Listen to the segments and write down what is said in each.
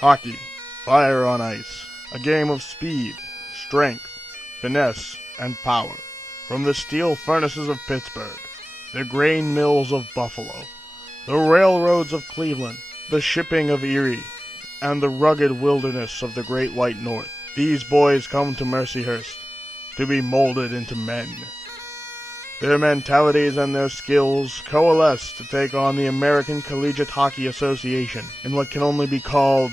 Hockey, fire on ice, a game of speed, strength, finesse, and power. From the steel furnaces of Pittsburgh, the grain mills of Buffalo, the railroads of Cleveland, the shipping of Erie, and the rugged wilderness of the Great White North, these boys come to Mercyhurst to be molded into men. Their mentalities and their skills coalesce to take on the American Collegiate Hockey Association in what can only be called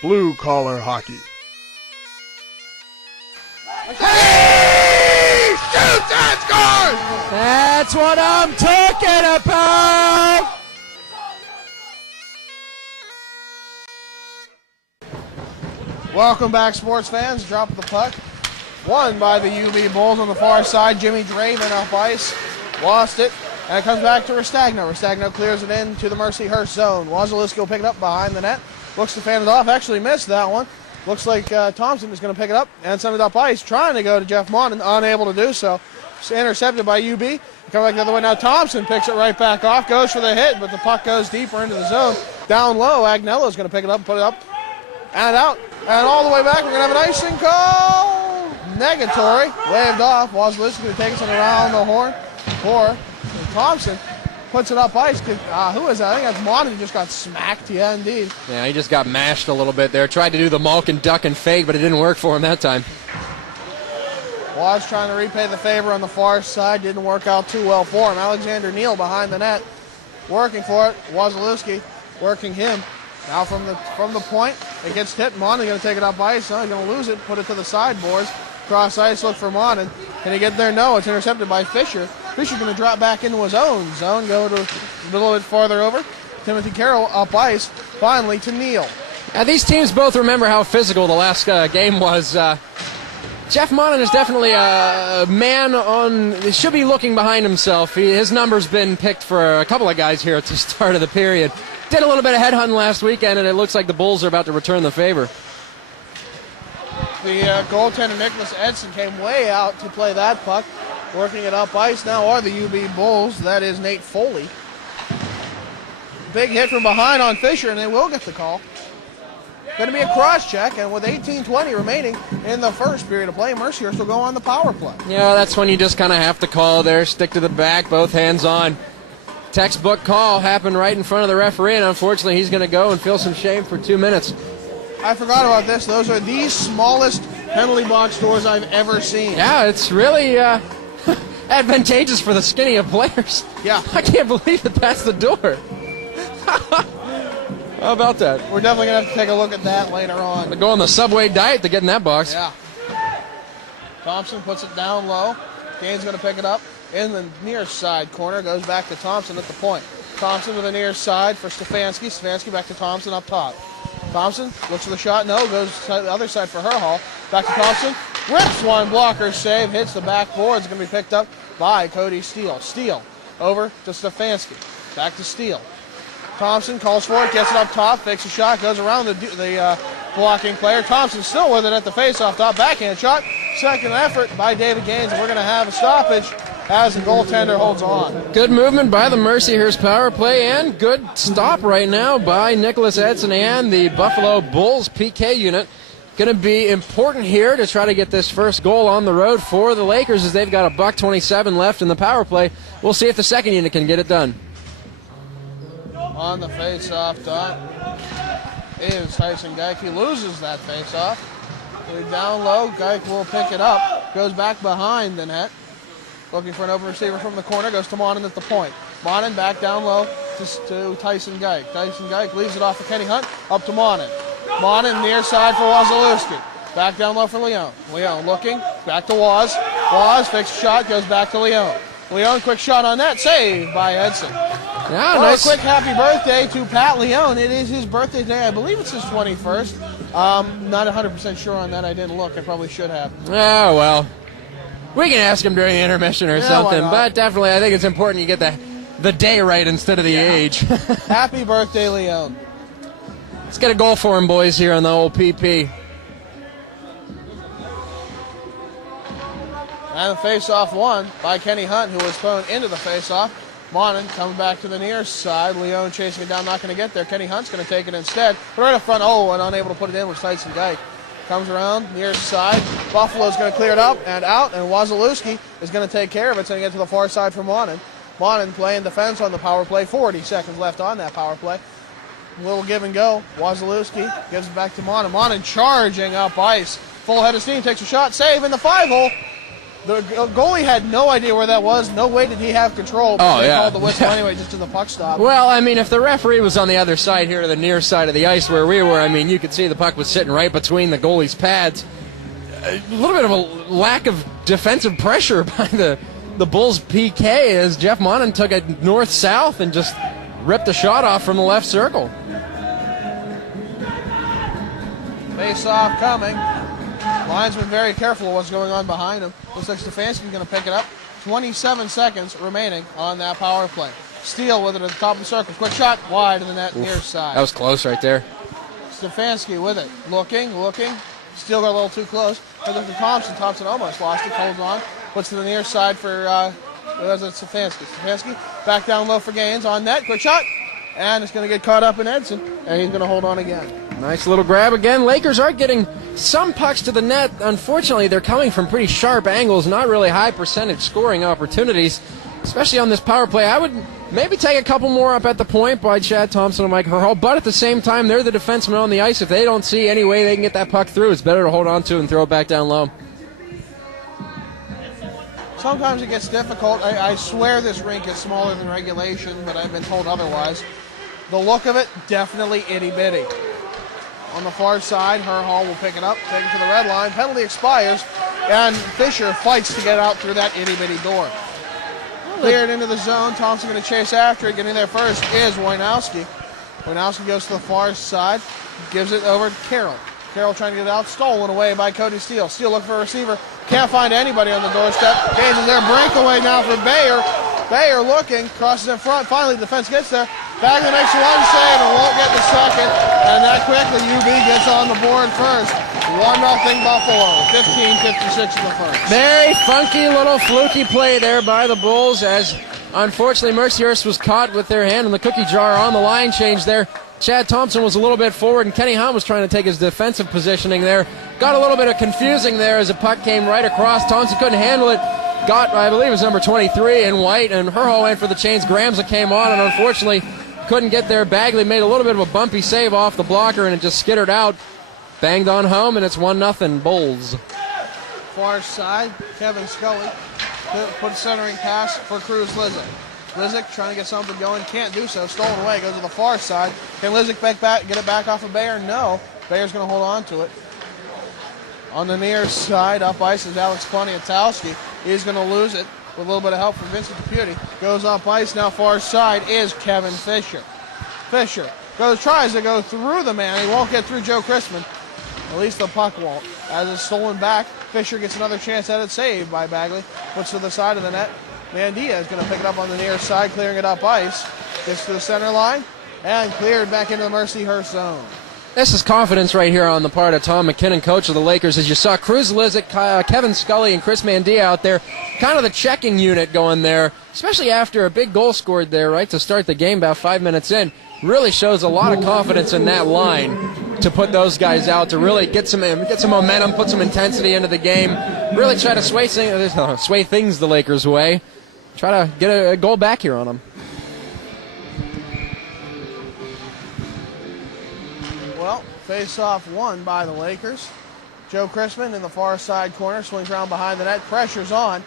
blue-collar hockey. He shoots and scores! That's what I'm talking about! Welcome back, sports fans. Drop of the puck. Won by the UB Bulls on the far side. Jimmy Draven off ice. Lost it. And it comes back to Restagno. Restagno clears it in to the Mercyhurst zone. Wasilewski will pick it up behind the net. Looks to fan it off. Actually missed that one. Looks like Thompson is going to pick it up and send it up ice. Trying to go to Jeff Monin. Unable to do so. It's intercepted by UB. Come back the other way now. Thompson picks it right back off. Goes for the hit, but the puck goes deeper into the zone. Down low. Agnello is going to pick it up and put it up and out. And all the way back, we're going to have an icing call. Negatory. Waved off. Wasilewski going to take us around the horn. Thompson puts it up ice. Who is that? I think that's Monin who just got smacked. Yeah, indeed. Yeah, he just got mashed a little bit there. Tried to do the Malkin duck and fake, but it didn't work for him that time. Was trying to repay the favor on the far side. Didn't work out too well for him. Alexander Neal behind the net. Working for it. Wasilewski working him. Now from the point, it gets hit. Monin going to take it up ice. He's going to lose it. Put it to the sideboards. Cross ice, look for Monin. Can he get there? No, it's intercepted by Fisher. Fisher's going to drop back into his own zone. Go to a little bit farther over. Timothy Carroll up ice. Finally to Neal. Now, these teams both remember how physical the last game was. Jeff Monin is definitely a man on. Should be looking behind himself. His number's been picked for a couple of guys here at the start of the period. Did a little bit of headhunting last weekend, and it looks like the Bulls are about to return the favor. The goaltender Nicholas Edson came way out to play that puck. Working it up ice now are the UB Bulls. That is Nate Foley. Big hit from behind on Fisher, and they will get the call. Going to be a cross check, and with 18:20 remaining in the first period of play, Mercyhurst will go on the power play. Yeah, that's when you just kind of have to call there. Stick to the back, both hands on. Textbook call happened right in front of the referee, and unfortunately he's going to go and feel some shame for 2 minutes. I forgot about this. Those are the smallest penalty box doors I've ever seen. Yeah, it's really advantageous for the skinny of players. Yeah. I can't believe that that's the door. How about that? We're definitely going to have to take a look at that later on. They go on the Subway diet to get in that box. Yeah. Thompson puts it down low. Gaines going to pick it up in the near side corner. Goes back to Thompson at the point. Thompson to the near side for Stefanski. Stefanski back to Thompson up top. Thompson looks for the shot. No, goes to the other side for Herhall. Back to Thompson. Rips one. Blocker save. Hits the backboard. It's going to be picked up by Cody Steele. Steele over to Stefanski. Back to Steele. Thompson calls for it. Gets it up top. Fakes a shot. Goes around the blocking player. Thompson still with it at the face-off top. Backhand shot. Second effort by David Gaines. And we're going to have a stoppage as the goaltender holds on. Good movement by the Mercyhurst power play, and good stop right now by Nicholas Edson and the Buffalo Bulls PK unit. Going to be important here to try to get this first goal on the road for the Lakers, as they've got $1:27 left in the power play. We'll see if the second unit can get it done. On the face-off dot is Tyson Geik. He loses that face-off. Down low, Geik will pick it up. Goes back behind the net. Looking for an open receiver from the corner. Goes to Monin at the point. Monin back down low to Tyson Geik. Tyson Geik leaves it off for Kenny Hunt. Up to Monin. Monin near side for Wasilewski. Back down low for Leon. Leon looking. Back to Waz. Waz fixed shot. Goes back to Leon. Leon quick shot on net. Saved by Edson. Yeah, nice. A quick happy birthday to Pat Leon. It is his birthday today. I believe it's his 21st. Not 100% sure on that. I didn't look. I probably should have. Oh, well. We can ask him during the intermission or something, but definitely I think it's important you get the day right instead of the age. Happy birthday, Leon. Let's get a goal for him, boys, here on the old PP. And the face-off won by Kenny Hunt, who was thrown into the face-off. Monin coming back to the near side. Leone chasing it down, not going to get there. Kenny Hunt's going to take it instead. But right up front, and unable to put it in was Tyson Dyke. Comes around, near side. Buffalo's going to clear it up and out, and Wazalewski is going to take care of it. It's going to get to the far side for Monin. Monin playing defense on the power play. 40 seconds left on that power play. A little give and go. Wazalewski gives it back to Monin. Monin charging up ice. Full head of steam, takes a shot, save in the 5-hole. The goalie had no idea where that was. No way did he have control. But they called the whistle anyway, just to the puck stop. Well, I mean, if the referee was on the other side here to the near side of the ice where we were, I mean, you could see the puck was sitting right between the goalie's pads. A little bit of a lack of defensive pressure by the Bulls' PK as Jeff Monin took it north-south and just ripped a shot off from the left circle. Face-off coming. Linesman very careful of what's going on behind him. Looks like Stefanski's going to pick it up. 27 seconds remaining on that power play. Steele with it at the top of the circle. Quick shot wide of the net near side. That was close right there. Stefanski with it. Looking. Steele got a little too close. Head up to Thompson. Thompson almost lost it. Holds on. Puts to the near side for Stefanski. Stefanski back down low for Gaines. On net. Quick shot. And it's going to get caught up in Edson. And he's going to hold on again. Nice little grab again. Lakers are getting some pucks to the net. Unfortunately, they're coming from pretty sharp angles, not really high percentage scoring opportunities, especially on this power play. I would maybe take a couple more up at the point by Chad Thompson and Mike Herhol, but at the same time, they're the defensemen on the ice. If they don't see any way they can get that puck through, it's better to hold on to and throw it back down low. Sometimes it gets difficult. I swear this rink is smaller than regulation, but I've been told otherwise. The look of it, definitely itty-bitty. On the far side, Herhol will pick it up, take it to the red line. Penalty expires, and Fisher fights to get out through that itty-bitty door. Cleared into the zone. Thompson going to chase after it. Getting there first is Wojnowski. Wojnowski goes to the far side, gives it over to Carroll. Carroll trying to get it out, stolen away by Cody Steele. Steele looking for a receiver, can't find anybody on the doorstep. Gaines is there, breakaway now for Bayer. Bayer looking, crosses in front, finally the defense gets there. Bagley makes one save and won't get the second, and that quickly UB gets on the board first. 1-0 Buffalo, 15:56 in the first. Very funky little fluky play there by the Bulls as unfortunately Mercyhurst was caught with their hand in the cookie jar on the line change there. Chad Thompson was a little bit forward and Kenny Hunt was trying to take his defensive positioning there. Got a little bit of confusing there as the puck came right across. Thompson couldn't handle it. Got, I believe it was number 23 in white, and Herhol went for the chains. Gramza came on and unfortunately couldn't get there. Bagley made a little bit of a bumpy save off the blocker and it just skittered out. Banged on home and it's 1-0 Bulls. Far side, Kevin Scully put a centering pass for Cruz Lizick. Lizick trying to get something going, can't do so. Stolen away, goes to the far side. Can Lizick get it back off of Bayer? No. Bayer's going to hold on to it. On the near side, up ice is Alex Poniatowski. He's going to lose it with a little bit of help from Vincent Deputy. Goes up ice, now far side is Kevin Fisher. Fisher tries to go through the man. He won't get through Joe Christman. At least the puck won't. As it's stolen back, Fisher gets another chance at it, saved by Bagley. Puts to the side of the net. Mandia is going to pick it up on the near side, clearing it up ice. Gets to the center line, and cleared back into the Mercyhurst zone. This is confidence right here on the part of Tom McKinnon, coach of the Lakers, as you saw Cruz Lizick, Kevin Scully, and Chris Mandia out there, kind of the checking unit going there, especially after a big goal scored there, right, to start the game about 5 minutes in. Really shows a lot of confidence in that line to put those guys out, to really get some momentum, put some intensity into the game, really try to sway things the Lakers' way, try to get a goal back here on them. Well, face-off won by the Lakers. Joe Christman in the far side corner, swings around behind the net, pressure's on.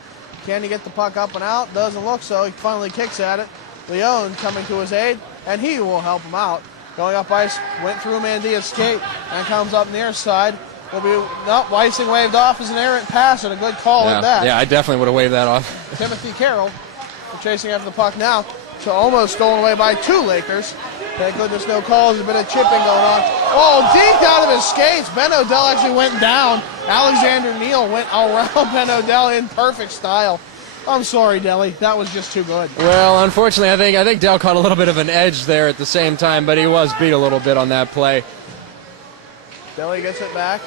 Can he get the puck up and out? Doesn't look so. He finally kicks at it. Leone coming to his aid, and he will help him out. Going up ice, went through Mandia's skate, and comes up near side. Weissing waved off as an errant pass, and a good call at that. Yeah, I definitely would have waved that off. Timothy Carroll chasing after the puck now, so almost stolen away by two Lakers. Thank goodness no calls. There's a bit of chipping going on. Oh, deep out of his skates. Ben O'Dell actually went down. Alexander Neal went around Ben O'Dell in perfect style. I'm sorry, Deli. That was just too good. Well, unfortunately, I think Dell caught a little bit of an edge there at the same time, but he was beat a little bit on that play. Deli gets it back.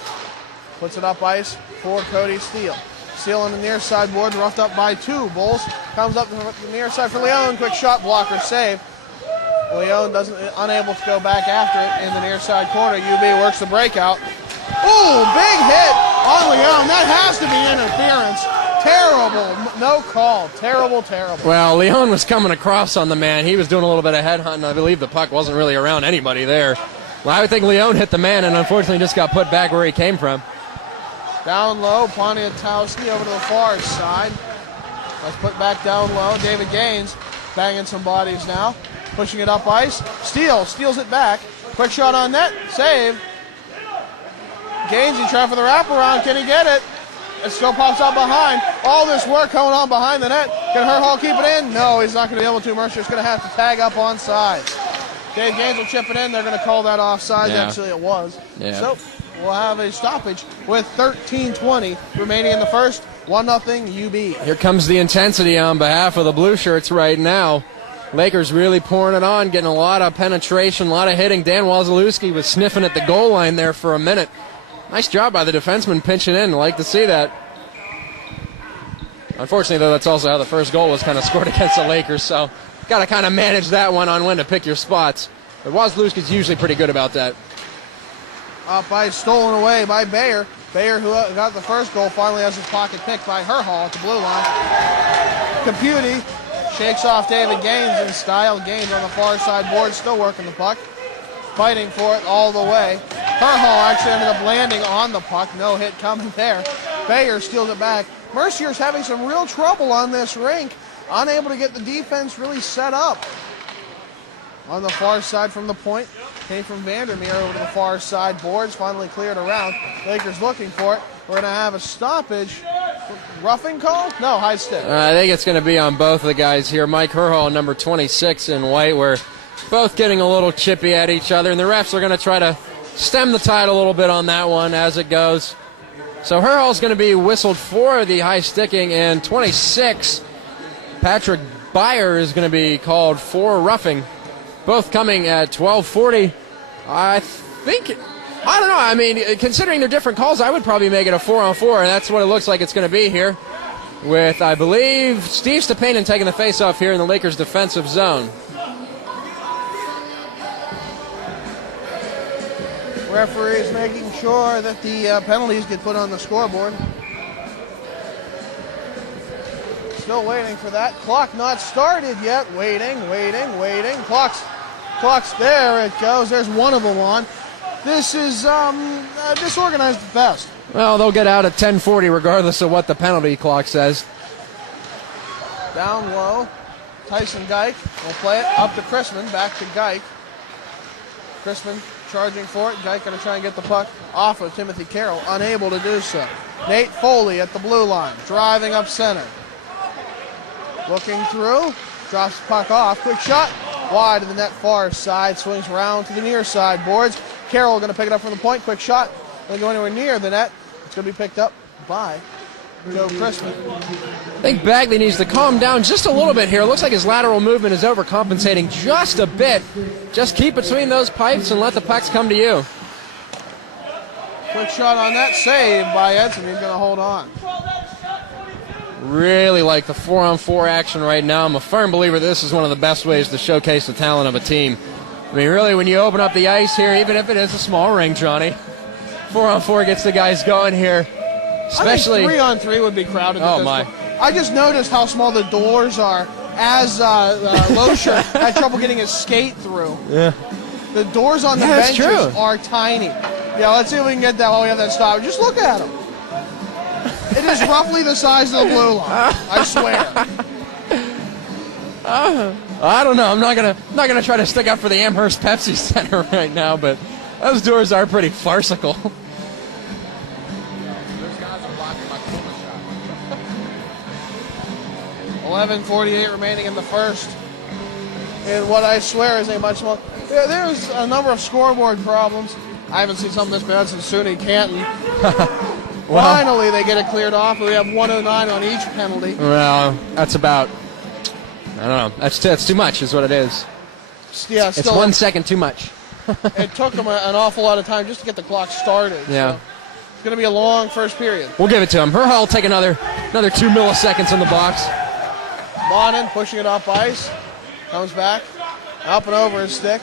Puts it up ice for Cody Steele. Steele on the near side board, roughed up by 2. Bulls comes up to the near side for Leone. Quick shot blocker save. Leone unable to go back after it in the near side corner. UB works the breakout. Ooh, big hit on Leone. That has to be interference. Terrible, no call. Terrible. Well, Leone was coming across on the man. He was doing a little bit of headhunting. I believe the puck wasn't really around anybody there. Well, I would think Leone hit the man and unfortunately just got put back where he came from. Down low, Poniatowski over to the far side. Let's put back down low. David Gaines banging some bodies now. Pushing it up ice. Steele steals it back. Quick shot on net. Save. Gaines, he tried for the wraparound. Can he get it? It still pops out behind. All this work going on behind the net. Can Herhall keep it in? No, he's not going to be able to. Mercer's going to have to tag up on side. Dave Gaines will chip it in. They're going to call that offside. Yeah. Actually, it was. Yeah. So we'll have a stoppage with 13:20 remaining in the first. 1-0 UB. Here comes the intensity on behalf of the Blue Shirts right now. Lakers really pouring it on, getting a lot of penetration, a lot of hitting. Dan Wazalewski was sniffing at the goal line there for a minute. Nice job by the defenseman pinching in. Like to see that. Unfortunately, though, that's also how the first goal was kind of scored against the Lakers, so got to kind of manage that one on when to pick your spots. But Wazalewski's usually pretty good about that. Up ice, stolen away by Bayer. Bayer, who got the first goal, finally has his pocket picked by Herhall at the blue line. Caputi shakes off David Gaines in style. Gaines on the far side board, still working the puck. Fighting for it all the way. Herhall actually ended up landing on the puck. No hit coming there. Bayer steals it back. Mercier's having some real trouble on this rink. Unable to get the defense really set up. On the far side from the point, came from Vandermeer over to the far side boards. Finally cleared around. Lakers looking for it. We're going to have a stoppage. Roughing call? No, high stick. I think it's going to be on both of the guys here. Mike Herhall, number 26 in white. We're both getting a little chippy at each other, and the refs are going to try to stem the tide a little bit on that one as it goes. So Herhall's going to be whistled for the high sticking, and 26, Patrick Beyer, is going to be called for roughing. Both coming at 12:40. I don't know. I mean, considering they're different calls, I would probably make it a 4-on-4, and that's what it looks like it's going to be here. With, I believe, Steve Stepanin taking the face-off here in the Lakers' defensive zone. Referees making sure that the penalties get put on the scoreboard. Still waiting for that. Clock not started yet. Waiting. Clock's there. It goes. There's one of them on. This is disorganized at best. Well, they'll get out at 10:40 regardless of what the penalty clock says. Down low. Tyson Geik will play it up to Chrisman. Back to Geik. Chrisman charging for it. Geik going to try and get the puck off of Timothy Carroll. Unable to do so. Nate Foley at the blue line. Driving up center. Looking through. Drops the puck off. Quick shot. Wide to the net far side. Swings around to the near side boards. Carroll going to pick it up from the point. Quick shot. Doesn't go anywhere near the net. It's going to be picked up by Joe Chrisman. I think Bagley needs to calm down just a little bit here. It looks like his lateral movement is overcompensating just a bit. Just keep between those pipes and let the pucks come to you. Quick shot on that. Save by Edson. He's going to hold on. Really like the 4-on-4 action right now. I'm a firm believer this is one of the best ways to showcase the talent of a team. I mean, really, when you open up the ice here, even if it is a small rink, Johnny, 4-on-4 gets the guys going here. Especially, I think 3-on-3 would be crowded. Oh, my. I just noticed how small the doors are as Loescher had trouble getting his skate through. Yeah. The doors on the that's benches true. are tiny. Yeah, let's see if we can get that while we have that stop. Just look at them. It is roughly the size of the blue line. I swear. I don't know. I'm not gonna try to stick up for the Amherst Pepsi Center right now, but those doors are pretty farcical. Those guys are blocking my corner shot. 11:48 remaining in the first. And what I swear is a much smaller. Yeah, there's a number of scoreboard problems. I haven't seen something this bad since SUNY Canton. Well, finally, they get it cleared off. We have 109 on each penalty. Well, that's about, I don't know. That's too much is what it is. Yeah, It's 1 second too much. It took them an awful lot of time just to get the clock started. Yeah. So It's going to be a long first period. We'll give it to him. Herhall will take another 2 milliseconds in the box. Monin pushing it up ice. Comes back. Up and over his stick.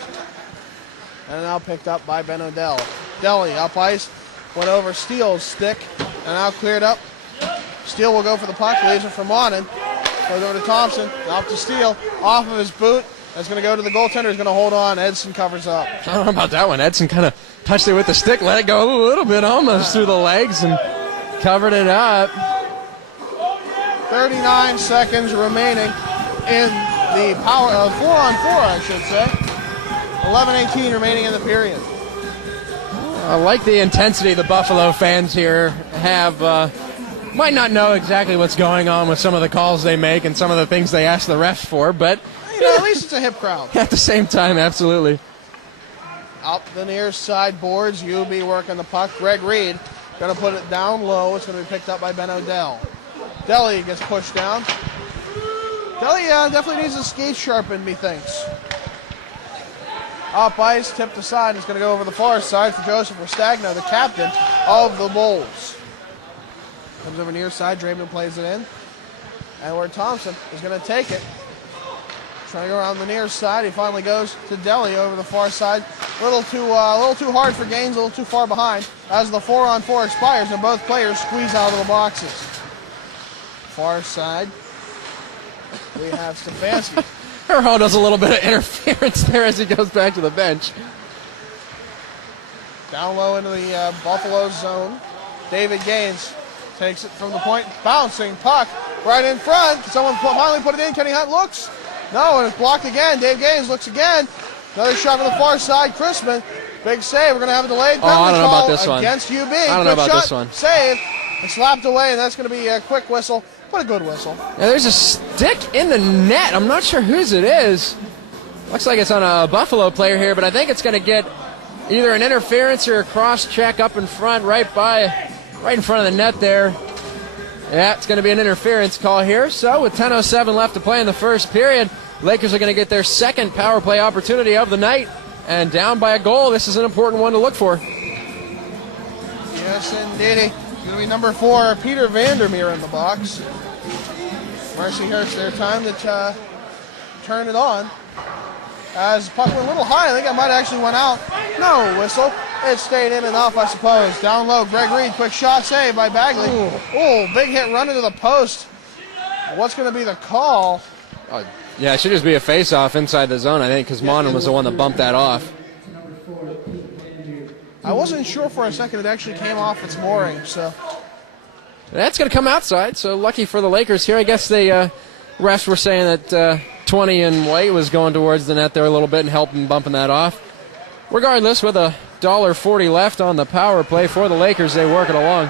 And now picked up by Ben O'Dell. Deli up ice. Went over Steele's stick. And now cleared up. Steele will go for the puck. Leaves it for Monin. Goes over to Thompson. Up to Steele. Off of his boot. That's going to go to the goaltender. He's going to hold on. Edson covers up. I don't know about that one. Edson kind of touched it with the stick. Let it go a little bit almost through the legs and covered it up. 39 seconds remaining in the power of 4-on-4, I should say. 11:18 remaining in the period. I like the intensity the Buffalo fans here have. Might not know exactly what's going on with some of the calls they make and some of the things they ask the refs for, but at least it's a hip crowd. At the same time, absolutely. Up the near side boards, UB working the puck. Greg Reed going to put it down low. It's going to be picked up by Ben O'Dell. Deli gets pushed down. Deli definitely needs his skates sharpened, methinks. Up ice, tipped aside. It's going to go over the far side for Joseph Restagno, the captain of the Bulls. Comes over near side. Draven plays it in. Edward Thompson is going to take it. Trying to go around the near side. He finally goes to Deli over the far side. A little too hard for Gaines, a little too far behind. As the 4-on-4 expires and both players squeeze out of the boxes. Far side. We have Stefanski. Herho does a little bit of interference there as he goes back to the bench. Down low into the Buffalo zone. David Gaines takes it from the point. Bouncing puck right in front. Someone finally put it in. Kenny Hunt looks. No, and it's blocked again. Dave Gaines looks again. Another shot on the far side. Crispin, big save. We're going to have a delayed penalty call against UB. I don't know about this one. Save. And slapped away, and that's going to be a quick whistle, but a good whistle. Yeah, there's a stick in the net. I'm not sure whose it is. Looks like it's on a Buffalo player here, but I think it's going to get either an interference or a cross check up in front, right in front of the net there. Yeah, it's going to be an interference call here. So with 10:07 left to play in the first period, Lakers are going to get their second power play opportunity of the night. And down by a goal, this is an important one to look for. Yes, indeed. It's going to be number 4, Peter Vandermeer in the box. Mercyhurst, their time to turn it on. As puck went a little high, I think it might actually went out. No whistle. It stayed in enough, I suppose. Down low, Greg Reed, quick shot save by Bagley. Oh, big hit run into the post. What's going to be the call? Yeah, it should just be a face-off inside the zone, I think, because Monin was the one that bumped that off. I wasn't sure for a second it actually came off its mooring, so. That's going to come outside, so lucky for the Lakers here. I guess the refs were saying that 20 in white was going towards the net there a little bit and helping bumping that off. Regardless, with $1.40 left on the power play for the Lakers, they work it along.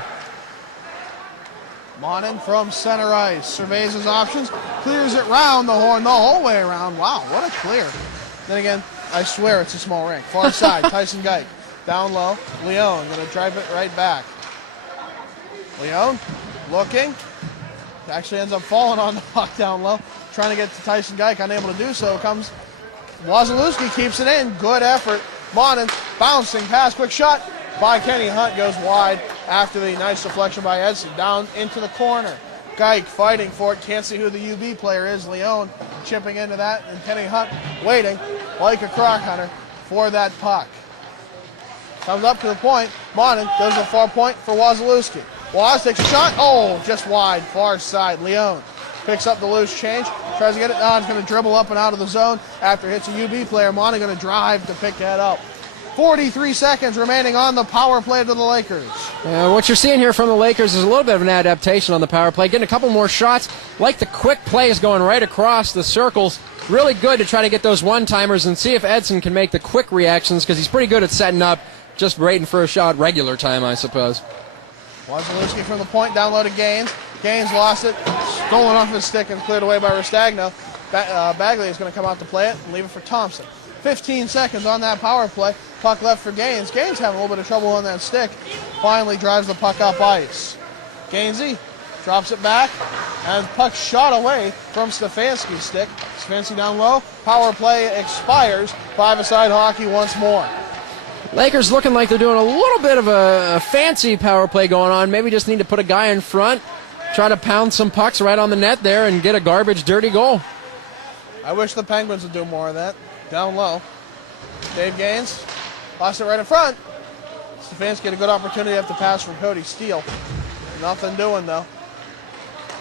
Monin from center ice, surveys his options, clears it round the horn, the whole way around. Wow, what a clear. Then again, I swear it's a small rink. Far side, Tyson Geik. Down low, Leone going to drive it right back. Leone looking. Actually ends up falling on the puck down low. Trying to get to Tyson Geik, unable to do so. Comes Wazalewski, keeps it in. Good effort. Monin bouncing pass, quick shot by Kenny Hunt, goes wide after the nice deflection by Edson. Down into the corner. Geik fighting for it. Can't see who the UB player is. Leone chipping into that, and Kenny Hunt waiting like a croc hunter for that puck. Comes up to the point. Monin goes to the far point for Wazalewski. Waz takes a shot. Oh, just wide. Far side. Leone picks up the loose change. Tries to get it down. He's going to dribble up and out of the zone after hits a UB player. Monin going to drive to pick that up. 43 seconds remaining on the power play to the Lakers. What you're seeing here from the Lakers is a little bit of an adaptation on the power play. Getting a couple more shots. Like the quick plays going right across the circles. Really good to try to get those one-timers and see if Edson can make the quick reactions because he's pretty good at setting up. Just waiting for a shot regular time, I suppose. Wazalewski from the point, down low to Gaines. Gaines lost it, stolen off his stick and cleared away by Restagno. Bagley is going to come out to play it and leave it for Thompson. 15 seconds on that power play. Puck left for Gaines. Gaines having a little bit of trouble on that stick. Finally drives the puck up ice. Gainesy drops it back, and puck shot away from Stefanski's stick. Stefanski down low. Power play expires. Five-a-side hockey once more. Lakers looking like they're doing a little bit of a fancy power play going on. Maybe just need to put a guy in front, try to pound some pucks right on the net there and get a garbage, dirty goal. I wish the Penguins would do more of that. Down low. Dave Gaines lost it right in front. Stefanski had a good opportunity after the pass from Cody Steele. Nothing doing, though.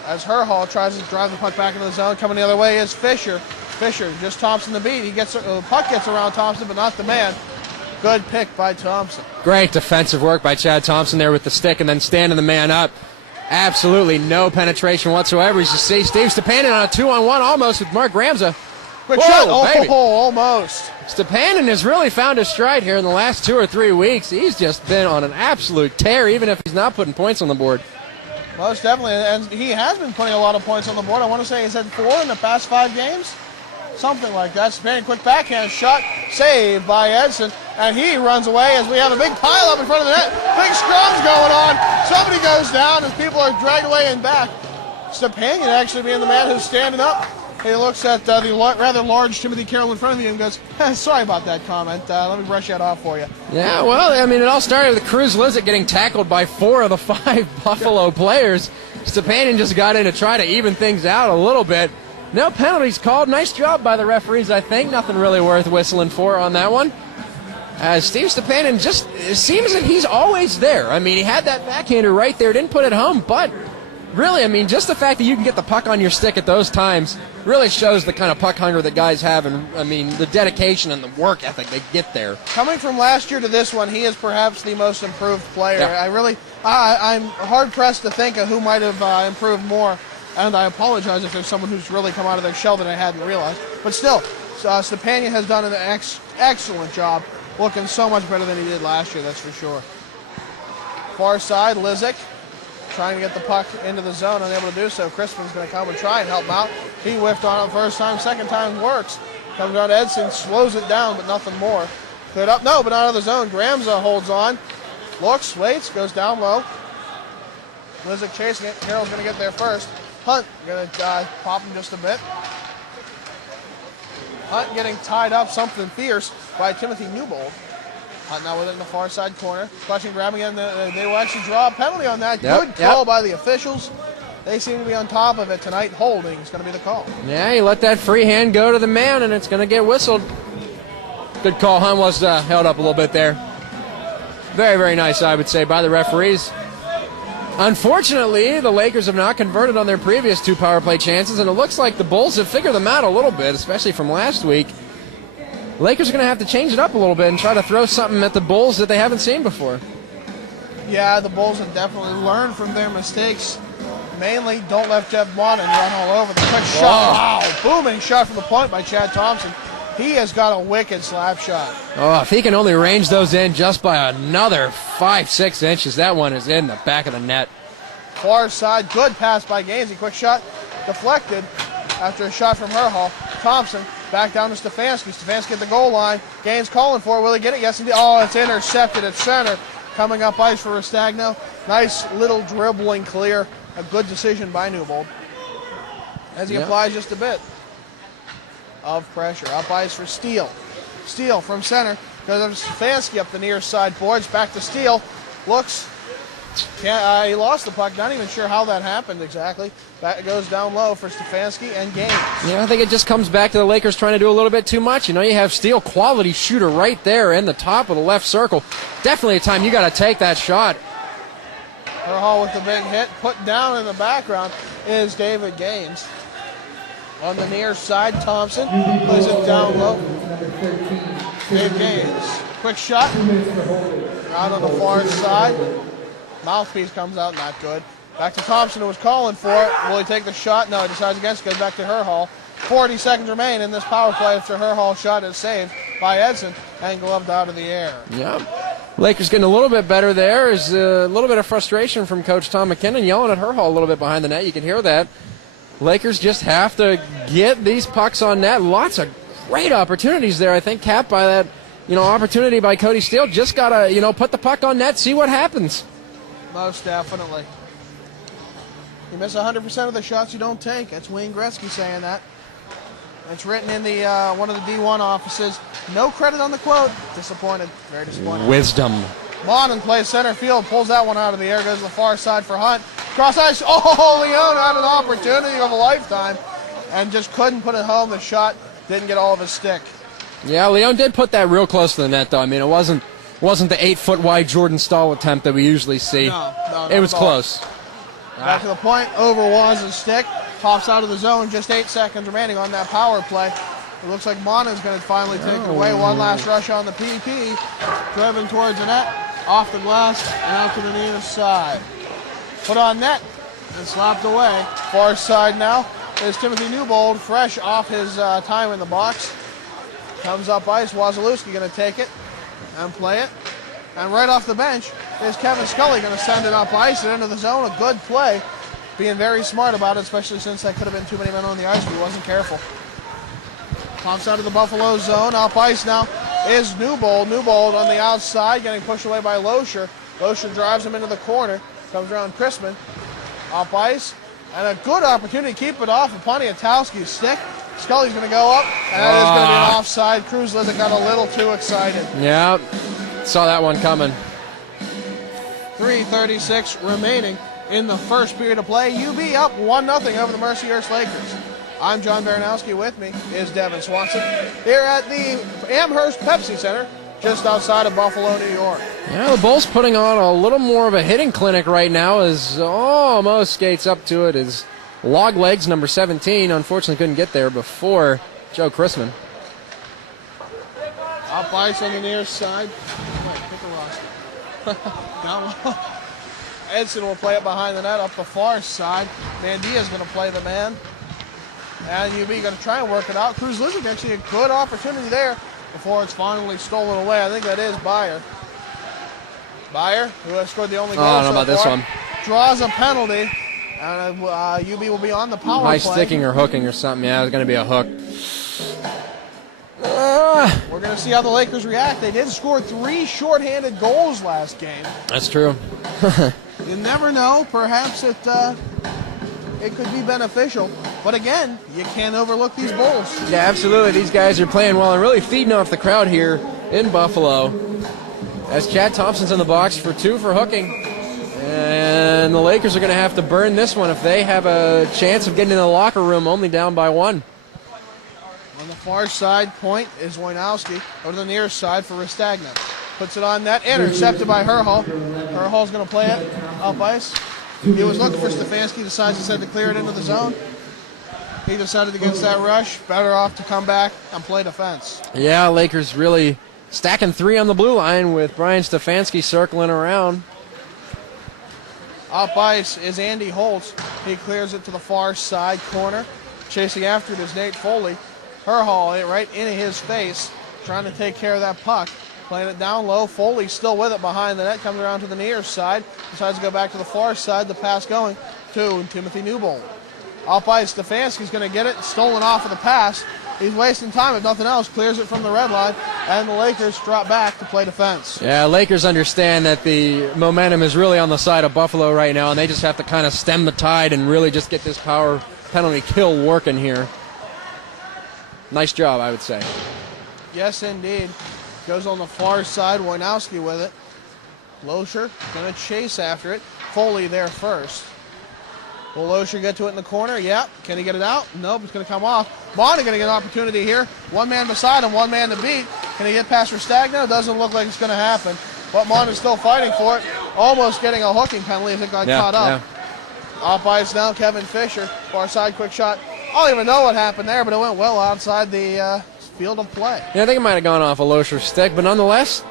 As Herhall tries to drive the puck back into the zone, coming the other way is Fisher. Fisher, just Thompson the beat. The puck gets around Thompson, but not the man. Good pick by Thompson. Great defensive work by Chad Thompson there with the stick and then standing the man up. Absolutely no penetration whatsoever. As you see, Steve Stepanin on a 2-on-1 almost with Mark Ramza. Quick shot. Almost. Stepanin has really found his stride here in the last 2 or 3 weeks. He's just been on an absolute tear, even if he's not putting points on the board. Most definitely, and he has been putting a lot of points on the board. I want to say he's had 4 in the past 5 games. Something like that. Stepanin, quick backhand shot, saved by Edson, and he runs away as we have a big pile up in front of the net. Big scrums going on. Somebody goes down as people are dragged away and back. Stepanin actually being the man who's standing up. He looks at the rather large Timothy Carroll in front of him and goes, sorry about that comment. Let me brush that off for you. Yeah, well, I mean, it all started with Cruz Lizick getting tackled by 4 of the 5 Buffalo players. Stepanin just got in to try to even things out a little bit. No penalties called. Nice job by the referees, I think. Nothing really worth whistling for on that one. Steve Stepanin just, it seems that he's always there. I mean, he had that backhander right there, didn't put it home, but really, I mean, just the fact that you can get the puck on your stick at those times really shows the kind of puck hunger that guys have, and I mean, the dedication and the work ethic they get there. Coming from last year to this one, he is perhaps the most improved player. Yeah. I'm hard-pressed to think of who might have improved more, and I apologize if there's someone who's really come out of their shell that I hadn't realized. But still, Stepanin has done an excellent job, looking so much better than he did last year, that's for sure. Far side, Lizick trying to get the puck into the zone, unable to do so. Crispin's going to come and try and help him out. He whiffed on it the first time, second time works. Comes on to Edson, slows it down, but nothing more. Cleared up, no, but out of the zone. Gramza holds on, looks, waits, goes down low. Lizick chasing it. Carroll's going to get there first. Hunt going to pop him just a bit. Hunt getting tied up something fierce by Timothy Newbold. Hunt now within the far side corner. Clutching, grabbing in. They will actually draw a penalty on that. Good call by the officials. They seem to be on top of it tonight. Holding is going to be the call. Yeah, you let that free hand go to the man, and it's going to get whistled. Good call. Hunt was held up a little bit there. Very, very nice, I would say, by the referees. Unfortunately, the Lakers have not converted on their previous 2 power play chances, and it looks like the Bulls have figured them out a little bit, especially from last week. Lakers are going to have to change it up a little bit and try to throw something at the Bulls that they haven't seen before. Yeah, the Bulls have definitely learned from their mistakes. Mainly, don't let Jeff Monin run all over. The quick shot. Wow, booming shot from the point by Chad Thompson. He has got a wicked slap shot. Oh, if he can only range those in just by another 5-6 inches, that one is in the back of the net. Far side, good pass by Gainsey. Quick shot, deflected after a shot from Herhall. Thompson back down to Stefanski. Stefanski at the goal line. Gaines calling for it. Will he get it? Yes, indeed. Oh, it's intercepted at center. Coming up ice for Restagno. Nice little dribbling clear. A good decision by Newbold. As he applies just a bit of pressure. Up ice for Steele. Steele from center. Goes up to Stefanski up the near side boards. Back to Steele. Looks. He lost the puck. Not even sure how that happened exactly. That goes down low for Stefanski and Gaines. Yeah, I think it just comes back to the Lakers trying to do a little bit too much. You know, you have Steele, quality shooter right there in the top of the left circle. Definitely a time you got to take that shot. Herhall with the big hit. Put down in the background is David Gaines. On the near side, Thompson plays it down low. Dave Gaines. Quick shot. Out on the far side. Mouthpiece comes out, not good. Back to Thompson, who was calling for it. Will he take the shot? No, he decides against it. Goes back to Herhall. 40 seconds remain in this power play after Herhall's shot is saved by Edson and gloved out of the air. Yeah. Lakers getting a little bit better there. There's a little bit of frustration from Coach Tom McKinnon yelling at Herhall a little bit behind the net. You can hear that. Lakers just have to get these pucks on net. Lots of great opportunities there, I think, capped by that, opportunity by Cody Steele. Just got to, put the puck on net, see what happens. Most definitely. You miss 100% of the shots you don't take. That's Wayne Gretzky saying that. It's written in the one of the D1 offices. No credit on the quote. Disappointed. Very disappointed. Wisdom. Monin plays center field, pulls that one out of the air, goes to the far side for Hunt. Cross ice. Oh, Leone had an opportunity of a lifetime and just couldn't put it home. The shot didn't get all of his stick. Yeah, Leone did put that real close to the net, though. I mean, it wasn't the 8-foot wide Jordan Stahl attempt that we usually see. No, it was close. Back to the point, over Waz's stick, pops out of the zone, just 8 seconds remaining on that power play. It looks like Mona's going to finally take it away. One last rush on the PP, driven towards the net, off the glass, and out to the near side. Put on net, and slapped away. Far side now is Timothy Newbold, fresh off his time in the box. Comes up ice, Wasilewski going to take it and play it. And right off the bench is Kevin Scully going to send it up ice and into the zone. A good play. Being very smart about it, especially since there could have been too many men on the ice, but he wasn't careful. Pops out of the Buffalo zone. Up ice now is Newbold. Newbold on the outside, getting pushed away by Loescher. Loescher drives him into the corner. Comes around Chrisman. Up ice. And a good opportunity to keep it off of Poniatowski's stick. Scully's going to go up, and that is going to be an offside. Cruz Lizick got a little too excited. Yeah, saw that one coming. 3:36 remaining in the first period of play. UB up 1-0 over the Mercyhurst Lakers. I'm John Baranowski. With me is Devin Swanson here at the Amherst Pepsi Center, just outside of Buffalo, New York. Yeah, the Bulls putting on a little more of a hitting clinic right now as almost skates up to it is Loglegs, number 17. Unfortunately couldn't get there before Joe Chrisman. Up ice on the near side. Pick a roster. Down low. Edson will play it behind the net up the far side. Mandia's going to play the man. And UB going to try and work it out. Cruz Lizick actually a good opportunity there before it's finally stolen away. I think that is Byer. Byer, who has scored the only goal I don't know so about this far, one. draws a penalty. And UB will be on the power High play. sticking or hooking or something. Yeah, it was going to be a hook. We're going to see how the Lakers react. They did score 3 shorthanded goals last game. That's true. You never know. Perhaps it could be beneficial. But again, you can't overlook these Bulls. Yeah, absolutely. These guys are playing well and really feeding off the crowd here in Buffalo. As Chad Thompson's in the box for 2 for hooking. And the Lakers are going to have to burn this one if they have a chance of getting in the locker room only down by 1. On the far side, point is Wojnowski. Go to the near side for Ristagna. Puts it on net, intercepted by Herhal. Herhal's going to play it up ice. He was looking for Stefanski, decides instead to clear it into the zone. He decided against that rush, better off to come back and play defense. Yeah, Lakers really stacking 3 on the blue line with Brian Stefanski circling around. Up ice is Andy Holtz. He clears it to the far side corner. Chasing after it is Nate Foley. Herhal right in his face, trying to take care of that puck. Playing it down low. Foley still with it behind the net. Comes around to the near side. Decides to go back to the far side. The pass going to Timothy Newbold. Up ice, Stefanski's going to get it. Stolen off of the pass. He's wasting time, if nothing else. Clears it from the red line. And the Lakers drop back to play defense. Yeah, Lakers understand that the momentum is really on the side of Buffalo right now, and they just have to kind of stem the tide and really just get this power penalty kill working here. Nice job, I would say. Yes, indeed. Goes on the far side. Wojnowski with it. Loescher going to chase after it. Foley there first. Will Loescher get to it in the corner? Yep. Can he get it out? Nope, it's going to come off. Bonda going to get an opportunity here. One man beside him, one man to beat. Can he get past Ristagna? Doesn't look like it's going to happen. But Monda's still fighting for it. Almost getting a hooking penalty as it got caught up. Yeah. Off ice now, Kevin Fisher. Far side, quick shot. I don't even know what happened there, but it went well outside the field of play. Yeah, I think it might have gone off a Loescher's stick, but nonetheless,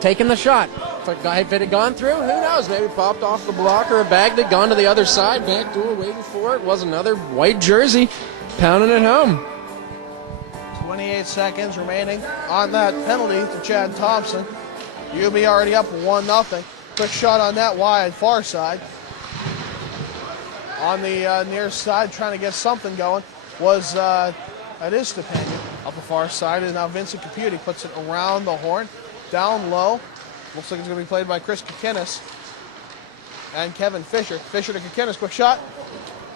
taking the shot. If it had gone through, who knows? Maybe popped off the blocker, bagged it, gone to the other side, back door, waiting for it. Was another white jersey pounding it home. 28 seconds remaining on that penalty to Chad Thompson. UB already up 1-0. Quick shot on that wide far side. On the near side, trying to get something going, was that is Stepanian. Up the far side is now Vincent Caputi. Puts it around the horn, down low. Looks like it's going to be played by Chris Kikinis and Kevin Fisher. Fisher to Kikinis, quick shot.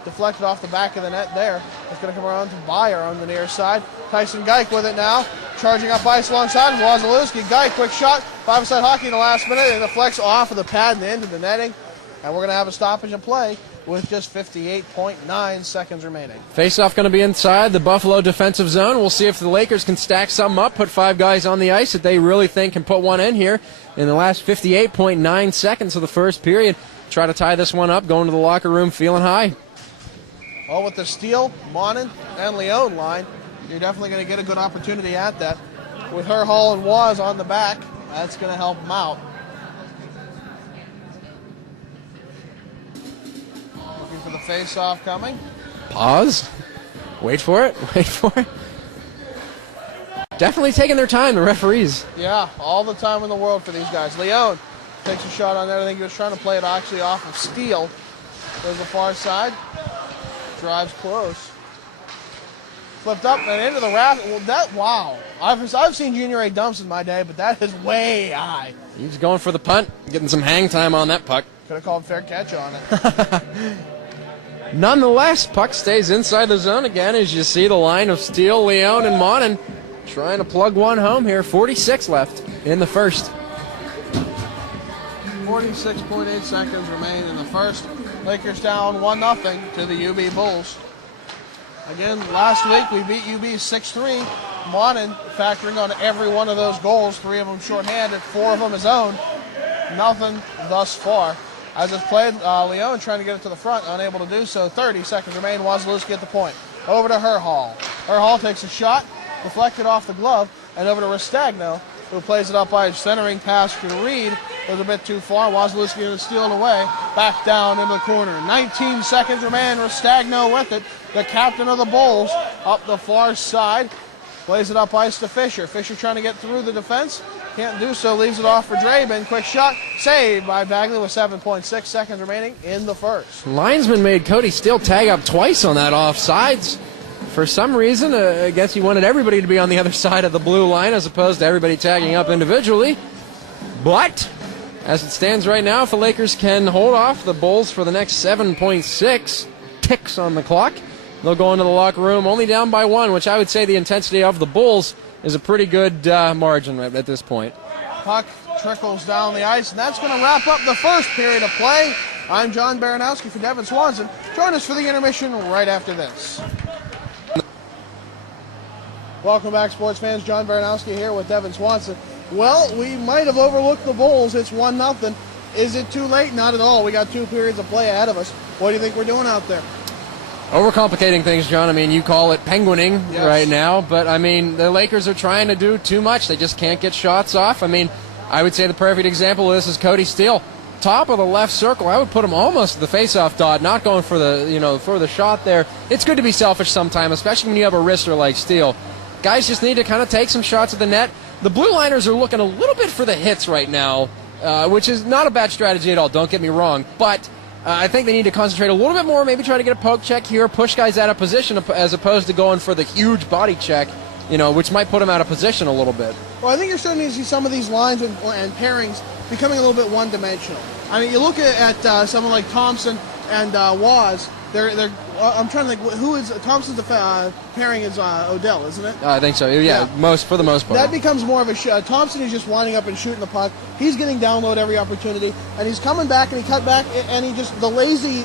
deflected off the back of the net there. It's going to come around to Byer on the near side. Tyson Geik with it now, charging up ice alongside Wazalewski. Geik, quick shot, five-side hockey in the last minute. It deflects off of the pad and into the netting. And we're going to have a stoppage in play with just 58.9 seconds remaining. Face-off going to be inside the Buffalo defensive zone. We'll see if the Lakers can stack something up, put 5 guys on the ice that they really think can put one in here in the last 58.9 seconds of the first period. Try to tie this one up, going to the locker room feeling high. Well, with the Steele, Monin, and Leone line, you're definitely going to get a good opportunity at that. With Hall and Waz on the back, that's going to help them out. Looking for the face-off coming. Pause. Wait for it. Wait for it. Definitely taking their time, the referees. Yeah, all the time in the world for these guys. Leone takes a shot on there. I think he was trying to play it actually off of Steele. Goes the far side. Drives close. Flipped up and into the raft. Well, wow. I've seen Junior A dumps in my day, but that is way high. He's going for the punt, getting some hang time on that puck. Could have called fair catch on it. Nonetheless, puck stays inside the zone again as you see the line of Steele, Leone, and Monin trying to plug one home here. 46 left in the first. 46.8 seconds remain in the first. Lakers down 1-0 to the UB Bulls. Again, last week we beat UB 6-3. Monin factoring on every one of those goals, 3 of them shorthanded, 4 of them his own. Nothing thus far. As it's played, Leone trying to get it to the front, unable to do so. 30 seconds remain. Wazalewski at the point. Over to Hall. Hall takes a shot, deflected off the glove, and over to Restagno, who plays it up by centering pass to Reed. Was a bit too far. Wazalewski going to steal it away. Back down into the corner. 19 seconds remain. Restagno with it. The captain of the Bulls up the far side. Plays it up ice to Fisher. Fisher trying to get through the defense. Can't do so. Leaves it off for Draben. Quick shot. Saved by Bagley with 7.6 seconds remaining in the first. Linesman made Cody Steele tag up twice on that offsides. For some reason, I guess he wanted everybody to be on the other side of the blue line as opposed to everybody tagging up individually. But as it stands right now, if the Lakers can hold off the Bulls for the next 7.6 ticks on the clock, they'll go into the locker room only down by 1, which I would say the intensity of the Bulls is a pretty good margin at this point. Puck trickles down the ice, and that's going to wrap up the first period of play. I'm John Baranowski for Devin Swanson. Join us for the intermission right after this. Welcome back, sports fans. John Baranowski here with Devin Swanson. Well, we might have overlooked the Bulls. It's 1-0. Is it too late? Not at all. We got 2 periods of play ahead of us. What do you think we're doing out there? Overcomplicating things, John. I mean, you call it penguining Yes. right now, but I mean, the Lakers are trying to do too much. They just can't get shots off. I mean, I would say the perfect example of this is Cody Steele. Top of the left circle, I would put him almost to the face-off dot, not going for the, for the shot there. It's good to be selfish sometimes, especially when you have a wrister like Steele. Guys just need to kind of take some shots at the net. The Blue Liners are looking a little bit for the hits right now, which is not a bad strategy at all, don't get me wrong. But I think they need to concentrate a little bit more, maybe try to get a poke check here, push guys out of position as opposed to going for the huge body check, which might put them out of position a little bit. Well, I think you're starting to see some of these lines and pairings becoming a little bit one-dimensional. I mean, you look at someone like Thompson and Waz. I'm trying to think who is Thompson's pairing is Odell, isn't it? I think so. Yeah, for the most part. That becomes more of a Thompson is just winding up and shooting the puck. He's getting down low at every opportunity, and he's coming back and he cut back, and he just the lazy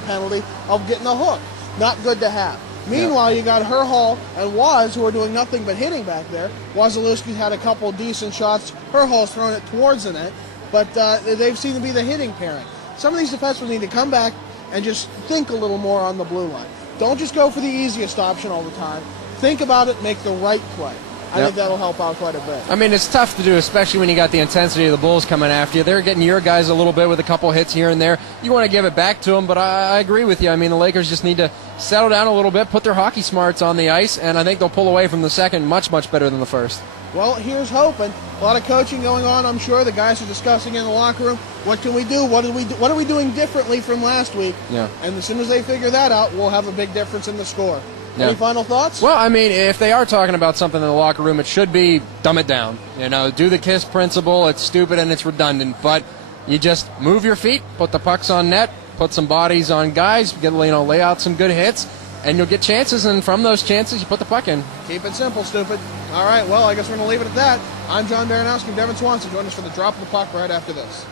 penalty of getting the hook. Not good to have. Meanwhile, you got Hall and Waz who are doing nothing but hitting back there. Wazalewski had a couple decent shots. Hall's thrown it towards the net, but they've seemed to be the hitting pairing. Some of these defensemen need to come back and just think a little more on the blue line. Don't just go for the easiest option all the time. Think about it, make the right play. I think that'll help out quite a bit. I mean, it's tough to do, especially when you got the intensity of the Bulls coming after you. They're getting your guys a little bit with a couple hits here and there. You want to give it back to them, but I agree with you. I mean, the Lakers just need to settle down a little bit, put their hockey smarts on the ice, and I think they'll pull away from the second much, much better than the first. Well, here's hoping. A lot of coaching going on, I'm sure. The guys are discussing in the locker room. What can we do? What are we doing differently from last week? Yeah. And as soon as they figure that out, we'll have a big difference in the score. Yeah. Any final thoughts? Well, I mean, if they are talking about something in the locker room, it should be dumb it down. Do the KISS principle. It's stupid and it's redundant, but you just move your feet, put the pucks on net, put some bodies on guys, lay out some good hits, and you'll get chances, and from those chances, you put the puck in. Keep it simple, stupid. All right, well, I guess we're going to leave it at that. I'm John Baranowski, Devin Swanson. Join us for the drop of the puck right after this.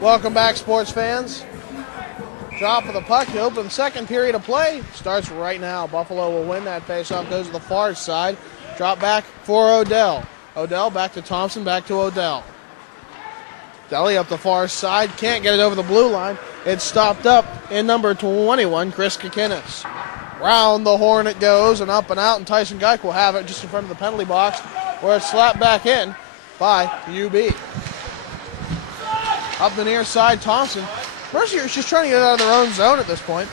Welcome back, sports fans. Drop of the puck to open second period of play. Starts right now. Buffalo will win that faceoff. Goes to the far side. Drop back for Odell. Odell back to Thompson, back to Odell. Deli up the far side. Can't get it over the blue line. It's stopped up in number 21, Chris Kikinis. Round the horn it goes and up and out, and Tyson Geik will have it just in front of the penalty box where it's slapped back in by UB. Up the near side, Thompson. Mercyhurst just trying to get out of their own zone at this point.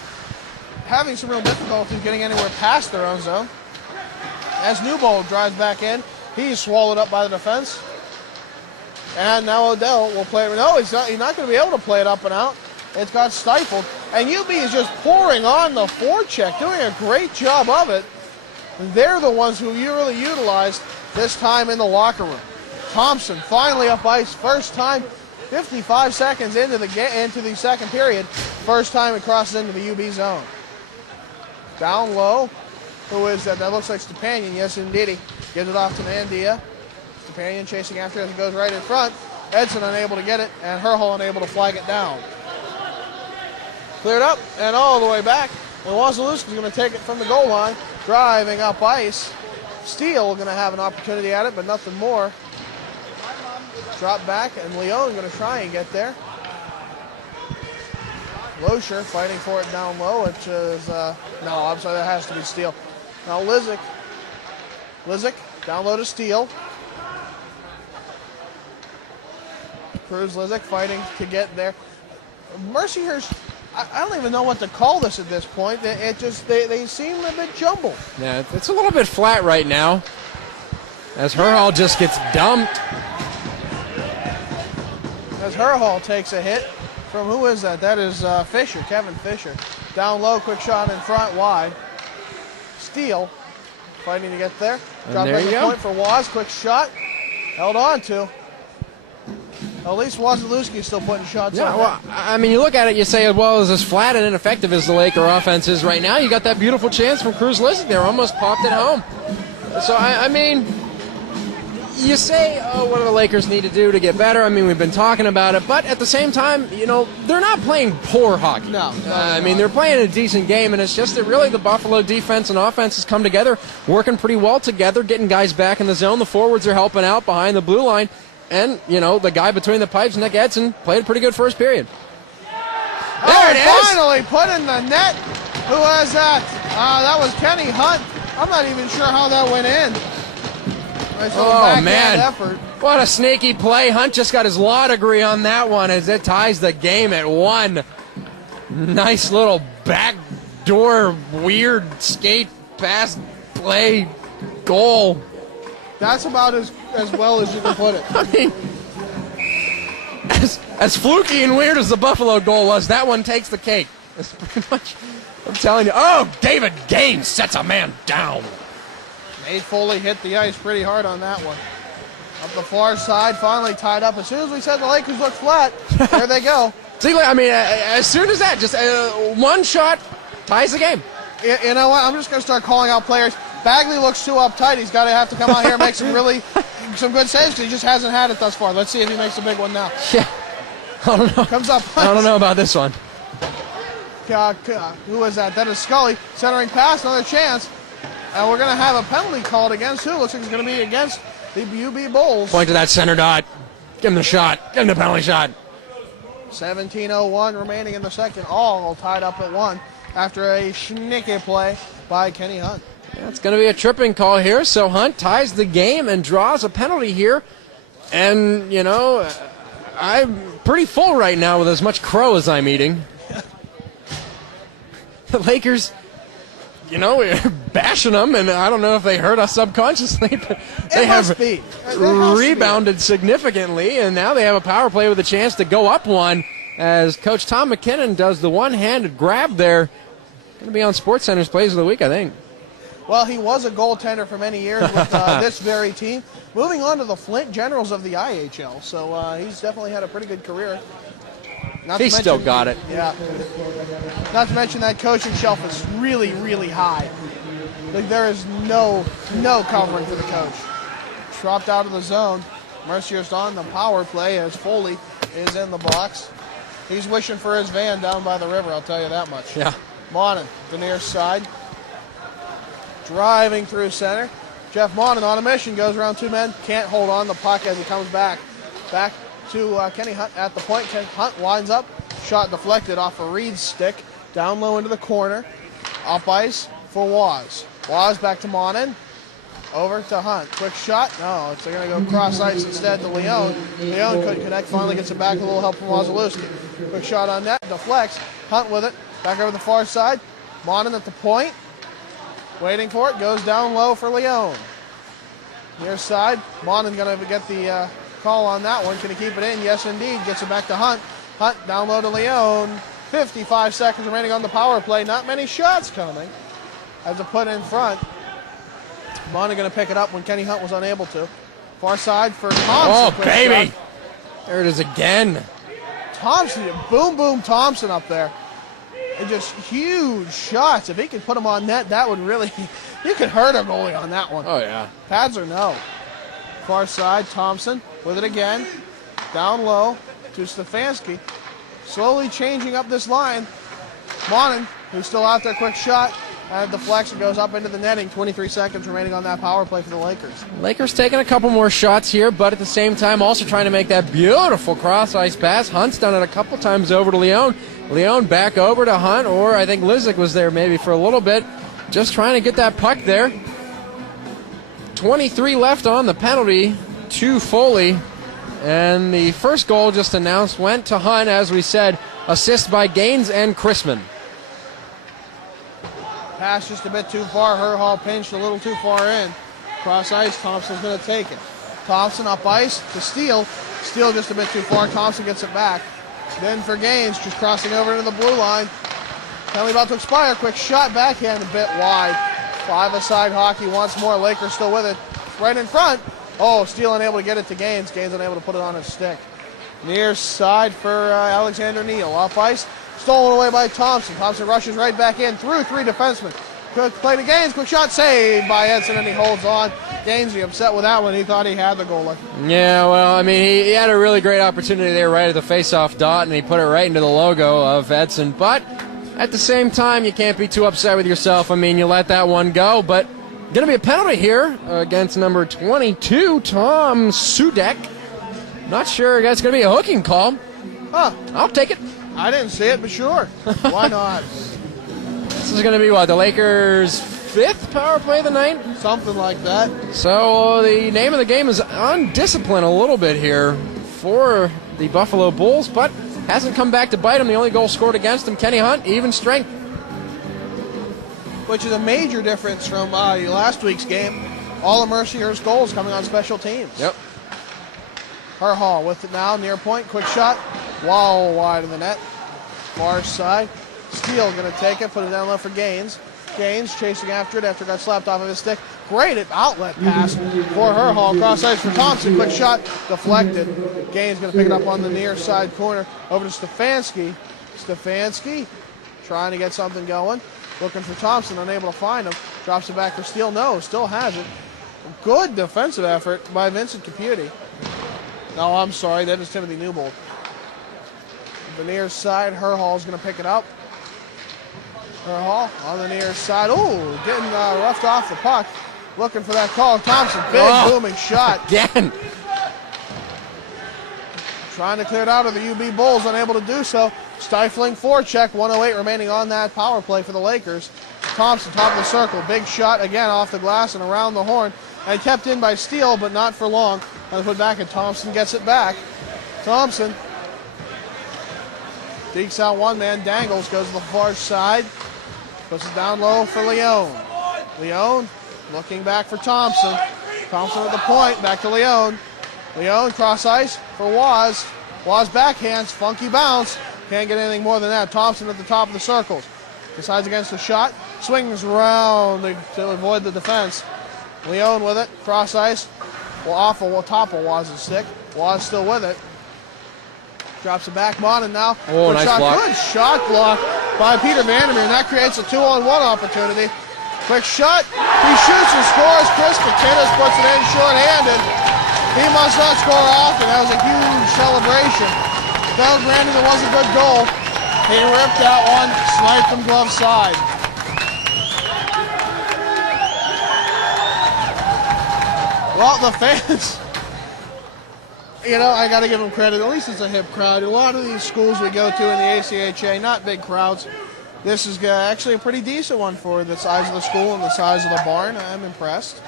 Having some real difficulty getting anywhere past their own zone. As Newbold drives back in, he's swallowed up by the defense. And now Odell will play it. No, he's not going to be able to play it up and out. It's got stifled. And UB is just pouring on the forecheck, doing a great job of it. And they're the ones who you really utilized this time in the locker room. Thompson finally up ice, first time, 55 seconds into the second period. First time it crosses into the UB zone. Down low. Who is that? That looks like Stepanian. Yes, indeed. Gives it off to Mandia. Stepanian chasing after it as it goes right in front. Edson unable to get it, and Herhol unable to flag it down. Cleared up and all the way back. And Wasilewski's going to take it from the goal line, driving up ice. Steele going to have an opportunity at it, but nothing more. Drop back, and Leon going to try and get there. Loescher fighting for it down low, which is, no, I'm sorry, that has to be Steele. Now Lizick, down low to Steele. Cruz Lizick fighting to get there. Mercyhurst, I don't even know what to call this at this point. They seem a bit jumbled. Yeah, it's a little bit flat right now as Herhol just gets dumped. As Herhol takes a hit from, who is that? That is Fisher, Kevin Fisher. Down low, quick shot in front, wide. Steele fighting to get there. Drop back the point for Waz, quick shot. Held on to. At least Wasilewski is still putting shots on. Well, I mean, you look at it, you say, well, as flat and ineffective as the Laker offense is right now, you got that beautiful chance from Cruz Lizick there, almost popped it home. So, I mean, you say, oh, what do the Lakers need to do to get better? I mean, we've been talking about it, but at the same time, you know, they're not playing poor hockey. No. I mean, they're playing a decent game, and it's just that really the Buffalo defense and offense has come together, working pretty well together, getting guys back in the zone. The forwards are helping out behind the blue line. And, you know, the guy between the pipes, Nick Edson, played a pretty good first period. There it is! Finally put in the net. Who was that? That was Kenny Hunt. I'm not even sure how that went in. Oh, man. Effort. What a sneaky play. Hunt just got his law degree on that one as it ties the game at 1. Nice little backdoor, weird skate, pass, play, goal. That's about as well as you can put it. I mean, as fluky and weird as the Buffalo goal was, that one takes the cake. That's pretty much, I'm telling you. Oh, David Gaines sets a man down. Nate Foley hit the ice pretty hard on that one. Up the far side, finally tied up. As soon as we said the Lakers look flat, there they go. See, I mean, as soon as that, just one shot ties the game. You know what? I'm just going to start calling out players. Bagley looks too uptight. He's got to have to come out here and make some good saves because he just hasn't had it thus far. Let's see if he makes a big one now. Yeah. I don't know. Comes up. I don't know about this one. Who is that? That is Scully centering pass. Another chance. And we're going to have a penalty called against who? Looks like it's going to be against the UB Bulls. Point to that center dot. Give him the shot. Give him the penalty shot. 17:01 remaining in the second. All tied up at 1 after a sneaky play by Kenny Hunt. Yeah, it's going to be a tripping call here, so Hunt ties the game and draws a penalty here. And, you know, I'm pretty full right now with as much crow as I'm eating. The Lakers, you know, we're bashing them, and I don't know if they hurt us subconsciously, but they have rebounded significantly, and now they have a power play with a chance to go up 1 as Coach Tom McKinnon does the one-handed grab there. Going to be on SportsCenter's Plays of the Week, I think. Well, he was a goaltender for many years with this very team. Moving on to the Flint Generals of the IHL, so he's definitely had a pretty good career. He's still got it. Yeah. Not to mention that coaching shelf is really, really high. Like, there is no covering for the coach. Dropped out of the zone. Mercyhurst on the power play as Foley is in the box. He's wishing for his van down by the river, I'll tell you that much. Yeah. Monin, the near side. Driving through center. Jeff Monin on a mission, goes around 2 men. Can't hold on the puck as he comes back. Back to Kenny Hunt at the point. Kenny Hunt winds up. Shot deflected off of Reed's stick. Down low into the corner. Up ice for Waz. Waz back to Monin. Over to Hunt. Quick shot. No, they're going to go cross ice instead to Leone. Leone couldn't connect. Finally gets it back. A little help from Wazalewski. Quick shot on net. Deflects. Hunt with it. Back over the far side. Monin at the point. Waiting for it. Goes down low for Leone. Near side. Monin going to get the call on that one. Can he keep it in? Yes, indeed. Gets it back to Hunt. Hunt down low to Leone. 55 seconds remaining on the power play. Not many shots coming. Has a put in front. Monin going to pick it up when Kenny Hunt was unable to. Far side for Thompson. Oh, baby. Shot. There it is again. Thompson, boom, boom, Thompson up there. And just huge shots. If he could put them on net, that would really, you could hurt a goalie on that one. Oh, yeah. Pads or no. Far side, Thompson with it again. Down low to Stefanski. Slowly changing up this line. Monin, who's still out there, quick shot. And deflection goes up into the netting. 23 seconds remaining on that power play for the Lakers. Lakers taking a couple more shots here, but at the same time also trying to make that beautiful cross-ice pass. Hunt's done it a couple times over to Leone. Leone back over to Hunt, or I think Lizick was there maybe for a little bit. Just trying to get that puck there. 23 left on the penalty to Foley. And the first goal just announced went to Hunt, as we said. Assist by Gaines and Chrisman. Pass just a bit too far. Herhall pinched a little too far in. Cross ice, Thompson's going to take it. Thompson up ice to Steele. Steele just a bit too far. Thompson gets it back. Then for Gaines, just crossing over into the blue line. Penalty about to expire. Quick shot, backhand a bit wide. 5-a-side hockey once more. Lakers still with it. Right in front. Oh, Steele unable to get it to Gaines. Gaines unable to put it on his stick. Near side for Alexander Neal. Up ice. Stolen away by Thompson. Thompson rushes right back in through 3 defensemen. Quick play to Gaines. Quick shot saved by Edson, and he holds on. Gainesy upset with that one. He thought he had the goalie. Yeah, well, I mean, he had a really great opportunity there right at the face-off dot, and he put it right into the logo of Edson. But at the same time, you can't be too upset with yourself. I mean, you let that one go. But going to be a penalty here against number 22, Tom Sudek. Not sure that's going to be a hooking call. Huh. I'll take it. I didn't see it, but sure. Why not? This is going to be, what, the Lakers' 5th power play of the night? Something like that. So the name of the game is undiscipline a little bit here for the Buffalo Bulls, but hasn't come back to bite them. The only goal scored against them, Kenny Hunt, even strength. Which is a major difference from last week's game. All of Mercyhurst goals coming on special teams. Yep. Herhall with it now, near point, quick shot. Wall wide of the net. Far side. Steele going to take it, put it down low for Gaines. Gaines chasing after it after it got slapped off of his stick. Great outlet pass for Herhall. Cross ice for Thompson. Quick shot. Deflected. Gaines going to pick it up on the near side corner. Over to Stefanski. Stefanski trying to get something going. Looking for Thompson. Unable to find him. Drops it back for Steele. No, still has it. Good defensive effort by Vincent Caputi. No, I'm sorry. That is Timothy Newbold. The near side. Herhall's going to pick it up. Herhall on the near side. Ooh, getting roughed off the puck. Looking for that call. Thompson, big booming shot. Again. Trying to clear it out of the UB Bulls, unable to do so. Stifling forecheck, 1:08 remaining on that power play for the Lakers. Thompson, top of the circle. Big shot again off the glass and around the horn. And kept in by Steele, but not for long. And put back, and Thompson gets it back. Thompson dekes out one man, dangles, goes to the far side. Puts it down low for Leone. Leone looking back for Thompson. Thompson at the point, back to Leone. Leone cross ice for Waz. Waz backhands, funky bounce. Can't get anything more than that. Thompson at the top of the circles. Decides against the shot. Swings around to avoid the defense. Leone with it, cross ice. Will topple Waz's stick. Waz still with it. Drops it back. Monin now. Oh, Good nice shot. block. Good shot block by Peter Vandermeer, and that creates a 2-on-1 opportunity. Quick shot. He shoots and scores. Chris Patinas puts it in short-handed. He must not score often. That was a huge celebration. Though, granted, it was a good goal. He ripped that one, sniped from glove side. Well, the fans, you know, I got to give them credit. At least it's a hip crowd. A lot of these schools we go to in the ACHA, not big crowds. This is actually a pretty decent one for the size of the school and the size of the barn. I'm impressed.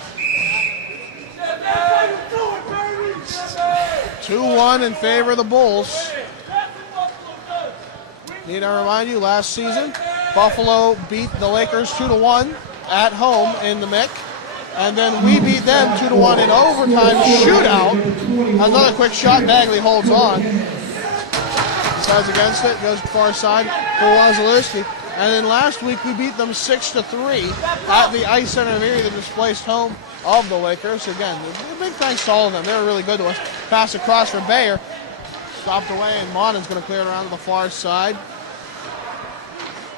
2-1 in favor of the Bulls. Need to remind you, last season, Buffalo beat the Lakers 2-1 at home in the Mick. And then we beat them 2-1 in overtime shootout. Another quick shot. Bagley holds on. Decides against it. Goes far side for Wazalewski. And then last week we beat them 6-3 at the Ice Center of Erie, the displaced home of the Lakers. Again, big thanks to all of them. They were really good to us. Pass across for Bayer. Stopped away, and Monin's going to clear it around to the far side.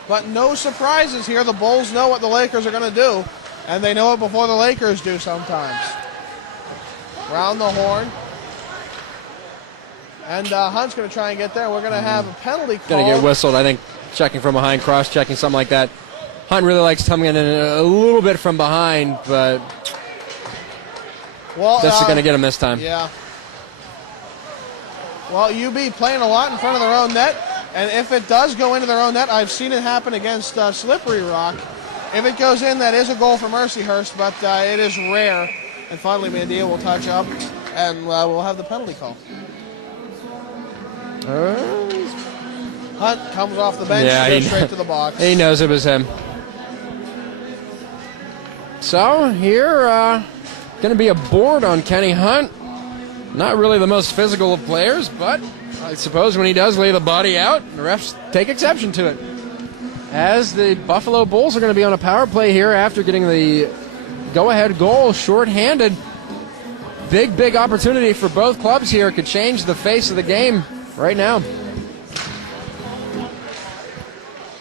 But no surprises here. The Bulls know what the Lakers are going to do. And they know it before the Lakers do sometimes. Round the horn. And Hunt's going to try and get there. We're going to have a penalty call. Going to get whistled, I think, checking from behind, cross-checking, something like that. Hunt really likes coming in a little bit from behind, but this is going to get him this time. Yeah. Well, UB playing a lot in front of their own net. And if it does go into their own net, I've seen it happen against Slippery Rock. If it goes in, that is a goal for Mercyhurst, but it is rare. And finally, Mandia will touch up, and we'll have the penalty call. Hunt comes off the bench, goes straight to the box. He knows it was him. So here, going to be a board on Kenny Hunt. Not really the most physical of players, but I suppose when he does lay the body out, the refs take exception to it. As the Buffalo Bulls are going to be on a power play here after getting the go-ahead goal short-handed. Big opportunity for both clubs here. Could change the face of the game right now.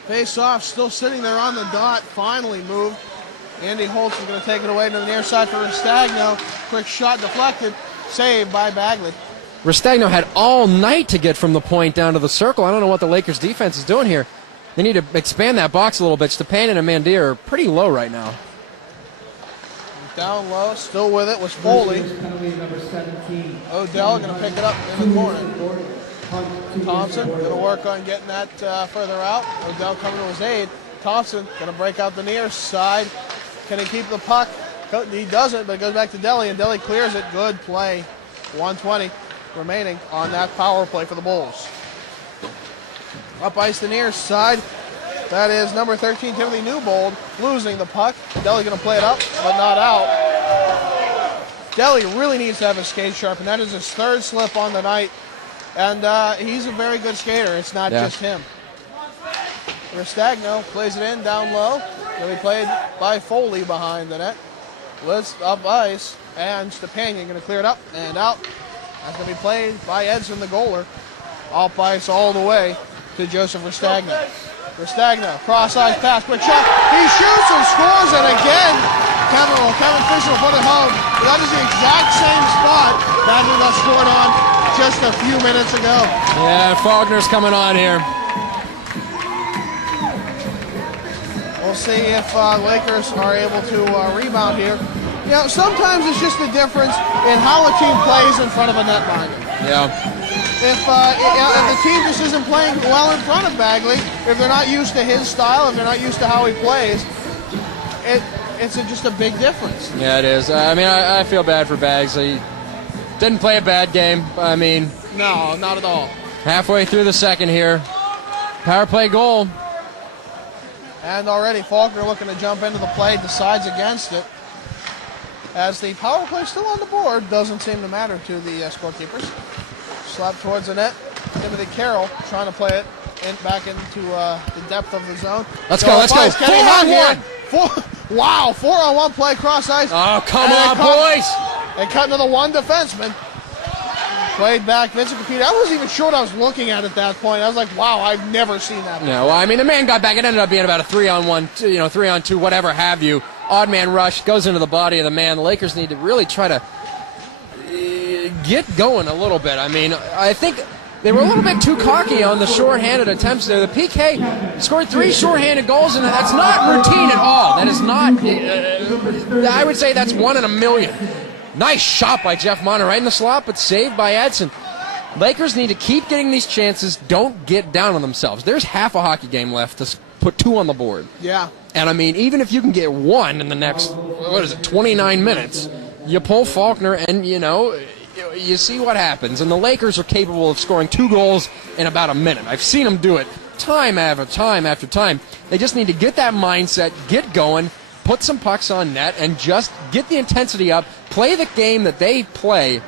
Face-off, still sitting there on the dot, finally moved. Andy Holtz is going to take it away to the near side for Restagno. Quick shot deflected, saved by Bagley. Restagno had all night to get from the point down to the circle. I don't know what the Lakers defense is doing here. They need to expand that box a little bit. Stepan and Amandir are pretty low right now. Down low, still with it was Foley. Odell going to pick it up in the corner. Thompson going to work on getting that further out. Odell coming to his aid. Thompson going to break out the near side. Can he keep the puck? He doesn't, but it goes back to Deli, and Deli clears it. Good play. 1:20 remaining on that power play for the Bulls. Up ice the near side. That is number 13, Timothy Newbold, losing the puck. Deli going to play it up, but not out. Deli really needs to have his skate sharp, and that is his third slip on the night. And he's a very good skater. It's not just him. Restagno plays it in down low. Going to be played by Foley behind the net. Liz up ice, and Stepanian going to clear it up and out. That's going to be played by Edson, the goaler. Up ice all the way to Joseph Restagno. Restagno, cross-ice pass, quick shot. He shoots and scores, and again, Kevin Fisher will put it home. That is the exact same spot that he got scored on just a few minutes ago. Yeah, Faulkner's coming on here. We'll see if Lakers are able to rebound here. You know, sometimes it's just the difference in how a team plays in front of a netminder. Yeah. If the team just isn't playing well in front of Bagley, if they're not used to his style, if they're not used to how he plays, it's just a big difference. Yeah, it is. I mean, I feel bad for Bags. He didn't play a bad game. I mean, no, not at all. Halfway through the second here. Power play goal. And already Faulkner looking to jump into the play, decides against it. As the power play still on the board, doesn't seem to matter to the scorekeepers. Slap towards the net. Timothy Carroll trying to play it back into the depth of the zone. Let's go. 4-on-1. 4-on-1 play cross ice. Oh, come on, boys. They cut into the one defenseman. Played back, Vincent Capita. I wasn't even sure what I was looking at that point. I was like, wow, I've never seen that before. Yeah, well, I mean, the man got back. It ended up being about a 3-on-1, 3-on-2, whatever have you. Odd man rush, goes into the body of the man. The Lakers need to really try to get going a little bit. I mean, I think they were a little bit too cocky on the shorthanded attempts there. The PK scored 3 shorthanded goals, and that's not routine at all. That is not, I would say that's 1 in a million. Nice shot by Jeff Mona right in the slot, but saved by Edson. Lakers need to keep getting these chances. Don't get down on themselves. There's half a hockey game left to put 2 on the board. Yeah. And, I mean, even if you can get 1 in the next, 29 minutes, you pull Faulkner and, you see what happens. And the Lakers are capable of scoring 2 goals in about a minute. I've seen them do it time after time after time. They just need to get that mindset, get going, put some pucks on net, and just get the intensity up, play the game that they play,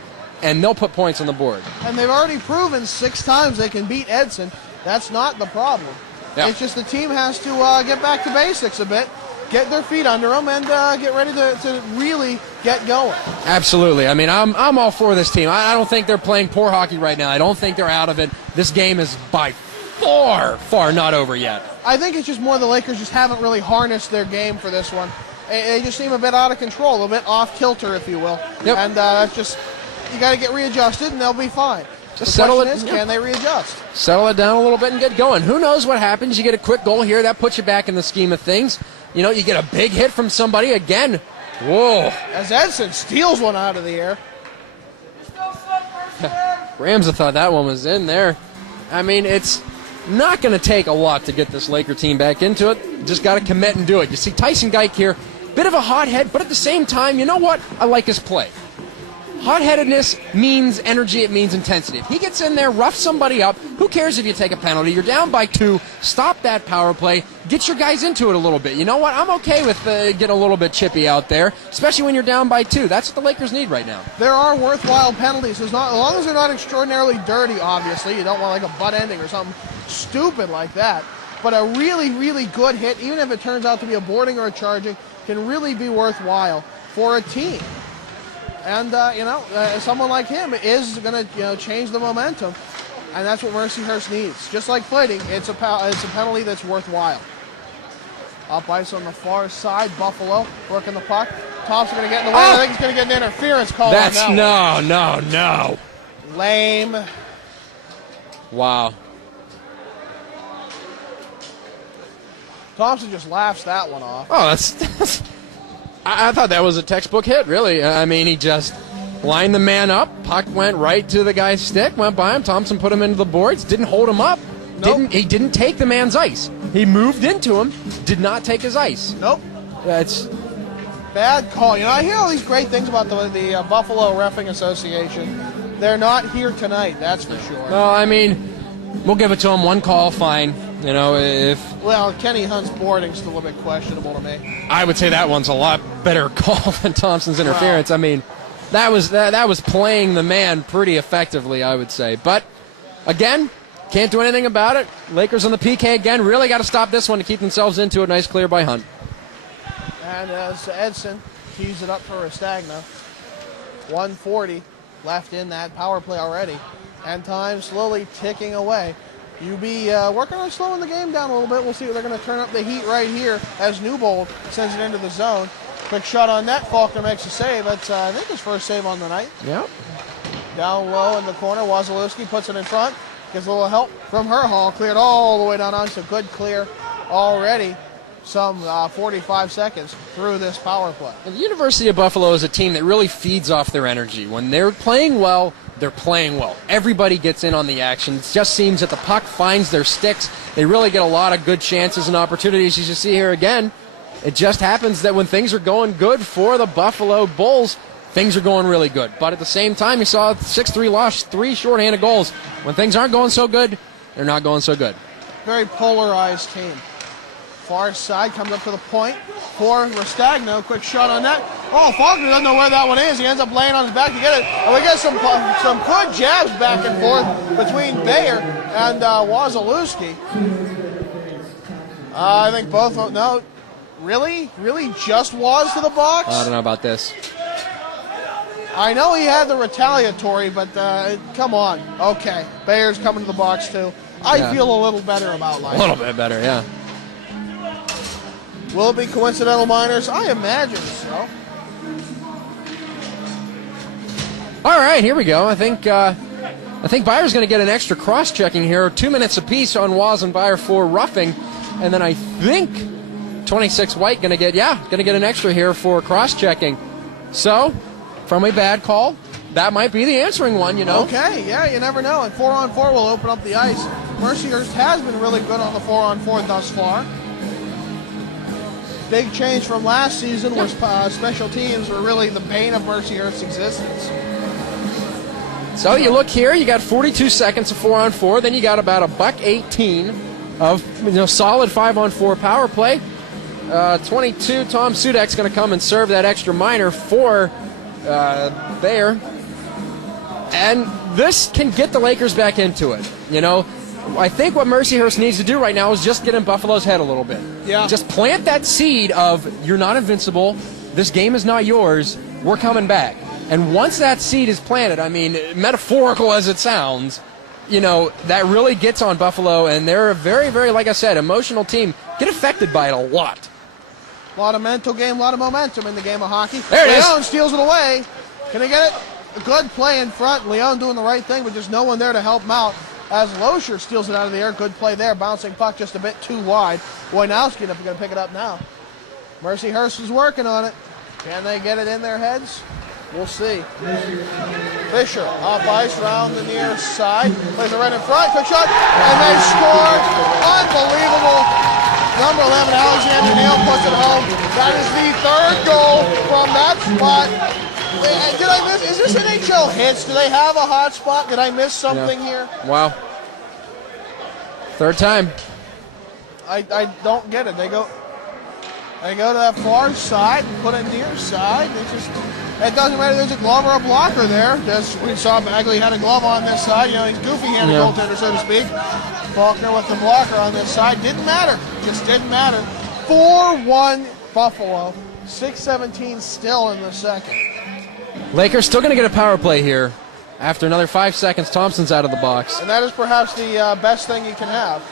and they'll put points on the board. And they've already proven 6 times they can beat Edson. That's not the problem. Yeah. It's just the team has to get back to basics a bit, get their feet under them, and get ready to really get going. Absolutely. I mean, I'm all for this team. I don't think they're playing poor hockey right now. I don't think they're out of it. This game is by far not over yet. I think it's just more the Lakers just haven't really harnessed their game for this one. They just seem a bit out of control, a little bit off kilter, if you will. Yep. And that's just, you got to get readjusted, and they'll be fine. Just the settle question is, can they readjust? Settle it down a little bit and get going. Who knows what happens? You get a quick goal here. That puts you back in the scheme of things. You get a big hit from somebody again. Whoa. As Edson steals one out of the air. Ramsey thought that one was in there. I mean, it's not going to take a lot to get this Laker team back into it. Just got to commit and do it. You see Tyson Geik here, bit of a hothead, but at the same time, you know what? I like his play. Hot-headedness means energy, it means intensity. If he gets in there, roughs somebody up, who cares if you take a penalty? You're down by 2, stop that power play, get your guys into it a little bit. You know what? I'm okay with getting a little bit chippy out there, especially when you're down by 2. That's what the Lakers need right now. There are worthwhile penalties, as long as they're not extraordinarily dirty, obviously. You don't want like a butt ending or something stupid like that. But a really, really good hit, even if it turns out to be a boarding or a charging, can really be worthwhile for a team. And, someone like him is going to, change the momentum. And that's what Mercyhurst needs. Just like fighting, it's a penalty that's worthwhile. Up ice on the far side, Buffalo working the puck. Thompson going to get in the way. I think he's going to get an interference call on that. No. Lame. Wow. Thompson just laughs that one off. Oh, that's I thought that was a textbook hit, really. I mean, he just lined the man up. Puck went right to the guy's stick, went by him. Thompson put him into the boards, didn't hold him up. Nope. He didn't take the man's ice. He moved into him, did not take his ice. Nope. That's bad call. I hear all these great things about the Buffalo Reffing Association. They're not here tonight, that's for sure. Well, I mean, we'll give it to him. 1 call, fine. Well, Kenny Hunt's boarding's still a bit questionable to me. I would say that one's a lot better call than Thompson's interference. Wow. I mean, that was playing the man pretty effectively, I would say. But again, can't do anything about it. Lakers on the PK again. Really got to stop this one to keep themselves into it. Nice clear by Hunt. And as Edson tees it up for Restagna, 1:40 left in that power play already, and time slowly ticking away. UB working on slowing the game down a little bit. We'll see if they're going to turn up the heat right here as Newbold sends it into the zone. Quick shot on net. Faulkner makes a save. That's, I think, his first save on the night. Yep. Down low in the corner. Wasilewski puts it in front. Gets a little help from Herhall. Cleared all the way down on. So good clear already. Some 45 seconds through this power play. And the University of Buffalo is a team that really feeds off their energy. When they're playing well, they're playing well. Everybody gets in on the action. It just seems that the puck finds their sticks. They really get a lot of good chances and opportunities. As you see here again, it just happens that when things are going good for the Buffalo Bulls, things are going really good. But at the same time, you saw a 6-3 loss, 3 shorthanded goals. When things aren't going so good, they're not going so good. Very polarized team. Far side comes up to the point for Restagno. Quick shot on that. Oh, Faulkner doesn't know where that one is. He ends up laying on his back to get it. And we get some good jabs back and forth between Bayer and Wasilewski. I think both. No, really just Waz to the box. I don't know about this. I know he had the retaliatory, but come on. Okay, Bayer's coming to the box too. I feel a little better about life. A little bit better, yeah. Will it be coincidental minors? I imagine so. All right, here we go. I think Bayer's going to get an extra cross-checking here. 2 minutes apiece on Waz and Bayer for roughing, and then I think 26 White going to get an extra here for cross-checking. So, from a bad call, that might be the answering one, you know. Okay, yeah, you never know. And 4-on-4 will open up the ice. Mercyhurst has been really good on the 4-on-4 thus far. Big change from last season where special teams were really the bane of Mercyhurst's existence. So you look here, you got 42 seconds of 4-on-4, then you got about $1.18 of solid 5-on-4 power play. 22, Tom Sudak's going to come and serve that extra minor for Bayer. And this can get the Lakers back into it. You know, I think what Mercyhurst needs to do right now is just get in Buffalo's head a little bit. Yeah. Just plant that seed of, you're not invincible, this game is not yours, we're coming back. And once that seed is planted, I mean, metaphorical as it sounds, you know, that really gets on Buffalo, and they're a very, very, like I said, emotional team. Get affected by it a lot. A lot of mental game, a lot of momentum in the game of hockey. There it is. Leon steals it away. Can he get it? A good play in front. Leon doing the right thing, but just no one there to help him out. As Loescher steals it out of the air. Good play there. Bouncing puck just a bit too wide. Wojnowski, if you're going to pick it up now. Mercyhurst is working on it. Can they get it in their heads? We'll see. Fisher off ice around the near side. Plays it right in front. Quick shot. And they score. Unbelievable. Number 11, Alexander Neal puts it home. That is the third goal from that spot. Did I miss? Is this NHL hits? Do they have a hot spot? Did I miss something here? Wow. Third time. I don't get it. They go to that far side and put it near side. It doesn't matter. There's a glove or a blocker there. We saw Bagley had a glove on this side. You know, he's goofy-handed goaltender, so to speak. Faulkner with the blocker on this side. Didn't matter. Just didn't matter. 4-1 Buffalo. 6:17 still in the second. Lakers still going to get a power play here. After another 5 seconds, Thompson's out of the box. And that is perhaps the best thing you can have.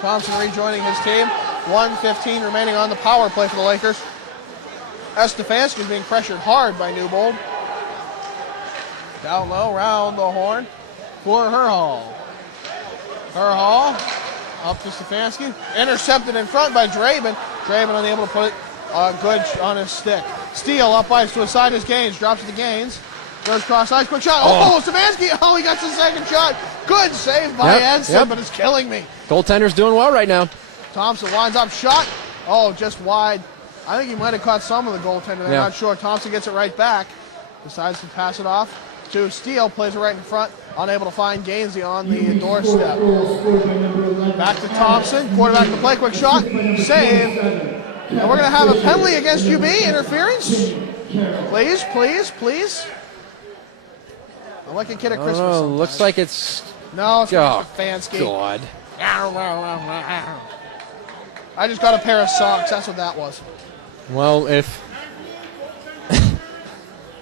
Thompson rejoining his team. 1:15 remaining on the power play for the Lakers. Stefanski is being pressured hard by Newbold. Down low, round the horn for Herhall. Herhall up to Stefanski. Intercepted in front by Draven. Draven unable to put it good on his stick. Steele up ice to his side as Gaines. Drops it to Gaines. Goes cross ice. Quick shot. Oh, Stefanski. Oh, he got the second shot. Good save by Edson, but it's killing me. Goaltender's doing well right now. Thompson winds up shot. Oh, just wide. I think he might have caught some of the goaltender. I'm not sure. Thompson gets it right back. Decides to pass it off to Steele. Plays it right in front. Unable to find Gainesy on the doorstep. Back to Thompson. Quarterback to play. Quick shot. Save. And we're going to have a penalty against UB. Interference. Please, please, please. I like a kid at Christmas. Oh, looks like it's... No, it's Stefanski. God. I just got a pair of socks. That's what that was. Well, if...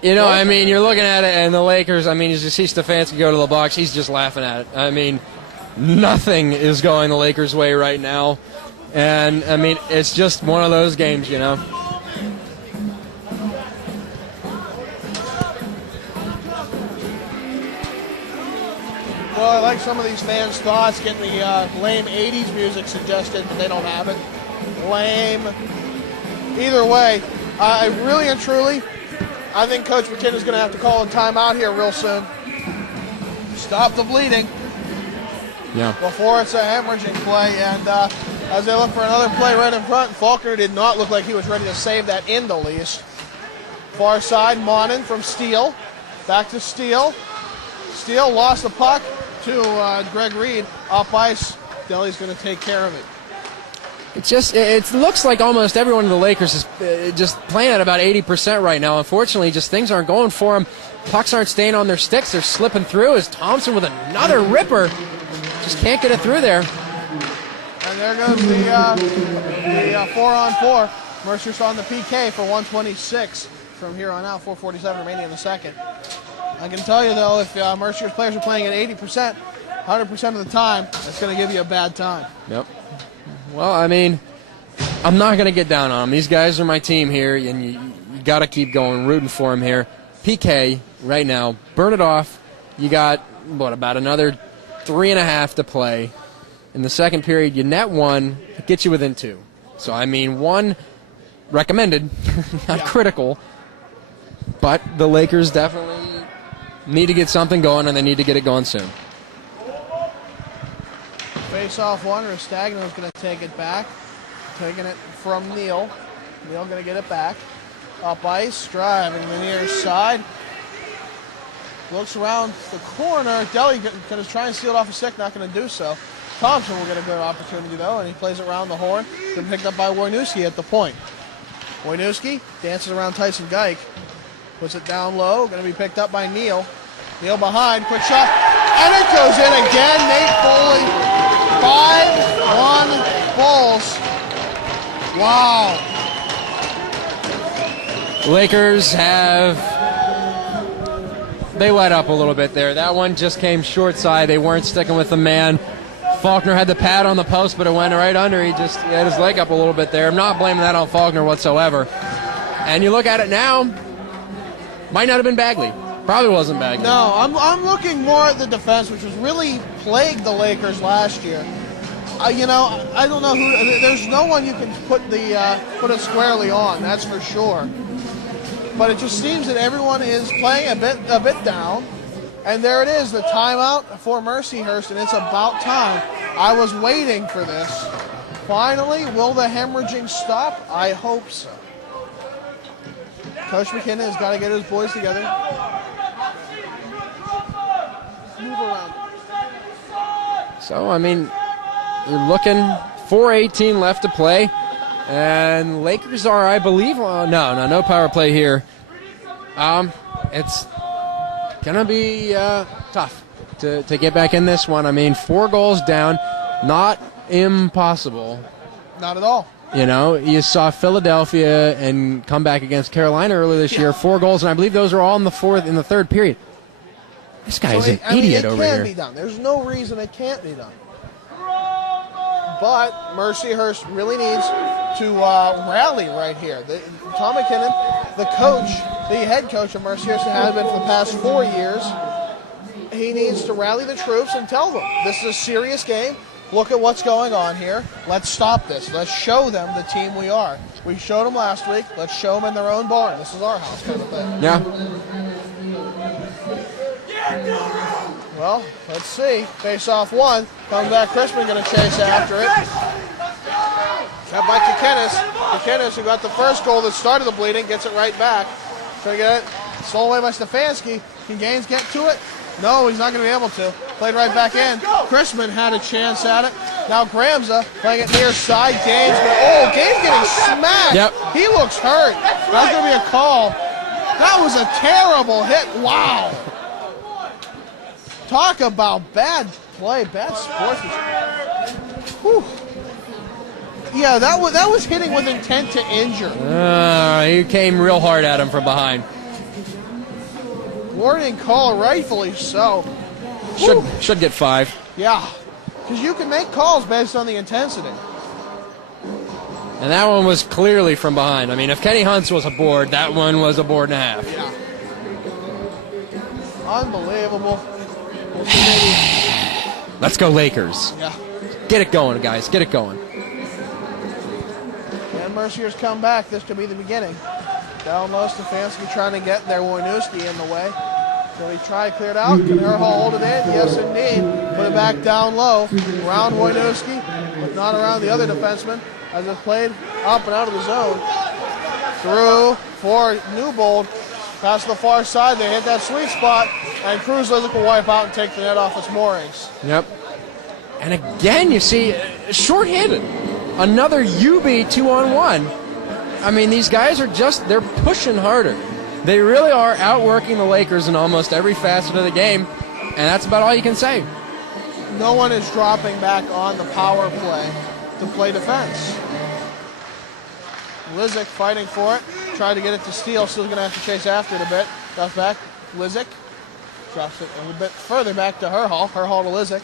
you know, I mean, you're looking at it, and the Lakers, I mean, you just see Stefanski go to the box. He's just laughing at it. I mean, nothing is going the Lakers' way right now. And, I mean, it's just one of those games, you know. Well, I like some of these fans' thoughts, getting the lame 80s music suggested, but they don't have it. Lame. Either way, I really and truly, I think Coach McKinnon's going to have to call a timeout here real soon. Stop the bleeding. Yeah. Before it's a hemorrhaging play. And as they look for another play right in front, Faulkner did not look like he was ready to save that in the least. Far side, Monin from Steele. Back to Steele. Steele lost the puck to Greg Reed. Up ice. Delhi's going to take care of it. It looks like almost everyone in the Lakers is just playing at about 80% right now. Unfortunately, just things aren't going for them. Pucks aren't staying on their sticks. They're slipping through as Thompson with another ripper. Just can't get it through there. And there goes the 4-on-4. Mercer's on the PK for 126. from here on out. 4:47 remaining in the second. I can tell you, though, if Mercyhurst players are playing at 80%, 100% of the time, it's going to give you a bad time. Yep. Well, I mean, I'm not going to get down on them. These guys are my team here, and you got to keep going, rooting for them here. PK right now, burn it off. You got, about another 3.5 to play. In the second period, you net one, it gets you within 2. So, I mean, 1 recommended, not critical, but the Lakers definitely need to get something going, and they need to get it going soon. Face-off one, Restagno's going to take it back. Taking it from Neal. Neal going to get it back. Up ice, driving the near side. Looks around the corner. Deli going to try and steal it off a stick, not going to do so. Thompson will get a good opportunity, though, and he plays it around the horn. Been picked up by Wojnowski at the point. Wojnowski dances around Tyson Geik. Puts it down low. Going to be picked up by Neal. Neal behind. Quick shot. And it goes in again. Nate Foley. 5-1 Bulls. Wow. Lakers they let up a little bit there. That one just came short side. They weren't sticking with the man. Faulkner had the pad on the post, but it went right under. He had his leg up a little bit there. I'm not blaming that on Faulkner whatsoever. And you look at it now, might not have been Bagley. Probably wasn't Bagley. No, I'm looking more at the defense, which was really plagued the Lakers last year. I don't know who. There's no one you can put it squarely on. That's for sure. But it just seems that everyone is playing a bit down. And there it is, the timeout for Mercyhurst, and it's about time. I was waiting for this. Finally, will the hemorrhaging stop? I hope so. Coach McKinnon has got to get his boys together. Move around. So, I mean, you're looking 4:18 left to play. And Lakers are, I believe, no power play here. It's going to be tough to get back in this one. I mean, 4 goals down, not impossible. Not at all. You saw Philadelphia and come back against Carolina earlier this year, 4 goals, and I believe those are all in the third period. This guy's an idiot over here. It can be done. There's no reason it can't be done. But Mercyhurst really needs to rally right here. Tom McKinnon, the head coach of Mercyhurst, has been for the past 4 years. He needs to rally the troops and tell them, this is a serious game. Look at what's going on here. Let's stop this. Let's show them the team we are. We showed them last week. Let's show them in their own barn. This is our house kind of thing. Yeah. Well, let's see. Face-off one. Comes back. Crispin going to chase after it. Kept by Kikenis. Kikenis, who got the first goal that started the bleeding, gets it right back. Trying to get it. Stolen away by Stefanski. Can Gaines get to it? No, he's not going to be able to. Played right back in. Crispin had a chance at it. Now Gramza playing it near side. Gaines getting smashed. Yep. He looks hurt. That's going to be a call. That was a terrible hit. Wow. Talk about bad play, bad sportsmanship. Whew. Yeah, that was hitting with intent to injure. He came real hard at him from behind. Warning call, rightfully so. Should get 5. Yeah, because you can make calls based on the intensity. And that one was clearly from behind. I mean, if Kenny Hunt's was a board, that one was a board and a half. Yeah. Unbelievable. Let's go Lakers. Yeah. Get it going, guys. Get it going. And Mercyhurst come back. This could be the beginning. Down low, Stefanski trying to get there. Wojnowski in the way. So he try to clear it out. Can Herhol hold it in? Yes, indeed. Put it back down low. Around Wojnowski, but not around the other defenseman. As it's played up and out of the zone. Through for Newbold. Past the far side, they hit that sweet spot, and Cruz will wipe out and take the net off its moorings. Yep. And again, you see, shorthanded. Another UB 2-on-1. I mean, these guys are they're pushing harder. They really are outworking the Lakers in almost every facet of the game, and that's about all you can say. No one is dropping back on the power play to play defense. Lizick fighting for it. tried to get it to Steele. Still going to have to chase after it a bit. Drops back. Lizick drops it a little bit further back to Herhall. Herhall to Lizick.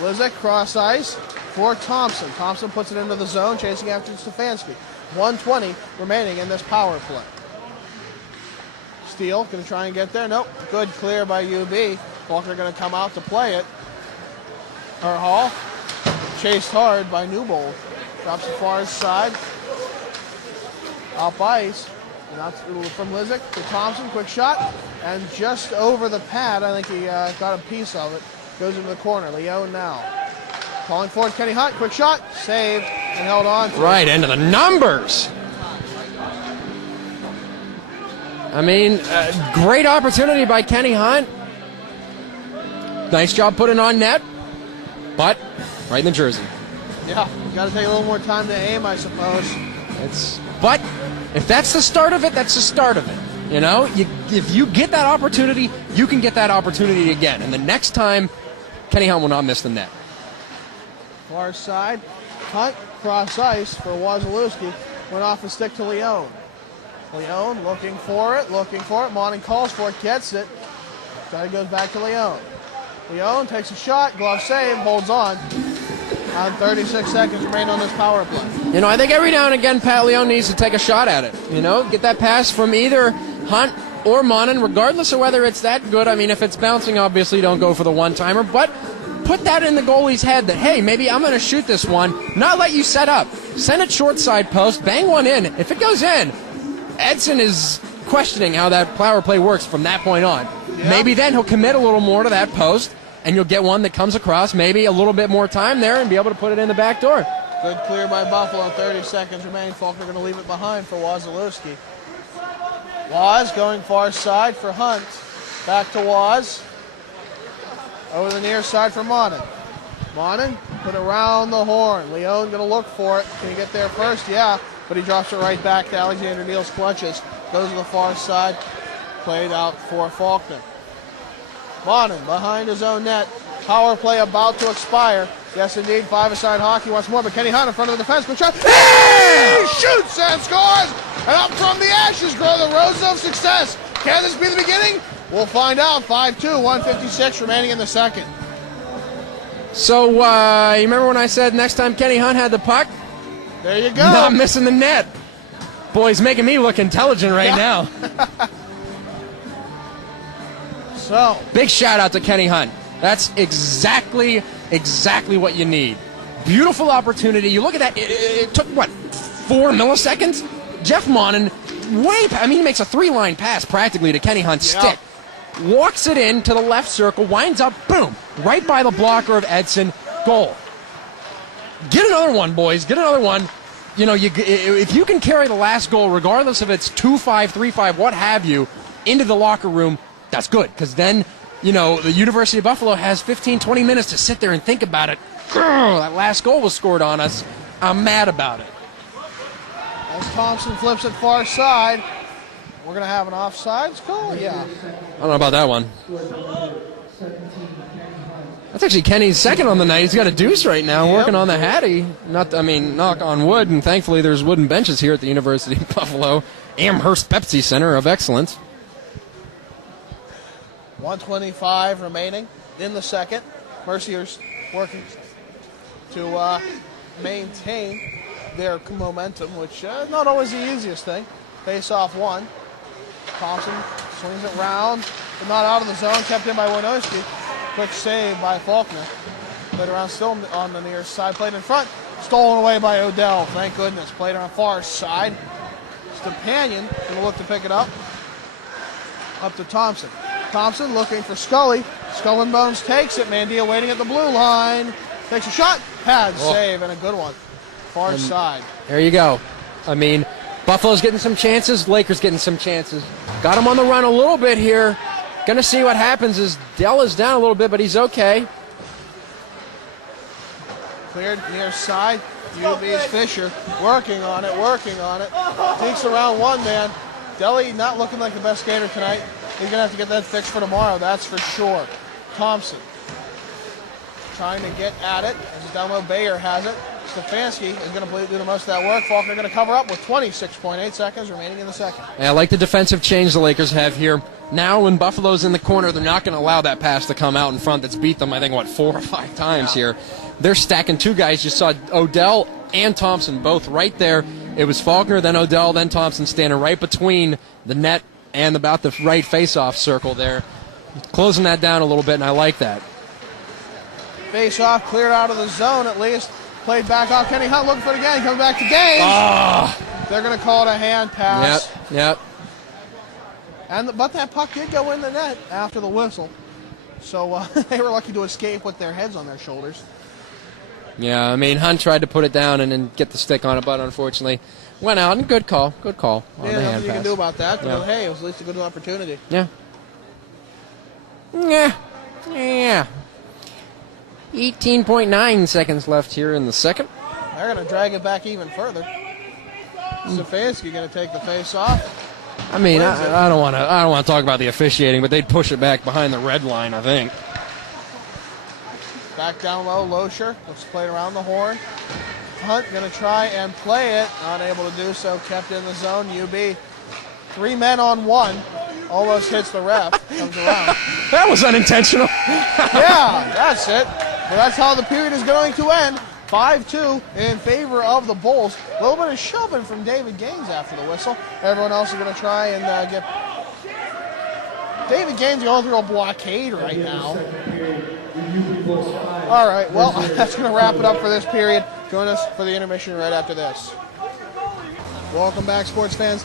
Lizick cross ice for Thompson. Thompson puts it into the zone, chasing after Stefanski. 1:20 remaining in this power play. Steele going to try and get there. Nope. Good clear by UB. Faulkner going to come out to play it. Herhall chased hard by Newbold. Drops it far side. Up ice. Not from Lizick to Thompson. Quick shot. And just over the pad, I think he got a piece of it. Goes into the corner. Leone now. Calling forward Kenny Hunt. Quick shot. Saved and held on to right into the numbers. I mean, great opportunity by Kenny Hunt. Nice job putting on net. But right in the jersey. Yeah, got to take a little more time to aim, I suppose. But if that's the start of it, that's the start of it. You know, if you get that opportunity, you can get that opportunity again. And the next time, Kenny Hunt will not miss the net. Far side, Hunt, cross ice for Wazalewski. Went off the stick to Leone. Leone looking for it. Monning calls for it, gets it. Then goes back to Leone. Leone takes a shot, glove save, holds on. 36 seconds remain on this power play. You know, I think every now and again, Pat Leone needs to take a shot at it. You know, get that pass from either Hunt or Monin, regardless of whether it's that good. I mean, if it's bouncing, obviously don't go for the one-timer, but put that in the goalie's head that, hey, maybe I'm going to shoot this one, not let you set up. Send it short side post, bang one in. If it goes in, Edson is questioning how that power play works from that point on. Yeah. Maybe then he'll commit a little more to that post, and you'll get one that comes across, maybe a little bit more time there, and be able to put it in the back door. Good clear by Buffalo, 30 seconds remaining. Faulkner going to leave it behind for Wazalewski. Waz going far side for Hunt. Back to Waz. Over the near side for Monin. Monin put it around the horn. Leone going to look for it. Can he get there first? Yeah, but he drops it right back to Alexander Neal's clutches. Goes to the far side. Played out for Faulkner. Monin behind his own net. Power play about to expire. Yes, indeed. Five-a-side hockey wants more, but Kenny Hunt in front of the defense. Quick shot. He shoots and scores! And up from the ashes grow the roses of success. Can this be the beginning? We'll find out. 5-2, 1:56 remaining in the second. So, you remember when I said next time Kenny Hunt had the puck? There you go. Not missing the net. Boy, he's making me look intelligent right now. So, big shout out to Kenny Hunt. That's exactly what you need. Beautiful opportunity. You look at that. It took, 4 milliseconds? Jeff Monin, he makes a 3-line pass practically to Kenny Hunt's stick. Walks it in to the left circle, winds up, boom, right by the blocker of Edson. Goal. Get another one, boys. Get another one. You know, if you can carry the last goal, regardless if it's 2-5, 3-5, what have you, into the locker room, that's good, because then, you know, the University of Buffalo has 15, 20 minutes to sit there and think about it. Grr, that last goal was scored on us. I'm mad about it. As Thompson flips it far side, we're going to have an offsides call? Yeah. I don't know about that one. That's actually Kenny's second on the night. He's got a deuce right now, working on the Hattie. Knock on wood, and thankfully there's wooden benches here at the University of Buffalo. Amherst Pepsi Center of Excellence. 1:25 remaining in the second. Mercyhurst working to maintain their momentum, which is not always the easiest thing. Face off one. Thompson swings it round, but not out of the zone. Kept in by Wojnowski. Quick save by Faulkner. Played around still on the near side. Played in front. Stolen away by Odell. Thank goodness. Played on the far side. Stepanian going to look to pick it up. Up to Thompson. Thompson looking for Scully. Skull and Bones takes it. Mandia waiting at the blue line. Takes a shot. Pad save and a good one. Far side. There you go. I mean, Buffalo's getting some chances. Lakers getting some chances. Got him on the run a little bit here. Going to see what happens as Dell is down a little bit, but he's okay. Cleared near side. UB's Fisher working on it. Takes around one man. Deli not looking like the best skater tonight. He's going to have to get that fixed for tomorrow, that's for sure. Thompson trying to get at it as Delmo Bayer has it. Stefanski is going to do the most of that work. Faulkner going to cover up with 26.8 seconds remaining in the second. Yeah, I like the defensive change the Lakers have here. Now when Buffalo's in the corner, they're not going to allow that pass to come out in front that's beat them, I think, 4 or 5 times here. They're stacking 2 guys. You saw Odell and Thompson both right there. It was Faulkner, then Odell, then Thompson standing right between the net and about the right face-off circle there. Closing that down a little bit, and I like that. Face-off, cleared out of the zone at least. Played back off. Kenny Hunt looking for it again. He comes back to Gaines. Oh. They're going to call it a hand pass. Yep. But that puck did go in the net after the whistle. So they were lucky to escape with their heads on their shoulders. Yeah, I mean, Hunt tried to put it down and then get the stick on it, but unfortunately went out. And good call on the hand nothing you pass. can do about that. But hey, it was at least a good opportunity. Yeah. 18.9 seconds left here in the second. They're going to drag it back even further. Stefanski going to take the face off. I mean, I don't want to talk about the officiating, but they'd push it back behind the red line, I think. Back down low, Loescher looks played around the horn. Hunt going to try and play it, unable to do so, kept in the zone. UB 3 men on 1, almost hits the ref, comes around. That was unintentional. Yeah, that's it. But that's how the period is going to end. 5-2 in favor of the Bulls. A little bit of shoving from David Gaines after the whistle. Everyone else is going to try and get... David Gaines going through a blockade right now. All right, well, that's going to wrap it up for this period. Join us for the intermission right after this. Welcome back, sports fans.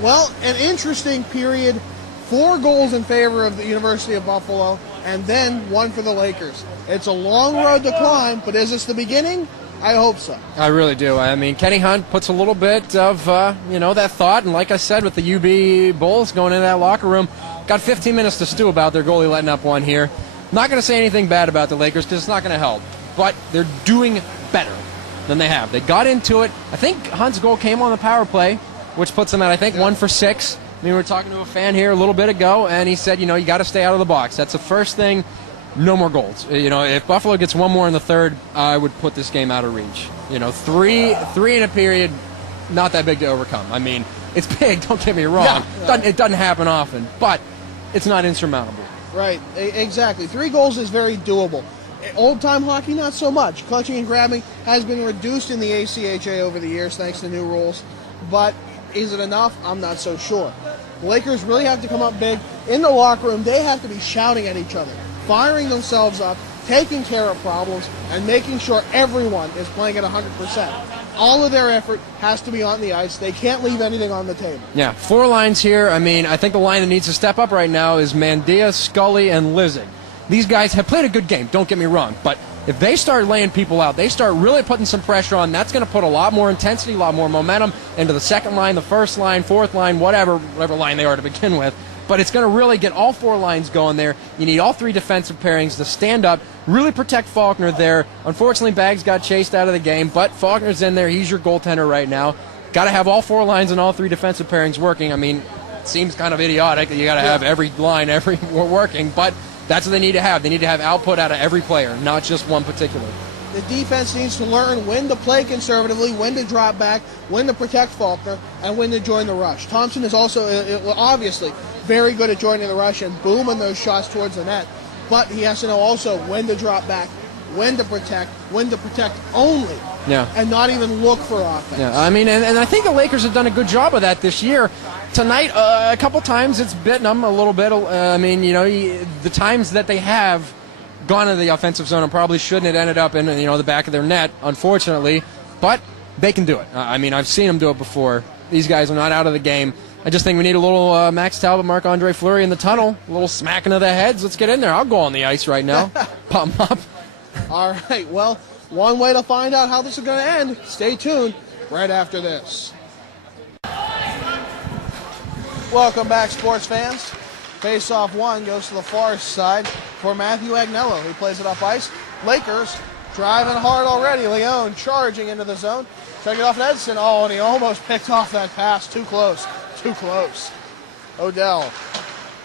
Well, an interesting period. 4 goals in favor of the University of Buffalo, and then 1 for the Lakers. It's a long road to climb, but is this the beginning? I hope so. I really do. I mean, Kenny Hunt puts a little bit of, that thought, and like I said, with the UB Bulls going into that locker room, got 15 minutes to stew about their goalie letting up 1 here. Not going to say anything bad about the Lakers because it's not going to help, but they're doing better than they have. They got into it. I think Hunt's goal came on the power play, which puts them at, I think, 1 for 6. I mean, we were talking to a fan here a little bit ago, and he said, you got to stay out of the box. That's the first thing. No more goals. If Buffalo gets 1 more in the third, I would put this game out of reach. 3 in a period, not that big to overcome. I mean, it's big, don't get me wrong. Yeah. It doesn't happen often, but it's not insurmountable. Right, exactly. 3 goals is very doable. Old-time hockey, not so much. Clutching and grabbing has been reduced in the ACHA over the years thanks to new rules, but is it enough? I'm not so sure. The Lakers really have to come up big. In the locker room, they have to be shouting at each other, firing themselves up, taking care of problems, and making sure everyone is playing at 100%. All of their effort has to be on the ice. They can't leave anything on the table. Yeah, 4 lines here. I mean, I think the line that needs to step up right now is Mandia, Scully, and Lizzing. These guys have played a good game, don't get me wrong, but if they start laying people out, they start really putting some pressure on, that's going to put a lot more intensity, a lot more momentum into the second line, the first line, fourth line, whatever line they are to begin with. But it's going to really get all 4 lines going there. You need all 3 defensive pairings to stand up, really protect Faulkner there. Unfortunately, Baggs got chased out of the game, but Faulkner's in there. He's your goaltender right now. Got to have all 4 lines and all 3 defensive pairings working. I mean, it seems kind of idiotic that you got to have every line working, but that's what they need to have. They need to have output out of every player, not just one particular. The defense needs to learn when to play conservatively, when to drop back, when to protect Faulkner, and when to join the rush. Thompson is also, obviously, very good at joining the rush and booming those shots towards the net. But he has to know also when to drop back, when to protect only, and not even look for offense. Yeah, I mean, and I think the Lakers have done a good job of that this year. Tonight, a couple times it's bitten them a little bit. I mean, the times that they have gone into the offensive zone and probably shouldn't have ended up in the back of their net, unfortunately. But they can do it. I mean, I've seen them do it before. These guys are not out of the game. I just think we need a little Max Talbot, Marc-Andre Fleury in the tunnel, a little smacking of the heads. Let's get in there. I'll go on the ice right now. Pump them up. All right, well, one way to find out how this is going to end, stay tuned right after this. Welcome back, sports fans. Face-off 1 goes to the far side for Matthew Agnello. He plays it up ice. Lakers driving hard already. Leone charging into the zone. Taking it off Edson. Oh, and he almost picked off that pass. Too close. Odell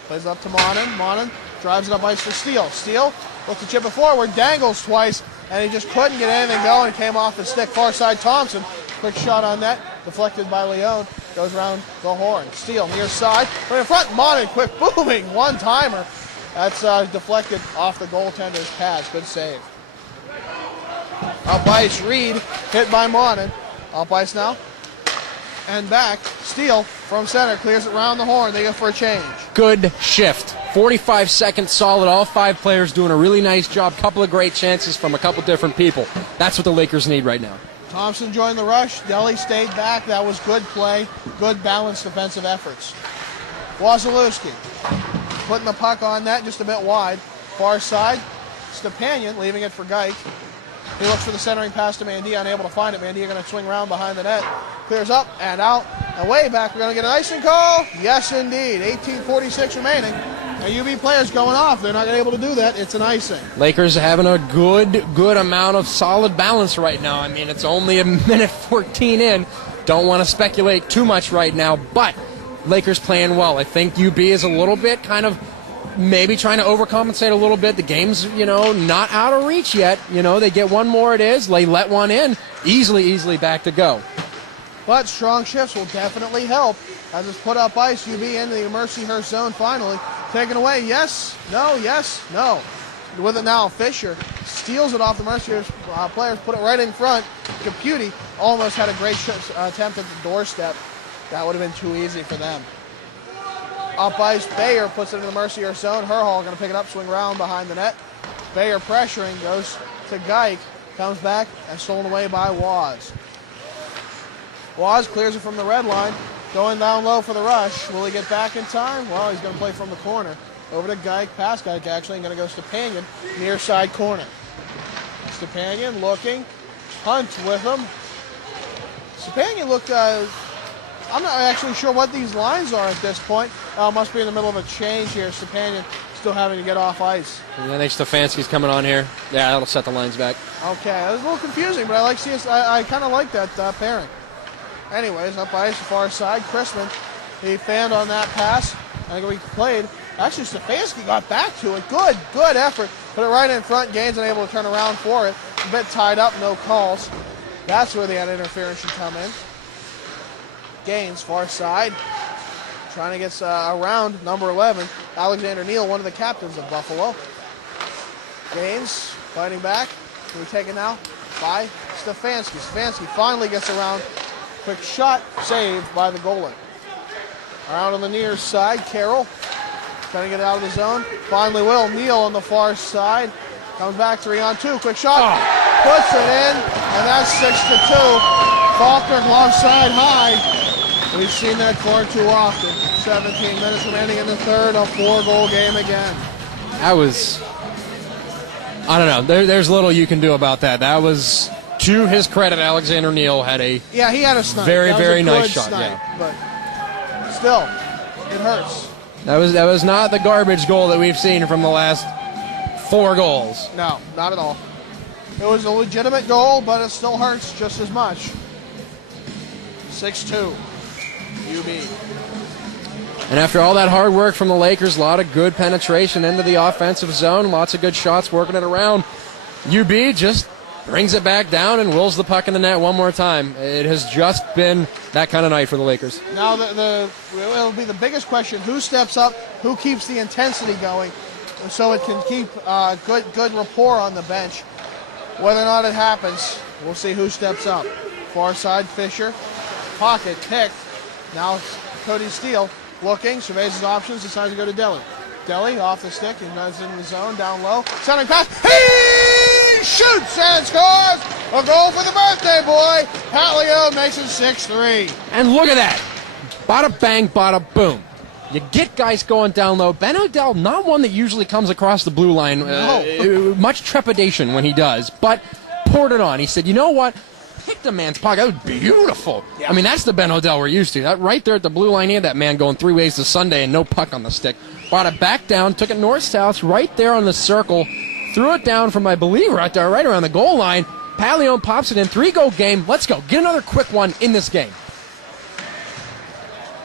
plays it up to Monin. Monin drives it up ice for Steele. Steele looks to chip it forward. Dangles twice. and he just couldn't get anything going. Came off the stick, far side Thompson. Quick shot on net, deflected by Leone. Goes around the horn. Steele near side, but in front, Monin, quick booming one-timer. That's deflected off the goaltender's pads. Good save. Up ice, Reed, hit by Monin. Up ice now. And back, Steele from center, clears it around the horn. They go for a change. Good shift. 45 seconds solid. All 5 players doing a really nice job. Couple of great chances from a couple different people. That's what the Lakers need right now. Thompson joined the rush. Deli stayed back. That was good play. Good balanced defensive efforts. Wasilewski putting the puck on net just a bit wide. Far side. Stepanian leaving it for Geik. He looks for the centering pass to Mandia, unable to find it. Mandia going to swing around behind the net. Clears up and out. And way back, we're going to get an icing call. Yes, indeed. 18:46 remaining. The UB players going off. They're not able to do that. It's an icing. Lakers having a good amount of solid balance right now. I mean, it's only a minute 14 in. Don't want to speculate too much right now, but Lakers playing well. I think UB is a little bit kind of maybe trying to overcompensate a little bit. The game's, not out of reach yet. They get one more, it is. They let one in. Easily back to go. But strong shifts will definitely help as it's put up ice. UB into the Mercyhurst zone finally. Taken away, yes, no. With it now, Fisher steals it off the Mercyhurst players, put it right in front. Caputi almost had a great attempt at the doorstep. That would have been too easy for them. Up ice, Bayer puts it in the Mercyhurst zone. Herhall going to pick it up, swing around behind the net. Bayer pressuring, goes to Geik, comes back and stolen away by Waz. Waz clears it from the red line, going down low for the rush. Will he get back in time? Well, he's going to play from the corner. Over to Geik, past Geik actually, and going to go Stepanian, near side corner. Stepanian looking, Hunt with him. Stepanian looked, I'm not actually sure what these lines are at this point. Must be in the middle of a change here. Stepanian still having to get off ice. And I think Stefanski's coming on here. Yeah, that'll set the lines back. Okay, it was a little confusing, but I kind of like that pairing. Anyways, up ice, far side, Chrisman, he fanned on that pass. I think we played. Actually, Stefanski got back to it. Good effort. Put it right in front. Gaines unable to turn around for it. A bit tied up, no calls. That's where the interference should come in. Gaines, far side, trying to get around number 11, Alexander Neal, one of the captains of Buffalo. Gaines fighting back. Can we take it now? By Stefanski. Stefanski finally gets around. Quick shot, saved by the goalie. Around on the near side, Carroll trying to get out of the zone. Finally will. Neal on the far side. Comes back 3-on-2. Quick shot. Puts it in. And that's 6-2. Faulkner glove side high. We've seen that far too often. 17 minutes remaining in the third. A 4-goal game again. That was, I don't know. There's little you can do about that. That was, to his credit, Alexander Neal had a he had a snipe. very nice shot. Snipe, yeah. But still, it hurts. That was not the garbage goal that we've seen from the last 4 goals. No, not at all. It was a legitimate goal, but it still hurts just as much. 6-2, UB. And after all that hard work from the Lakers, a lot of good penetration into the offensive zone, lots of good shots working it around. UB just brings it back down and wills the puck in the net one more time. It has just been that kind of night for the Lakers. Now it'll be the biggest question: who steps up, who keeps the intensity going, so it can keep good rapport on the bench. Whether or not it happens, we'll see who steps up. Far side, Fisher, pocket picked. Now Cody Steele looking, surveys his options, decides to go to Deli. Deli off the stick, he goes in the zone, down low, centering pass. He shoots and scores a goal for the birthday boy. Palio makes it 6-3. And look at that. Bada bang, bada boom. You get guys going down low. Ben O'Dell, not one that usually comes across the blue line. Much trepidation when he does, but poured it on. He said, you know what? Picked the man's pocket. That was beautiful. Yeah. I mean, that's the Ben O'Dell we're used to. That right there at the blue line, he had that man going 3 ways to Sunday and no puck on the stick. Brought it back down, took it north-south, right there on the circle, threw it down from, I believe, right there, right around the goal line. Pallione pops it in. 3-goal game. Let's go. Get another quick one in this game.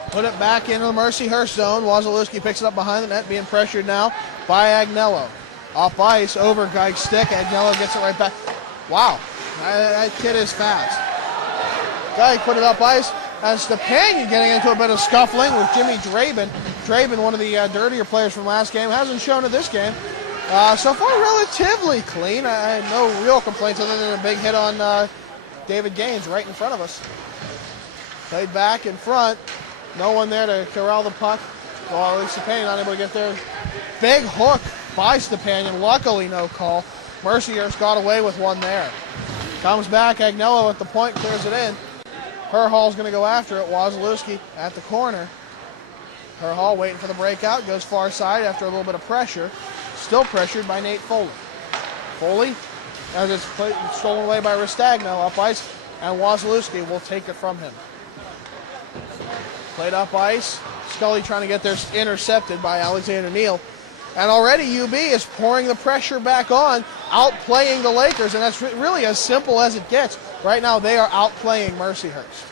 Put it back into the Mercyhurst zone. Wasilewski picks it up behind the net, being pressured now by Agnello. Off ice, over Geik's stick. Agnello gets it right back. Wow, that kid is fast. Guy put it up ice. And Stepanian getting into a bit of scuffling with Jimmy Draben. Draben, one of the dirtier players from last game, hasn't shown it this game. So far, relatively clean. I had no real complaints other than a big hit on David Gaines right in front of us. Played back in front. No one there to corral the puck. Well, at least Stepanian unable to get there. Big hook by Stepanian. Luckily, no call. Mercyhurst got away with one there. Comes back. Agnello at the point, clears it in. Herhal's going to go after it. Wazalewski at the corner. Herhal waiting for the breakout. Goes far side after a little bit of pressure. Still pressured by Nate Foley. Foley, as it's stolen away by Restagno up ice, and Wazalewski will take it from him. Played up ice. Scully trying to get there intercepted by Alexander Neal. And already UB is pouring the pressure back on, outplaying the Lakers, and that's really as simple as it gets. Right now they are outplaying Mercyhurst.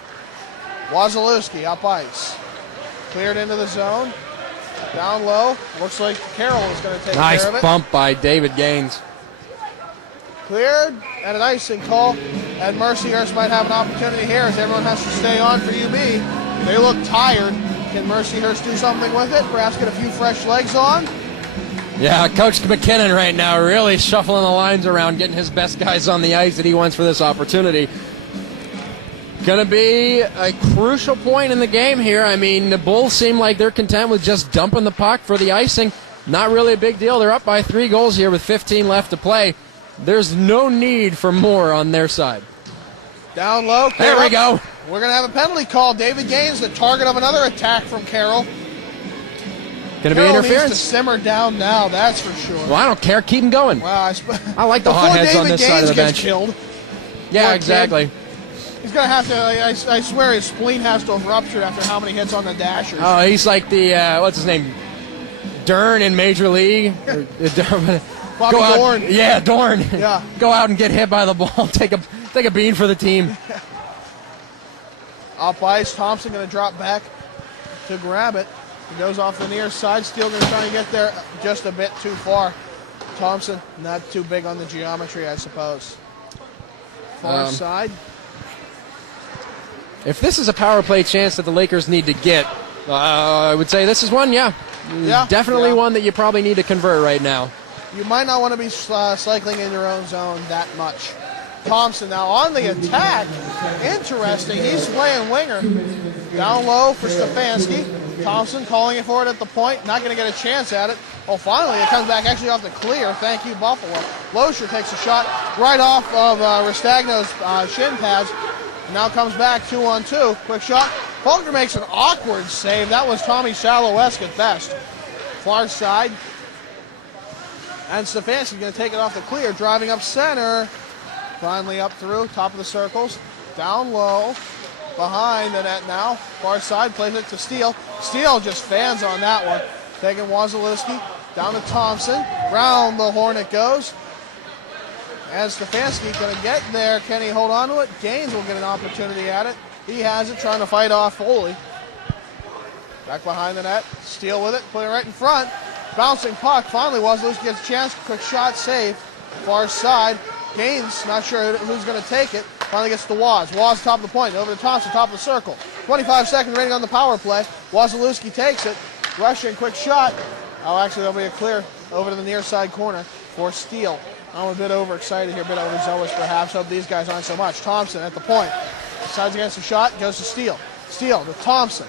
Wazalewski up ice. Cleared into the zone. Down low. Looks like Carroll is going to take care of it. Nice bump by David Gaines. Cleared, and an icing call. And Mercyhurst might have an opportunity here as everyone has to stay on for UB. They look tired. Can Mercyhurst do something with it? Perhaps get a few fresh legs on? Yeah, Coach McKinnon right now really shuffling the lines around, getting his best guys on the ice that he wants for this opportunity. Going to be a crucial point in the game here. I mean, the Bulls seem like they're content with just dumping the puck for the icing. Not really a big deal. They're up by 3 goals here with 15 left to play. There's no need for more on their side. Down low. There we go. We're going to have a penalty call. David Gaines, the target of another attack from Carroll. Going to be interference? Needs to simmer down now, that's for sure. Well, I don't care. Keep him going. Well, I like the hotheads on this side of the bench. Killed, yeah, exactly. Kid. He's going to have to, I swear his spleen has to have ruptured after how many hits on the Dashers. Oh, he's like the, what's his name? Dern in Major League. Bobby Dorn. Yeah, Dorn. Yeah. Go out and get hit by the ball. Take a bean for the team. Up ice, Thompson going to drop back to grab it. He goes off the near side. Steele going to try and get there just a bit too far. Thompson not too big on the geometry, I suppose. Far side. If this is a power play chance that the Lakers need to get, I would say this is one, yeah. Definitely one that you probably need to convert right now. You might not want to be cycling in your own zone that much. Thompson now on the attack. Interesting. He's playing winger. Down low for Stefanski. Thompson calling it for it at the point. Not going to get a chance at it. Oh, finally it comes back actually off the clear. Thank you, Buffalo. Loescher takes a shot right off of Restagno's shin pads. Now comes back 2-on-2. Quick shot. Faulkner makes an awkward save. That was Tommy Shallow-esque at best. Far side. And Stefanski going to take it off the clear. Driving up center. Finally up through. Top of the circles. Down low. Behind the net now. Far side. Plays it to Steele. Steele just fans on that one. Taking Wazalewski. Down to Thompson. Round the horn it goes. And Stefanski going to get there. Can he hold on to it? Gaines will get an opportunity at it. He has it, trying to fight off Foley. Back behind the net. Steele with it. Put it right in front. Bouncing puck. Finally, Wazalewski gets a chance. Quick shot, save. Far side. Gaines, not sure who's going to take it. Finally gets to Waz. Waz top of the point. Over to Thompson, top of the circle. 25 seconds remaining on the power play. Wazalewski takes it. Rushing, quick shot. Oh, actually, there'll be a clear over to the near side corner for Steele. I'm a bit overexcited here, a bit overzealous perhaps. Hope these guys aren't so much. Thompson at the point. Decides against the shot, goes to Steele. Steele to Thompson.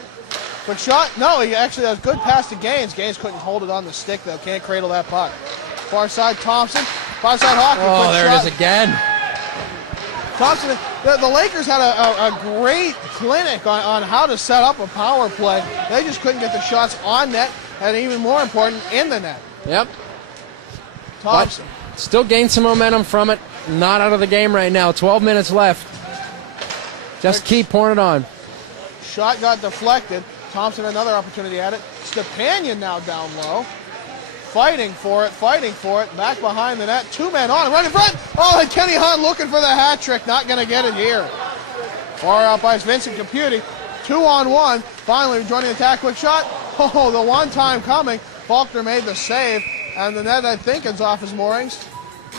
Quick shot. No, he actually has good pass to Gaines. Gaines couldn't hold it on the stick, though. Can't cradle that puck. Far side, Thompson. Far side, Hockey. Oh, there it is again. Thompson, the Lakers had a great clinic on how to set up a power play. They just couldn't get the shots on net, and even more important, in the net. Yep. Thompson. But still gained some momentum from it. Not out of the game right now. 12 minutes left. Just keep pouring it on. Shot got deflected. Thompson another opportunity at it. Stepanian now down low. Fighting for it. Back behind the net. 2 men on. Right in front. Oh, and Kenny Hunt looking for the hat trick. Not going to get it here. Far out by Vincent Caputi. 2-on-1. Finally joining the attack. Quick shot. Oh, the one time coming. Faulkner made the save. And the net, I think, is off his moorings.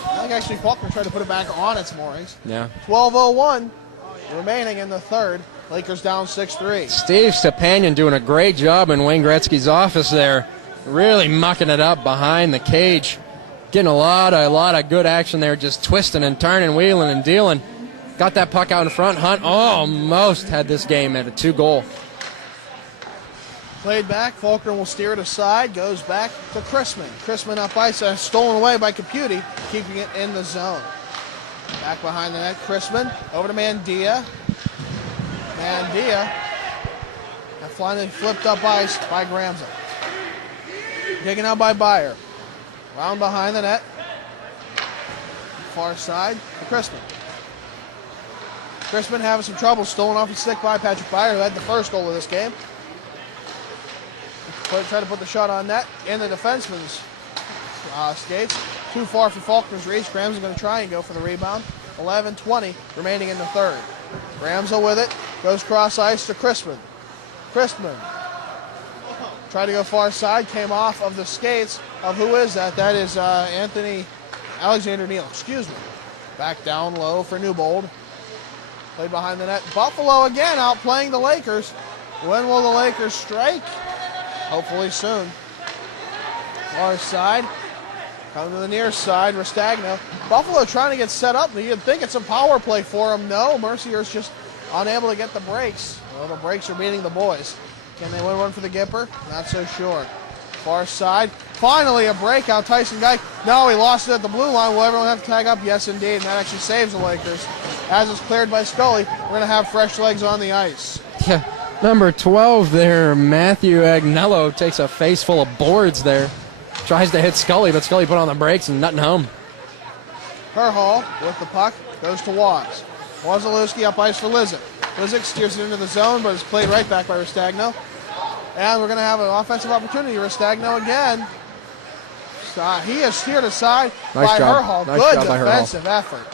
I think actually Faulkner tried to put it back on its moorings. Yeah. 12:01 remaining in the third. Lakers down 6-3. Steve Stepanian doing a great job in Wayne Gretzky's office there. Really mucking it up behind the cage. Getting a lot of good action there, just twisting and turning, wheeling and dealing. Got that puck out in front. Hunt almost had this game at a 2-goal. Played back. Faulkner will steer it aside. Goes back to Chrisman. Chrisman up ice. Stolen away by Caputi, keeping it in the zone. Back behind the net. Chrisman over to Mandia. Mandia. And finally flipped up ice by Gramza. Taken out by Byer. Round behind the net. Far side to Chrisman. Chrisman having some trouble. Stolen off his stick by Patrick Byer, who had the first goal of this game. Try to put the shot on net in the defenseman's skates. Too far for Faulkner's reach. Gramza going to try and go for the rebound. 11:20 remaining in the third. Gramza with it. Goes cross ice to Chrisman. Chrisman tried to go far side. Came off of the skates of who is that? That is Alexander Neal. Excuse me. Back down low for Newbold. Played behind the net. Buffalo again outplaying the Lakers. When will the Lakers strike? Hopefully soon. Far side. Coming to the near side. Restagno. Buffalo trying to get set up. You'd think it's a power play for them. No. Mercyhurst just unable to get the breaks. Well, the breaks are beating the boys. Can they win one for the Gipper? Not so sure. Far side. Finally a breakout. Tyson Geik. No, he lost it at the blue line. Will everyone have to tag up? Yes, indeed. And that actually saves the Lakers. As it's cleared by Scully, we're going to have fresh legs on the ice. Yeah. Number 12 there, Matthew Agnello, takes a face full of boards there. Tries to hit Scully, but Scully put on the brakes and nothing home. Herhall with the puck goes to Waz. Wazalewski up ice for Lizick. Lizick steers it into the zone, but it's played right back by Restagno. And we're going to have an offensive opportunity. Restagno again. He is steered aside by Herhall. Good defensive effort.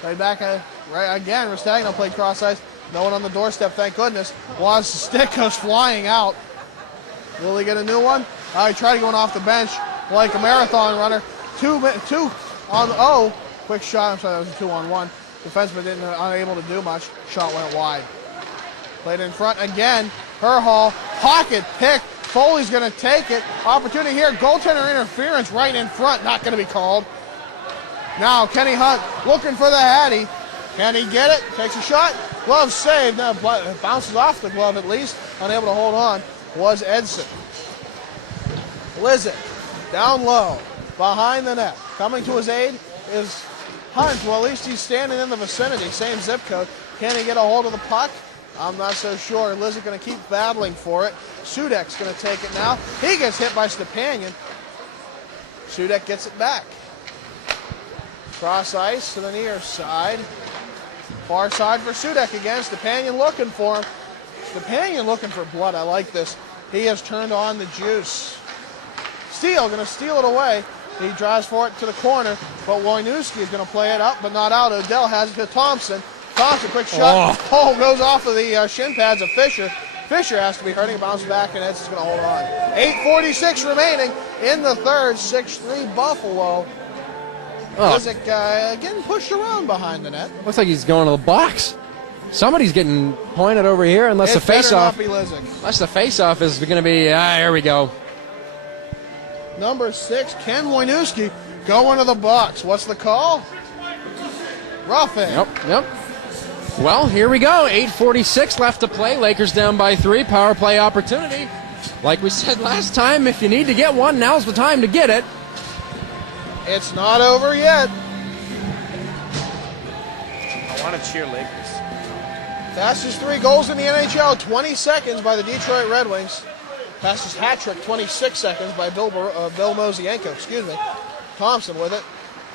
Played back right again. Restagno played cross ice. No one on the doorstep, thank goodness. Waz's stick goes flying out. Will he get a new one? He tried going off the bench like a marathon runner. Two on 0. Quick shot. I'm sorry, that was a 2-on-1. Defenseman unable to do much. Shot went wide. Played in front again. Herhall, pocket pick. Foley's going to take it. Opportunity here. Goaltender interference right in front. Not going to be called. Now Kenny Hunt looking for the Hattie. Can he get it? Takes a shot. Glove saved. Now it bounces off the glove at least. Unable to hold on was Edson. Lizick down low behind the net. Coming to his aid is Hunt. Well, at least he's standing in the vicinity. Same zip code. Can he get a hold of the puck? I'm not so sure. Lizick going to keep battling for it. Sudek's going to take it now. He gets hit by Stepanian. Sudek gets it back. Cross ice to the near side. Far side for Sudek again. Stepanian looking for him. Stepanian looking for blood. I like this. He has turned on the juice. Steele going to steal it away. He drives for it to the corner, but Wojnowski is going to play it up, but not out. Odell has it to Thompson. Thompson, quick shot. Oh, goes off of the shin pads of Fisher. Fisher has to be hurting, bounce back, and Edson's going to hold on. 8:46 remaining in the third. 6-3 Buffalo. Lizick getting pushed around behind the net. Looks like he's going to the box. Somebody's getting pointed over here, unless the face-off. Unless the face-off is going to be. Here we go. Number 6, Ken Wojnowski, going to the box. What's the call? Roughing. Yep. Well, here we go. 8:46 left to play. Lakers down by 3. Power play opportunity. Like we said last time, if you need to get one, now's the time to get it. It's not over yet. I want to cheer Lakers. Fastest 3 goals in the NHL, 20 seconds by the Detroit Red Wings. Fastest hat trick, 26 seconds by Bill Mosienko. Excuse me. Thompson with it.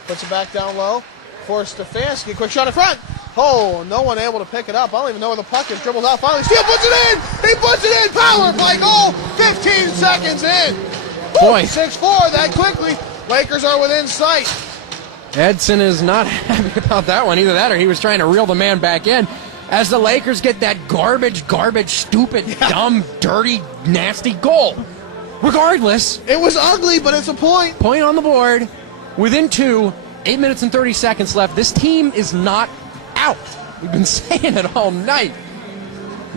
Puts it back down low for Stefanski. Quick shot in front. Oh, no one able to pick it up. I don't even know where the puck is. Dribbles out finally. Steele puts it in. He puts it in. Power play goal. 15 seconds in. Boy. 6-4 that quickly. Lakers are within sight. Edson is not happy about that one. Either that or he was trying to reel the man back in. As the Lakers get that garbage, stupid, dumb, dirty, nasty goal. Regardless. It was ugly, but it's a point. Point on the board. within 2, 8 minutes and 30 seconds left. This team is not out. We've been saying it all night.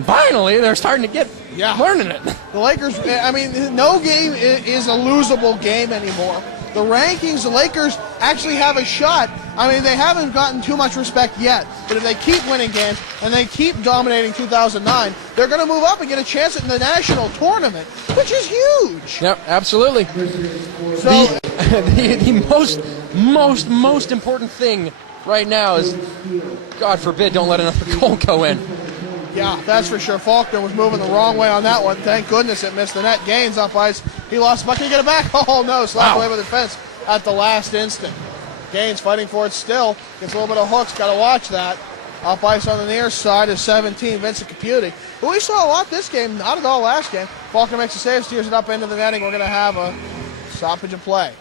Finally, they're starting to get learning it. The Lakers, I mean, no game is a losable game anymore. The rankings, the Lakers actually have a shot. I mean, they haven't gotten too much respect yet, but if they keep winning games and they keep dominating 2009, they're going to move up and get a chance at the national tournament, which is huge. Yep, absolutely. So the most important thing right now is, God forbid, don't let another goal go in. Yeah, that's for sure. Faulkner was moving the wrong way on that one. Thank goodness it missed the net. Gaines up ice. He lost the puck. Can he get it back? Oh, no. Slapped away with the fence at the last instant. Gaines fighting for it still. Gets a little bit of hooks. Got to watch that. Up ice on the near side is 17, Vincent Caputi, who we saw a lot this game, not at all last game. Faulkner makes a save, steers it up into the netting. We're going to have a stoppage of play.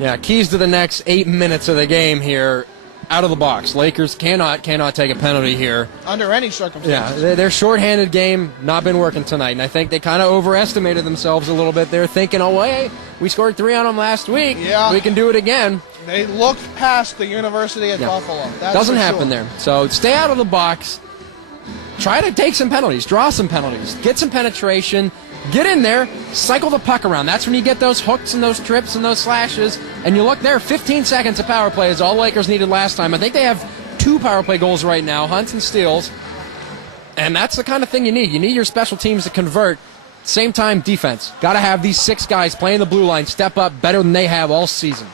Yeah, keys to the next 8 minutes of the game here. Out of the box. Lakers cannot take a penalty here. Under any circumstances. Yeah, their shorthanded game not been working tonight, and I think they kind of overestimated themselves a little bit. They're thinking, oh, hey, we scored 3 on them last week. Yeah. We can do it again. They looked past the University at Buffalo. That's doesn't for happen sure. there. So stay out of the box. Try to take some penalties. Draw some penalties. Get some penetration. Get in there, cycle the puck around. That's when you get those hooks and those trips and those slashes. And you look there, 15 seconds of power play is all Lakers needed last time. I think they have 2 power play goals right now, hunts and steals. And that's the kind of thing you need. You need your special teams to convert. Same time, defense. Got to have these 6 guys playing the blue line step up better than they have all season.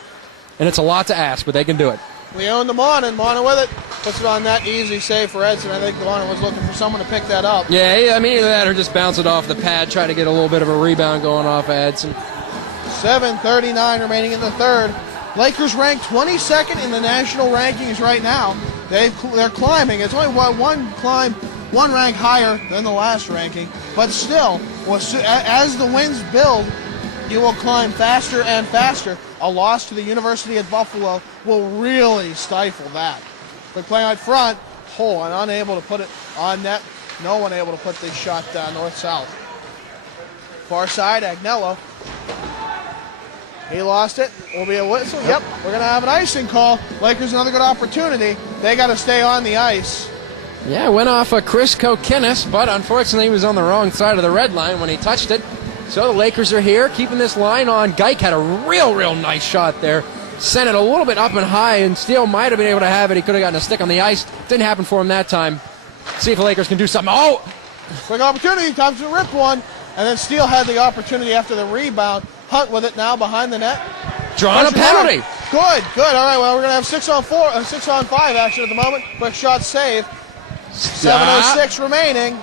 And it's a lot to ask, but they can do it. We own the Monin. Monin with it. Puts it on that easy save for Edson. I think the Monin was looking for someone to pick that up. Yeah, I mean, either that or just bounce it off the pad, try to get a little bit of a rebound going off Edson. 7:39 remaining in the third. Lakers ranked 22nd in the national rankings right now. They're climbing. It's only one rank higher than the last ranking. But still, as the wins build, you will climb faster and faster. A loss to the University at Buffalo will really stifle that. But playing out front, and unable to put it on net. No one able to put this shot north-south. Far side, Agnello. He lost it. Will be a whistle. Yep, we're going to have an icing call. Lakers another good opportunity. They got to stay on the ice. Yeah, went off of Chris Kokinis, but unfortunately he was on the wrong side of the red line when he touched it. So the Lakers are here, keeping this line on. Geik had a real nice shot there. Sent it a little bit up and high, and Steele might have been able to have it. He could have gotten a stick on the ice. Didn't happen for him that time. See if the Lakers can do something. Oh! Quick opportunity. Thompson ripped one, and then Steele had the opportunity after the rebound. Hunt with it now behind the net. Drawing a penalty. Good. All right, well, we're going to have 6-on-5 action at the moment. Quick shot save. 7:06 remaining.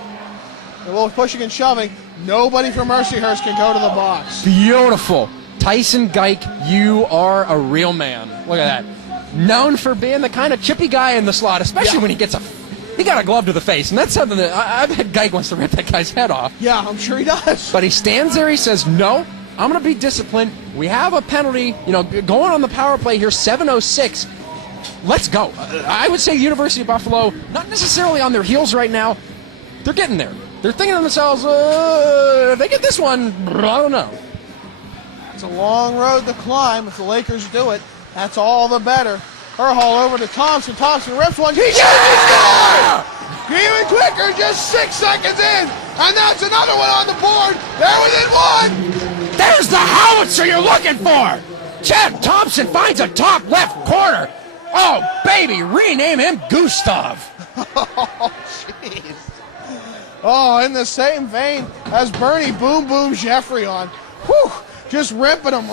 A little pushing and shoving. Nobody from Mercyhurst can go to the box. Beautiful. Tyson Geik, you are a real man. Look at that. Known for being the kind of chippy guy in the slot, especially when he got a glove to the face. And that's something that I bet Geik wants to rip that guy's head off. Yeah, I'm sure he does. But he stands there, he says, no, I'm going to be disciplined. We have a penalty, going on the power play here, 7:06. Let's go. I would say the University of Buffalo, not necessarily on their heels right now. They're getting there. They're thinking to themselves, if they get this one, I don't know. It's a long road to climb. If the Lakers do it, that's all the better. Herhall over to Thompson. Thompson rips one. He scores! Even quicker, just 6 seconds in. And that's another one on the board. They're within one. There's the howitzer you're looking for. Chad Thompson finds a top left corner. Oh, baby, rename him Gustav. Oh, jeez. Oh, in the same vein as Bernie Boom Boom Jeffrey-on. Whew, just ripping him.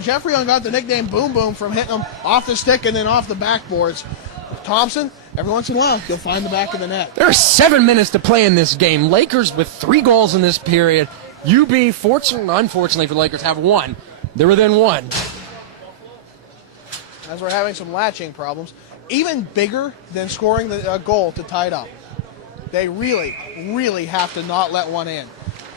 Jeffrey-on got the nickname Boom Boom from hitting him off the stick and then off the backboards. Thompson, every once in a while, you'll find the back of the net. There are 7 minutes to play in this game. Lakers with 3 goals in this period. UB, unfortunately for the Lakers, have 1. They're within 1. As we're having some latching problems, even bigger than scoring the goal to tie it up. They really have to not let one in.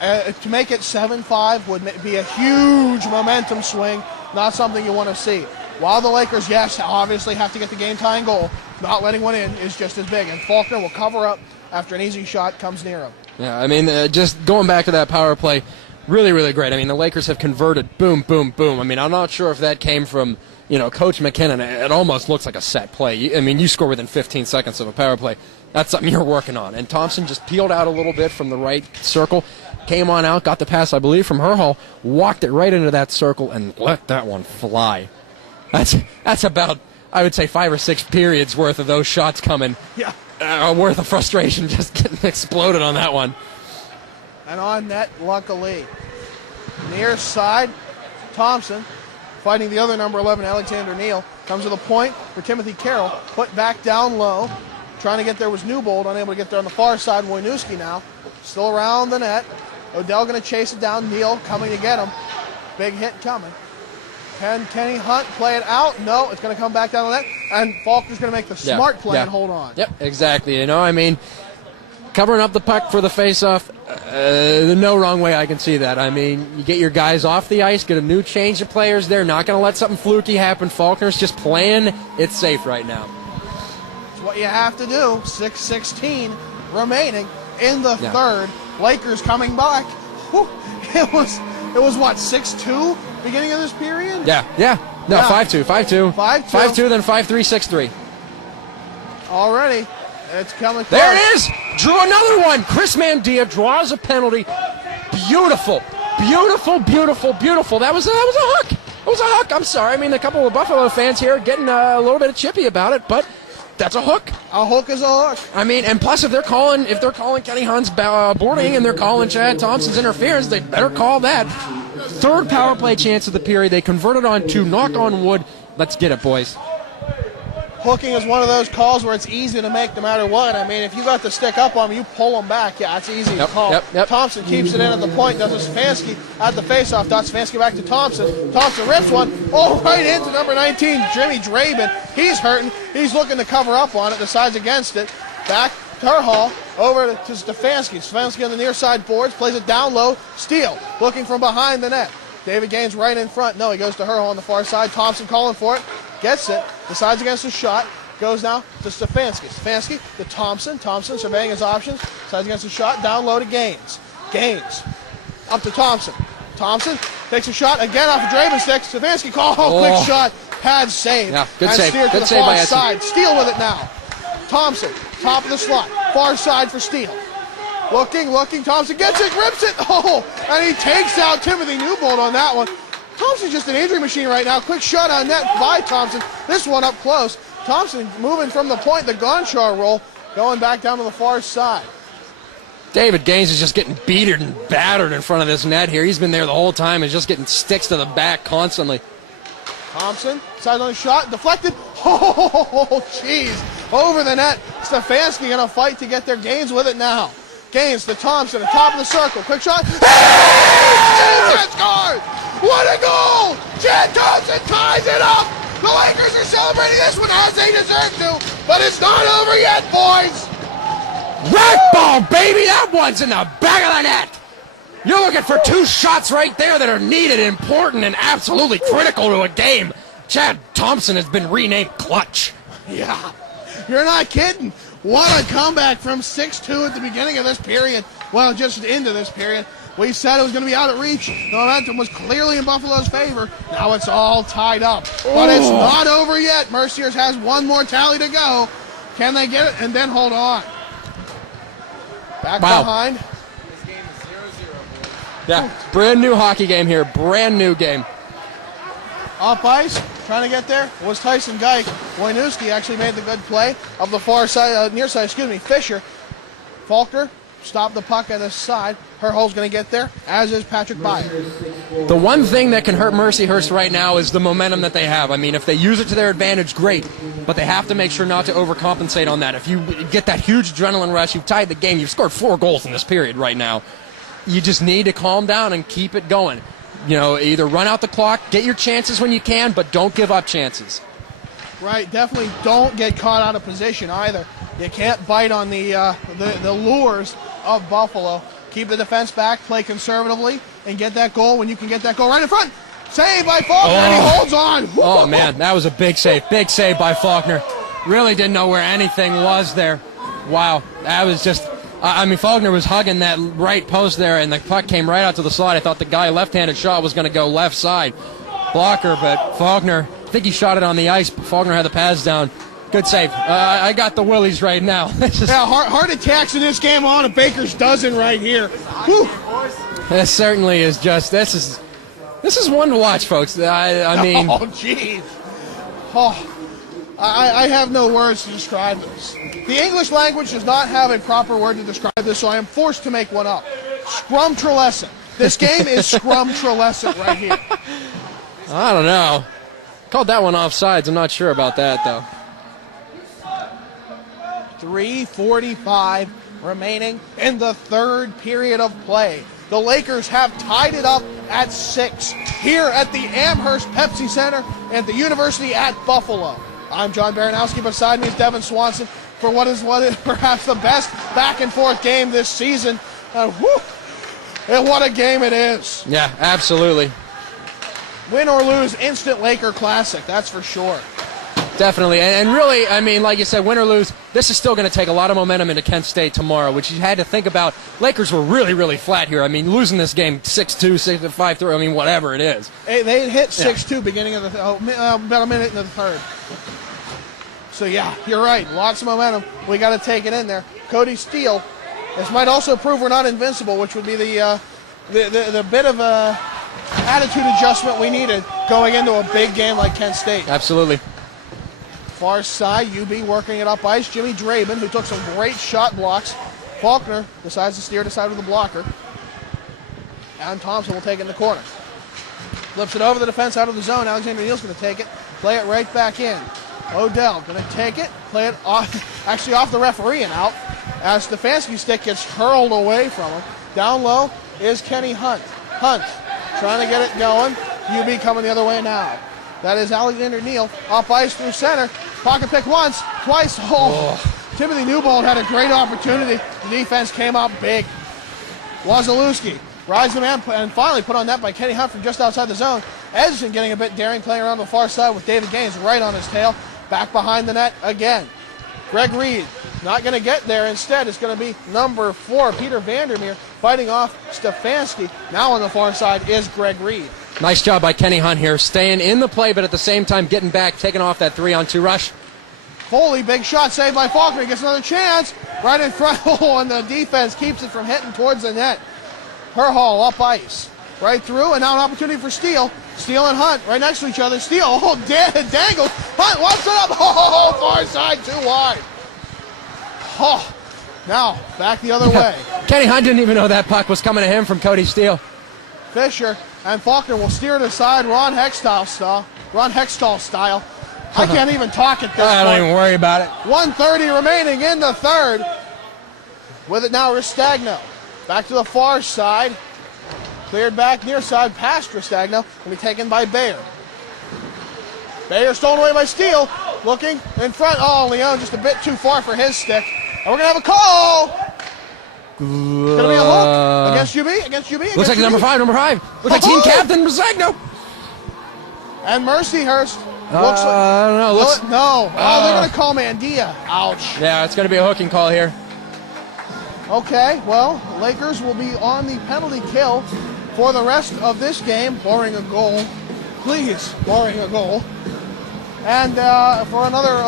To make it 7-5 would be a huge momentum swing, not something you want to see. While the Lakers, yes, obviously have to get the game-tying goal, not letting one in is just as big. And Faulkner will cover up after an easy shot comes near him. Yeah, I mean, just going back to that power play, Really, really great. I mean, the Lakers have converted, boom, boom, boom. I mean, I'm not sure if that came from, Coach McKinnon. It almost looks like a set play. I mean, you score within 15 seconds of a power play. That's something you're working on. And Thompson just peeled out a little bit from the right circle, came on out, got the pass, I believe, from Herhall, walked it right into that circle, and let that one fly. That's about, I would say, 5 or 6 periods worth of those shots coming. Yeah. Worth of frustration just getting exploded on that one. And on net, luckily. Near side, Thompson, fighting the other number 11, Alexander Neal, comes to the point for Timothy Carroll, put back down low. Trying to get there was Newbold, unable to get there on the far side. Wojnowski now, still around the net. Odell going to chase it down. Neal coming to get him. Big hit coming. Can Kenny Hunt play it out? No, it's going to come back down the net. And Faulkner's going to make the smart play and hold on. Yep, exactly. I mean, covering up the puck for the face-off, no wrong way I can see that. I mean, you get your guys off the ice, get a new change of players there, not going to let something fluky happen. Faulkner's just playing it safe right now. It's what you have to do. 6:16 remaining in the third. Lakers coming back. Whew. It was what, 6-2 beginning of this period? Yeah. No, 5-2. 5-2. 5-2. Then 5-3, 6-3. Already. It's coming close. There it is! Drew another one. Chris Mandia draws a penalty. Beautiful. That was a hook. It was a hook. I'm sorry. I mean, a couple of Buffalo fans here are getting a little bit chippy about it, but that's a hook. A hook is a hook. I mean, and plus, if they're calling Kenny Hunt's boarding and they're calling Chad Thompson's interference, they better call that. Third power play chance of the period. They converted on 2. Knock on wood. Let's get it, boys. Hooking is one of those calls where it's easy to make no matter what. I mean, if you got the stick up on him, you pull them back. Yeah, it's easy to call. Yep. Thompson keeps it in at the point. Does Stefanski at the faceoff. Dots Stefanski back to Thompson. Thompson rips one. Oh, right into number 19, Jimmy Draben. He's hurting. He's looking to cover up on it. Decides against it. Back to Herhall. Over to Stefanski. Stefanski on the near side boards. Plays it down low. Steele looking from behind the net. David Gaines right in front. No, he goes to Herhall on the far side. Thompson calling for it. Gets it. Decides against the shot. Goes now to Stefanski. Stefanski to Thompson. Thompson surveying his options. Decides against the shot. Down low to Gaines. Gaines up to Thompson. Thompson takes a shot again off of Draven's stick. Stefanski quick shot. Pad save. Yeah, good and save. Steered to Good the save far by side. Steele with it now. Thompson, top of the slot. Far side for Steele. Looking. Thompson gets it, grips it. Oh, and he takes out Timothy Newbold on that one. Thompson's just an injury machine right now. Quick shot on net by Thompson. This one up close. Thompson moving from the point, the Gonchar roll, going back down to the far side. David Gaines is just getting beatered and battered in front of this net here. He's been there the whole time and just getting sticks to the back constantly. Thompson, sides on the shot, deflected. Oh, jeez. Over the net. Stefanski going to fight to get their Gaines with it now. Gaines to Thompson, at top of the circle. Quick shot. Hey! James scored! What a goal! Chad Thompson ties it up! The Lakers are celebrating this one as they deserve to, but it's not over yet, boys! Rack ball, baby! That one's in the back of the net! You're looking for 2 shots right there that are needed, important, and absolutely critical to a game. Chad Thompson has been renamed Clutch. Yeah, you're not kidding. What a comeback from 6-2 at the beginning of this period. Well, just into this period. We said it was going to be out of reach. The momentum was clearly in Buffalo's favor. Now it's all tied up. But it's not over yet. Mercyhurst has one more tally to go. Can they get it and then hold on? Back behind. This game is 0-0. Yeah, brand new hockey game here. Brand new game. Off ice, trying to get there, was Tyson Geik. Wojnowski actually made the good play of the far side, near side, Fisher. Faulkner stopped the puck at his side. Herhol's going to get there, as is Patrick Byer. The one thing that can hurt Mercyhurst right now is the momentum that they have. I mean, if they use it to their advantage, great. But they have to make sure not to overcompensate on that. If you get that huge adrenaline rush, you've tied the game, you've scored 4 goals in this period right now. You just need to calm down and keep it going. Either run out the clock, get your chances when you can, but don't give up chances. Right, definitely don't get caught out of position either. You can't bite on the lures of Buffalo. Keep the defense back, play conservatively, and get that goal when you can get that goal right in front. Save by Faulkner, and he holds on. Oh, man, that was a big save. Big save by Faulkner. Really didn't know where anything was there. Wow, that was just I mean, Faulkner was hugging that right post there, and the puck came right out to the slot. I thought the guy left-handed shot was going to go left side. Blocker, but Faulkner, I think he shot it on the ice, but Faulkner had the pads down. Good save. I got the willies right now. Yeah, heart attacks in this game on a baker's dozen right here. Whew. This certainly is just, this is one to watch, folks. I mean. Oh, jeez. Oh, I have no words to describe this. The English language does not have a proper word to describe this, so I am forced to make one up. Scrumtralescent. This game is scrumtralescent right here. I don't know. Called that one offsides. I'm not sure about that, though. 3:45 remaining in the third period of play. The Lakers have tied it up at 6 here at the Amherst Pepsi Center at the University at Buffalo. I'm John Baranowski. Beside me is Devin Swanson for what is perhaps the best back-and-forth game this season. And what a game it is. Yeah, absolutely. Win or lose, instant Laker classic, that's for sure. Definitely, and really, I mean, like you said, win or lose, this is still going to take a lot of momentum into Kent State tomorrow, which you had to think about. Lakers were really, really flat here. I mean, losing this game 6-2, 6-5, I mean, whatever it is. They hit 6-2 beginning of the about a minute into the third. So yeah, you're right. Lots of momentum. We got to take it in there. Cody Steele. This might also prove we're not invincible, which would be the bit of a attitude adjustment we needed going into a big game like Kent State. Absolutely. Far side, UB working it up ice. Jimmy Draben, who took some great shot blocks. Faulkner decides to steer to side with the blocker. Adam Thompson will take it in the corner. Flips it over the defense out of the zone. Alexander Neal's going to take it, play it right back in. Odell going to take it, play it off, actually off the referee and out, as Stefanski's stick gets hurled away from him. Down low is Kenny Hunt. Hunt trying to get it going. UB coming the other way now. That is Alexander Neal, up ice through center. Pocket pick once, twice. Oh. Timothy Newbold had a great opportunity. The defense came out big. Wazalewski rides the man and finally put on net by Kenny Hunt from just outside the zone. Edson getting a bit daring, playing around the far side with David Gaines right on his tail. Back behind the net again. Greg Reed not going to get there. Instead, it's going to be number 4, Peter Vandermeer, fighting off Stefanski. Now on the far side is Greg Reed. Nice job by Kenny Hunt here, staying in the play, but at the same time getting back, taking off that 3-on-2 rush. Foley, big shot saved by Faulkner. Gets another chance right in front. Oh, and the defense keeps it from hitting towards the net. Herhall up ice. Right through, and now an opportunity for Steele. Steele and Hunt right next to each other. Steele, dangles. Hunt wants it up. Oh, far side, too wide. Oh, now back the other way. Kenny Hunt didn't even know that puck was coming to him from Cody Steele. Fisher and Faulkner will steer it aside, Ron Hextall style. I can't even talk at this point. Don't even worry about it. 1:30 remaining in the third. With it now, Ristagno. Back to the far side. Cleared back near side past Ristagno. Will be taken by Bayer. Bayer stolen away by Steele. Looking in front. Oh, Leon just a bit too far for his stick. And we're going to have a call. Going to be a hook against UB. Looks like number 5. Looks like team captain Ristagno. And Mercyhurst. I don't know. No. Oh, they're going to call Mandia. Ouch. Yeah, it's going to be a hooking call here. Okay, well, Lakers will be on the penalty kill for the rest of this game, barring a goal. Please, barring a goal. And for another,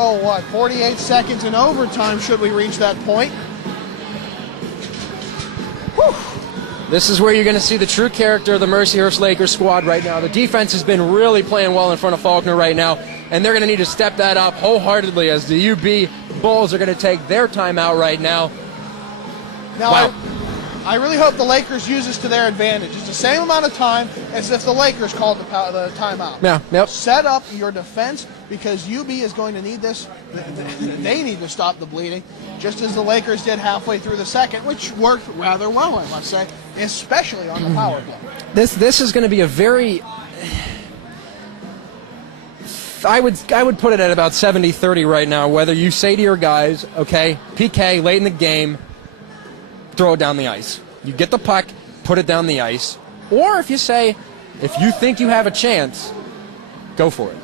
48 seconds in overtime should we reach that point. Whew. This is where you're going to see the true character of the Mercyhurst Lakers squad right now. The defense has been really playing well in front of Faulkner right now, and they're going to need to step that up wholeheartedly as the UB Bulls are going to take their timeout right now. Now, wow. I really hope the Lakers use this to their advantage. It's the same amount of time as if the Lakers called the timeout. Yeah, yep. Set up your defense because UB is going to need this. They need to stop the bleeding, just as the Lakers did halfway through the second, which worked rather well, I must say, especially on the power play. This is going to be a very... I would put it at about 70-30 right now, whether you say to your guys, okay, PK, late in the game, throw it down the ice. You get the puck, put it down the ice. Or if you say, if you think you have a chance, go for it.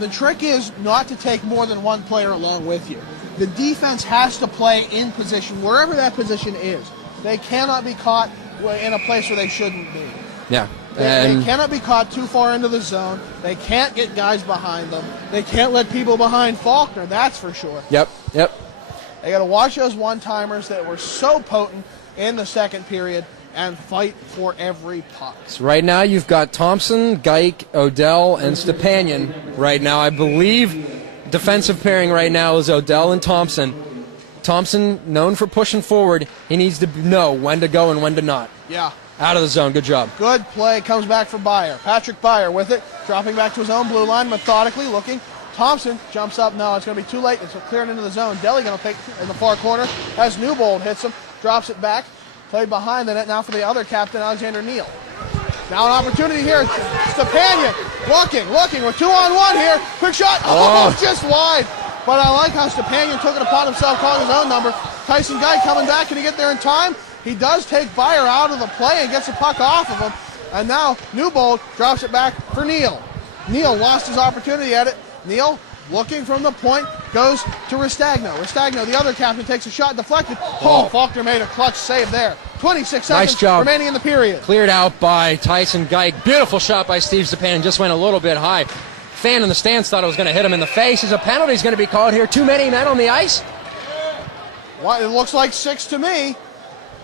The trick is not to take more than one player along with you. The defense has to play in position, wherever that position is. They cannot be caught in a place where they shouldn't be. Yeah. They cannot be caught too far into the zone. They can't get guys behind them. They can't let people behind Faulkner, that's for sure. Yep. They got to watch those one-timers that were so potent in the second period and fight for every puck. So right now you've got Thompson, Geik, Odell, and Stepanian. Right now, I believe defensive pairing right now is Odell and Thompson. Thompson, known for pushing forward, he needs to know when to go and when to not. Yeah. Out of the zone. Good job. Good play. Comes back for Byer. Patrick Byer with it. Dropping back to his own blue line, methodically looking. Thompson jumps up. No, it's going to be too late. It's clearing into the zone. Deli going to take in the far corner as Newbold hits him. Drops it back. Played behind the net now for the other captain, Alexander Neal. Now an opportunity here. Stepanian looking with 2-on-1 here. Quick shot. Oh, just wide. But I like how Stepanian took it upon himself, calling his own number. Tyson Guy coming back. Can he get there in time? He does take Byer out of the play and gets the puck off of him. And now Newbold drops it back for Neal. Neal lost his opportunity at it. Neal, looking from the point, goes to Ristagno. Ristagno, the other captain, takes a shot, deflected. Oh, Faulkner made a clutch save there. 26 seconds remaining in the period. Cleared out by Tyson Geik. Beautiful shot by Steve Stepanian. Just went a little bit high. Fan in the stands thought it was going to hit him in the face. Is a penalty going to be called here? Too many men on the ice? Well, it looks like 6 to me.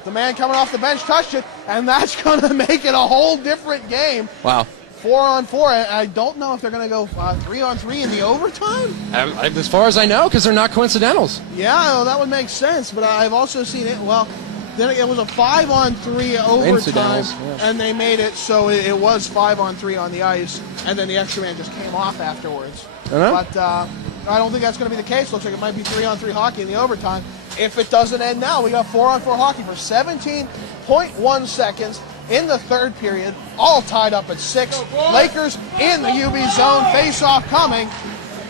The man coming off the bench touched it, and that's going to make it a whole different game. Wow. 4-on-4. I don't know if they're going to go 3-on-3 in the overtime. As far as I know, because they're not coincidentals. Yeah, well, that would make sense, but I've also seen it. Well, then it was a 5-on-3 overtime, and they made it so it was 5-on-3 on the ice, and then the extra man just came off afterwards. But I don't think that's going to be the case. Looks like it might be 3-on-3 hockey in the overtime. If it doesn't end now, we got 4-on-4 hockey for 17.1 seconds in the third period, all tied up at 6. Lakers in the UB zone. Face-off coming.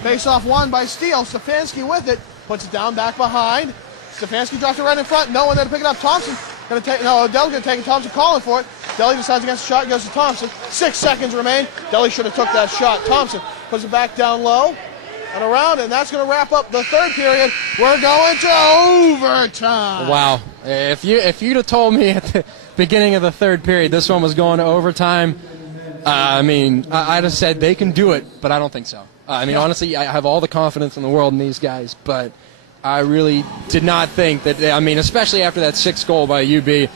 Face-off won by Steele. Stefanski with it. Puts it down back behind. Stefanski drops it right in front. No one there to pick it up. Thompson going to take. No, Odell's going to take it. Thompson calling for it. Deli decides against the shot. Goes to Thompson. 6 seconds remain. Deli should have took that shot. Thompson puts it back down low and around, and that's going to wrap up the third period. We're going to overtime. Wow. If you'd have told me at the beginning of the third period this one was going to overtime, I'd have said they can do it, but I don't think so. Honestly, I have all the confidence in the world in these guys, but I really did not think that, especially after that 6th goal by UB,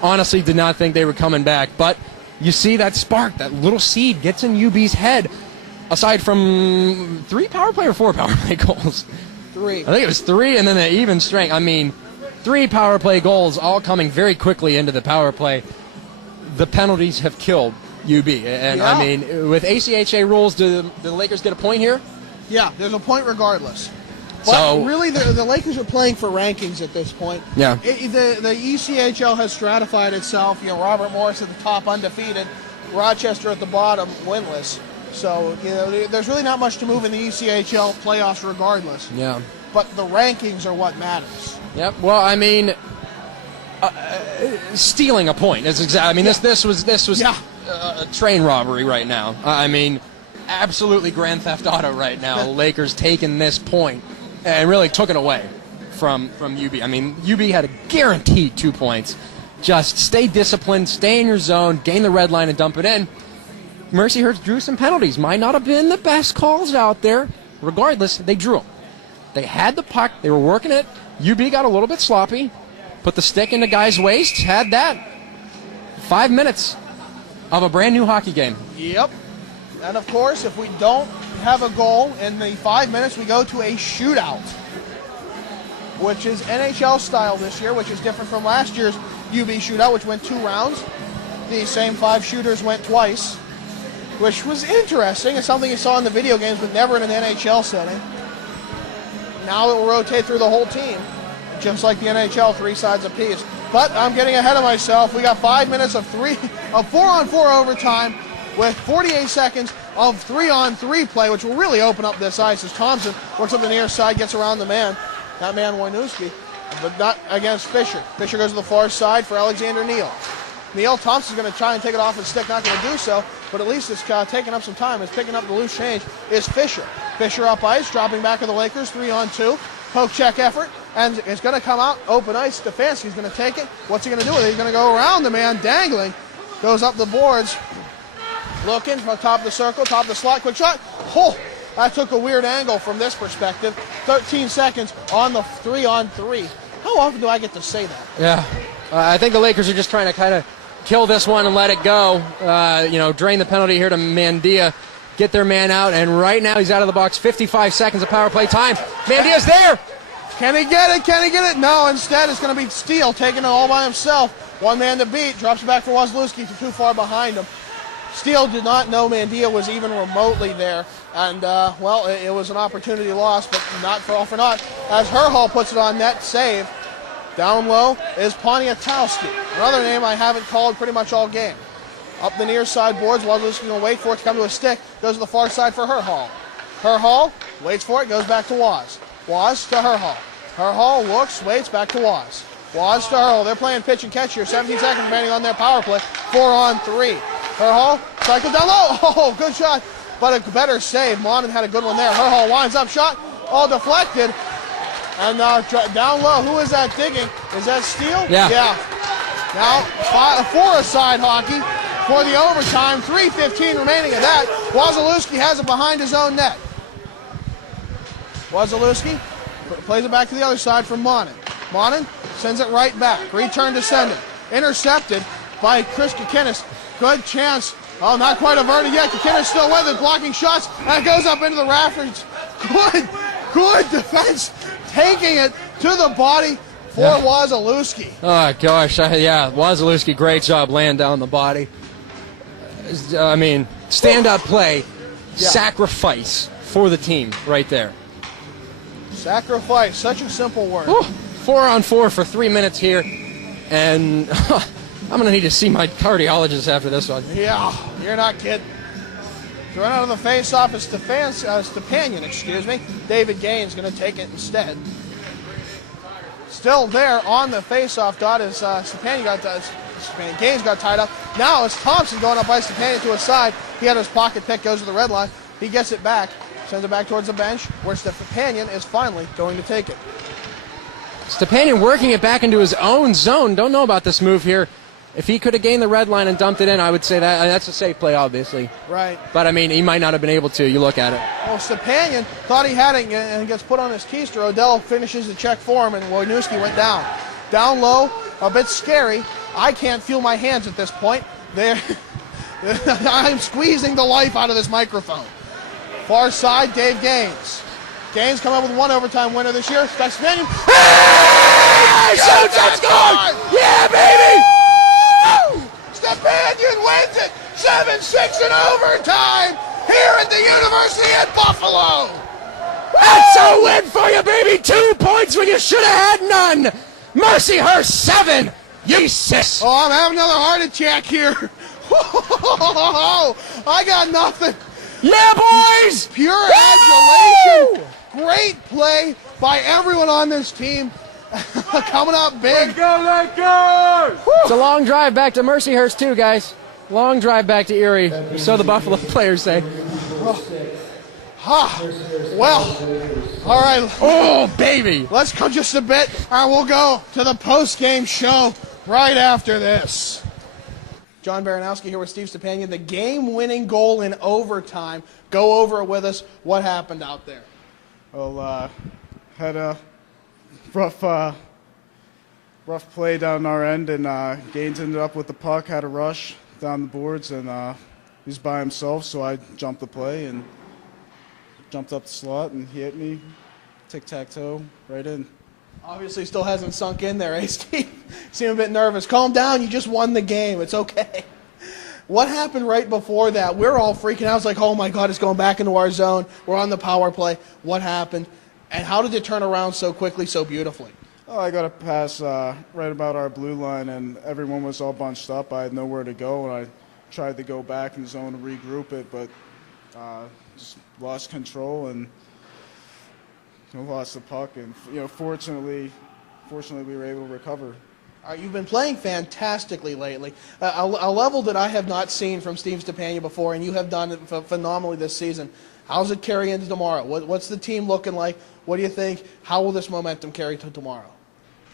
honestly did not think they were coming back. But you see that spark, that little seed gets in UB's head, aside from 3 power play or 4 power play goals? 3. I think it was 3, and then the even strength. 3 power play goals all coming very quickly into the power play. The penalties have killed UB. And, with ACHA rules, do the Lakers get a point here? Yeah, there's a point regardless. But really, the Lakers are playing for rankings at this point. Yeah. The ECHL has stratified itself. Robert Morris at the top, undefeated. Rochester at the bottom, winless. So, there's really not much to move in the ECHL playoffs regardless. Yeah. But the rankings are what matters. Yep. Well, stealing a point is exactly. This was a train robbery right now. Absolutely Grand Theft Auto right now. Lakers taking this point and really took it away from UB. UB had a guaranteed 2 points. Just stay disciplined, stay in your zone, gain the red line, and dump it in. Mercyhurst drew some penalties. Might not have been the best calls out there. Regardless, they drew them. They had the puck. They were working it. UB got a little bit sloppy. Put the stick in the guy's waist. Had that. 5 minutes of a brand new hockey game. Yep. And, of course, if we don't have a goal in the 5 minutes, we go to a shootout, which is NHL style this year, which is different from last year's UB shootout, which went 2 rounds. The same 5 shooters went twice, which was interesting. It's something you saw in the video games, but never in an NHL setting. Now it will rotate through the whole team, just like the NHL, 3 sides apiece. But I'm getting ahead of myself. We got 5 minutes of 4-on-4 overtime with 48 seconds of 3-on-3 play, which will really open up this ice as Thompson works up the near side, gets around the man. That man, Wojnowski, but not against Fisher. Fisher goes to the far side for Alexander Neal. Thompson's going to try and take it off his stick, not going to do so, but at least it's taking up some time. It's picking up the loose change is Fisher. Fisher up ice, dropping back to the Lakers, 3-on-2. poke check effort, and it's going to come out. Open ice. Stefanski's going to take it. What's he going to do with it? He's going to go around the man, dangling. Goes up the boards. Looking from top of the circle, top of the slot. Quick shot. Oh, that took a weird angle from this perspective. 13 seconds on the 3-on-3. How often do I get to say that? Yeah. I think the Lakers are just trying to kind of kill this one and let it go. Drain the penalty here to Mandia. Get their man out, and right now he's out of the box. 55 seconds of power play time. Mandia's there. Can he get it? Can he get it? No, instead it's going to be Steele taking it all by himself. One man to beat. Drops it back for Wazlewski, too far behind him. Steele did not know Mandia was even remotely there. And, it was an opportunity lost, but not for all for naught. As Herhall puts it on net, save. Down low is Poniatowski. Another name I haven't called pretty much all game. Up the near side boards, Wazlewski's going to wait for it to come to a stick. Goes to the far side for Herhall. Herhall waits for it, goes back to Waz. Waz to Herhall. Herhall looks, waits, back to Waz. Waz to Herhall. They're playing pitch and catch here. 17 seconds remaining on their power play. 4-on-3. Herhall cycles down low. Oh, good shot, but a better save. Monin had a good one there. Herhall winds up, shot, all deflected. And down low, who is that digging? Is that Steele? Yeah. Now, four-a-side hockey for the overtime. 3:15 remaining of that. Wazlewski has it behind his own net. Wazlewski plays it back to the other side for Monin. Monin sends it right back. Return to sender. Intercepted by Chris Kikinis. Good chance. Oh, not quite averted yet. Kikinis still with it, blocking shots. That goes up into the rafters. Good defense. Taking it to the body for Wazlewski. Oh, gosh. Wazlewski, great job laying down the body. Stand-up play, sacrifice for the team right there. Sacrifice, such a simple word. 4-on-4 for 3 minutes here, and I'm going to need to see my cardiologist after this one. Yeah, you're not kidding. Thrown out of the face-off is Stepanian, David Gaines going to take it instead. Still there on the face-off dot is Gaines got tied up. Now it's Thompson going up by Stepanian to his side. He had his pocket pick, goes to the red line. He gets it back, sends it back towards the bench, where Stepanian is finally going to take it. Stepanian working it back into his own zone. Don't know about this move here. If he could have gained the red line and dumped it in, I would say that's a safe play, obviously. Right. But, he might not have been able to. You look at it. Well, Stepanian thought he had it and gets put on his keister. Odell finishes the check for him, and Wojnowski went down. Down low, a bit scary. I can't feel my hands at this point. I'm squeezing the life out of this microphone. Far side, Dave Gaines. Gaines come up with one overtime winner this year. Stepanian. Hey! Shoots and scores! Yeah, baby! Stepanian wins it 7-6 in overtime here at the University at Buffalo. That's a win for you, baby. 2 points when you should have had none. Mercyhurst 7, you 6. Oh, I'm having another heart attack here. I got nothing. Yeah, boys. Pure adulation. Great play by everyone on this team. Coming up big. Let go! It's a long drive back to Mercyhurst, too, guys. Long drive back to Erie, so the Buffalo players say. Well, all right. Oh, baby. Let's go just a bit, and we'll go to the post-game show right after this. John Baranowski here with Steve Stepanian. The game-winning goal in overtime. Go over it with us. What happened out there? Well, had a rough play down our end, and Gaines ended up with the puck, had a rush down the boards, and he's by himself, so I jumped the play and jumped up the slot, and he hit me, tic-tac-toe, right in. Obviously still hasn't sunk in there, eh, Steve? Seem a bit nervous. Calm down, you just won the game. It's okay. What happened right before that? We're all freaking out. It's like, oh, my God, it's going back into our zone. We're on the power play. What happened? And how did it turn around so quickly, so beautifully? Oh, I got a pass right about our blue line, and everyone was all bunched up. I had nowhere to go, and I tried to go back in the zone to regroup it, but just lost control and lost the puck. And fortunately, we were able to recover. All right, you've been playing fantastically lately, a level that I have not seen from Steve Stepanian before, and you have done it phenomenally this season. How's it carry into tomorrow? What's the team looking like? What do you think? How will this momentum carry to tomorrow?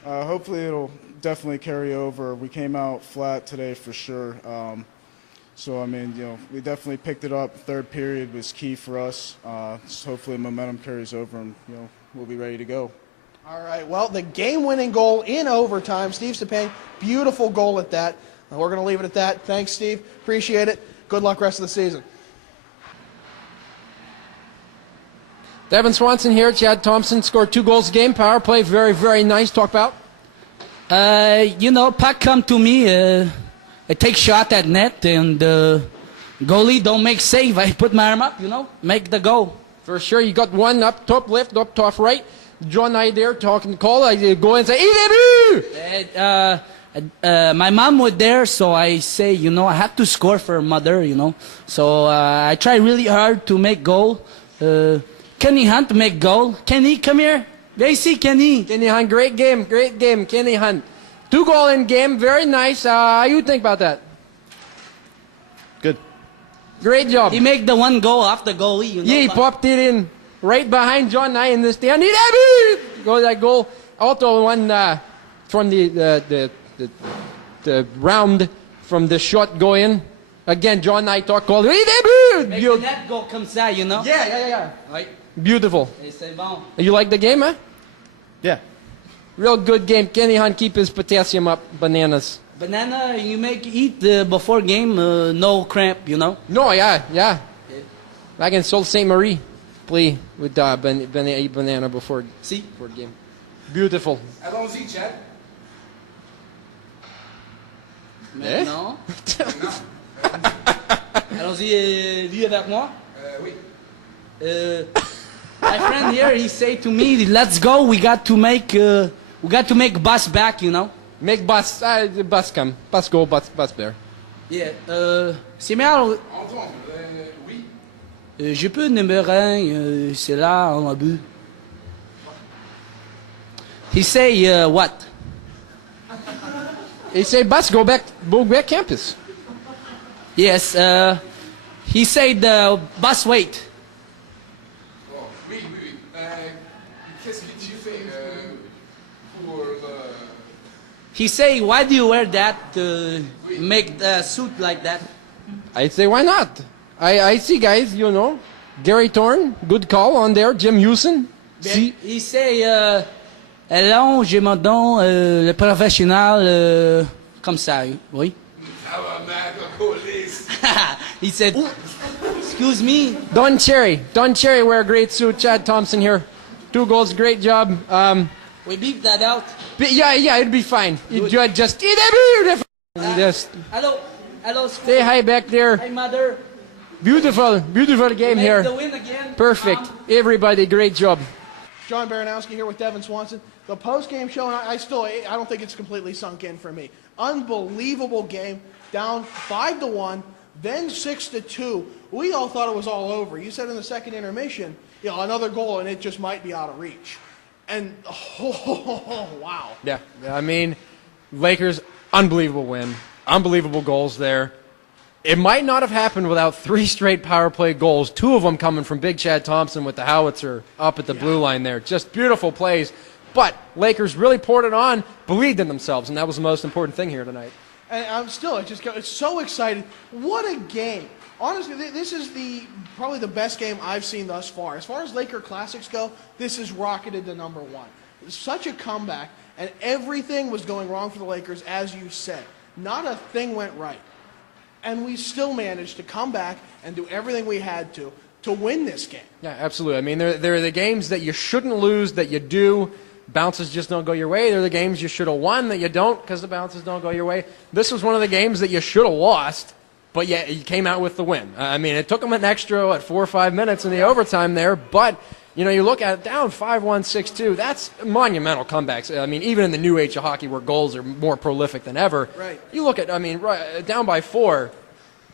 Hopefully it'll definitely carry over. We came out flat today for sure. So, I mean, we definitely picked it up. Third period was key for us. So hopefully momentum carries over and, we'll be ready to go. All right, well, the game-winning goal in overtime. Steve Stepane, beautiful goal at that. We're going to leave it at that. Thanks, Steve. Appreciate it. Good luck rest of the season. Devin Swanson here. Chad Thompson scored 2 goals a game. Power play, very, very nice. Talk about? Puck come to me. I take shot at net, and goalie don't make save. I put my arm up, make the goal. For sure. You got one up top left, up top right. John and I there talking to call. I go and say, my mom was there, so I say, I have to score for mother, So I try really hard to make goal. Kenny Hunt make goal. Kenny, come here. They see Kenny. Kenny Hunt, great game, Kenny Hunt. 2 goal in game, very nice. How you think about that? Good. Great job. He make the 1 goal off the goalie, Yeah, he popped it in right behind John and I in the stand. Go that goal. Also one from the round from the shot go in. Again, John and I talk goal. Make the net goal comes out, Yeah. Right. Beautiful. C'est bon. You like the game, huh? Yeah. Real good game. Kenny Hunt keep his potassium up. Bananas. Banana, you eat before game, no cramp, No, yeah. Back in Sault Ste. Marie, play with banana before game. Beautiful. Allons-y, Chad. Non. Allons-y, lui avec moi. Oui. My friend here, he say to me, "Let's go. We got to make bus back, Make bus, the bus come. Bus go, bus there. Yeah. C'est meilleur. Antoine, oui. Je peux numéro 1, c'est là, on a bu. He say what? He say bus go back campus. Yes. He said bus wait. Oh, oui. Qu'est-ce que tu fais pour He say, why do you wear that? Make the suit like that? I say, why not? I see guys, Gary Thorne, good call on there. Jim Houston. He say, allons, je me donne le professionnel comme ça, oui. He said, excuse me. Don Cherry wear a great suit. Chad Thompson here. 2 goals, great job. We beep that out. Yeah, it'd be fine. You just Hello, stay high back there. Hi, mother. Beautiful game Make here. the win again. Perfect. Everybody, great job. John Baranowski here with Devin Swanson. The post-game show, and I don't think it's completely sunk in for me. Unbelievable game, down 5-1, then 6-2. We all thought it was all over. You said in the second intermission, another goal, and it just might be out of reach. And, wow. Yeah, I mean, Lakers, unbelievable win. Unbelievable goals there. It might not have happened without 3 straight power play goals, 2 of them coming from Big Chad Thompson with the howitzer up at the blue line there. Just beautiful plays. But Lakers really poured it on, believed in themselves, and that was the most important thing here tonight. And I'm still, it's so excited. What a game. Honestly, this is probably the best game I've seen thus far. As far as Laker Classics go, this is rocketed to #1. It was such a comeback, and everything was going wrong for the Lakers, as you said. Not a thing went right. And we still managed to come back and do everything we had to win this game. Yeah, absolutely. I mean, there are the games that you shouldn't lose that you do. Bounces just don't go your way. There are the games you should have won that you don't because the bounces don't go your way. This was one of the games that you should have lost, but yeah, you came out with the win. I mean, it took them an extra, 4 or 5 minutes in the overtime there, but, you look at it, down 5-1, 6-2, that's monumental comebacks. I mean, even in the new age of hockey where goals are more prolific than ever, right. You look at, down by 4,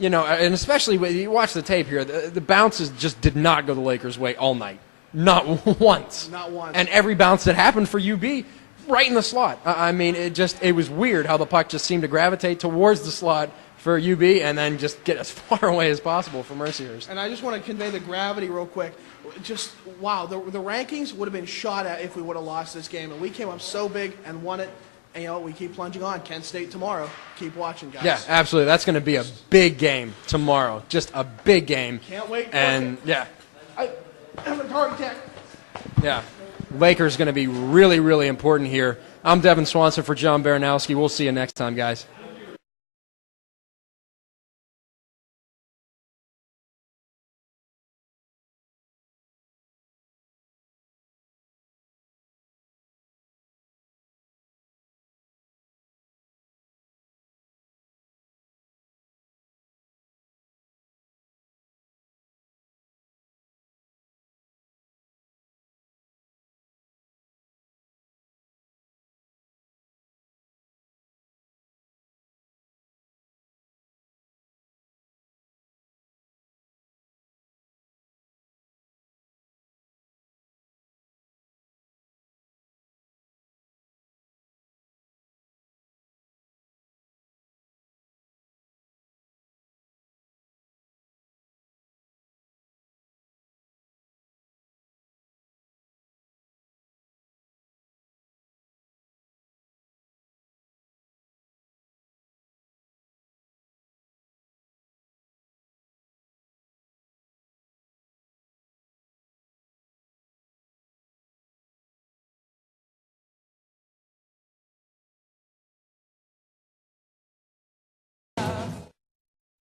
and especially when you watch the tape here, the bounces just did not go the Lakers' way all night. Not once. Not once. And every bounce that happened for UB, right in the slot. I mean, it was weird how the puck just seemed to gravitate towards the slot for UB, and then just get as far away as possible for Mercyhurst. And I just want to convey the gravity real quick. Just, wow, the rankings would have been shot at if we would have lost this game. And we came up so big and won it. And, you know, we keep plunging on. Kent State tomorrow. Keep watching, guys. Yeah, absolutely. That's going to be a big game tomorrow. Just a big game. Can't wait. And, yeah. I have a heart attack. Yeah. Lakers going to be really, really important here. I'm Devin Swanson for John Baranowski. We'll see you next time, guys.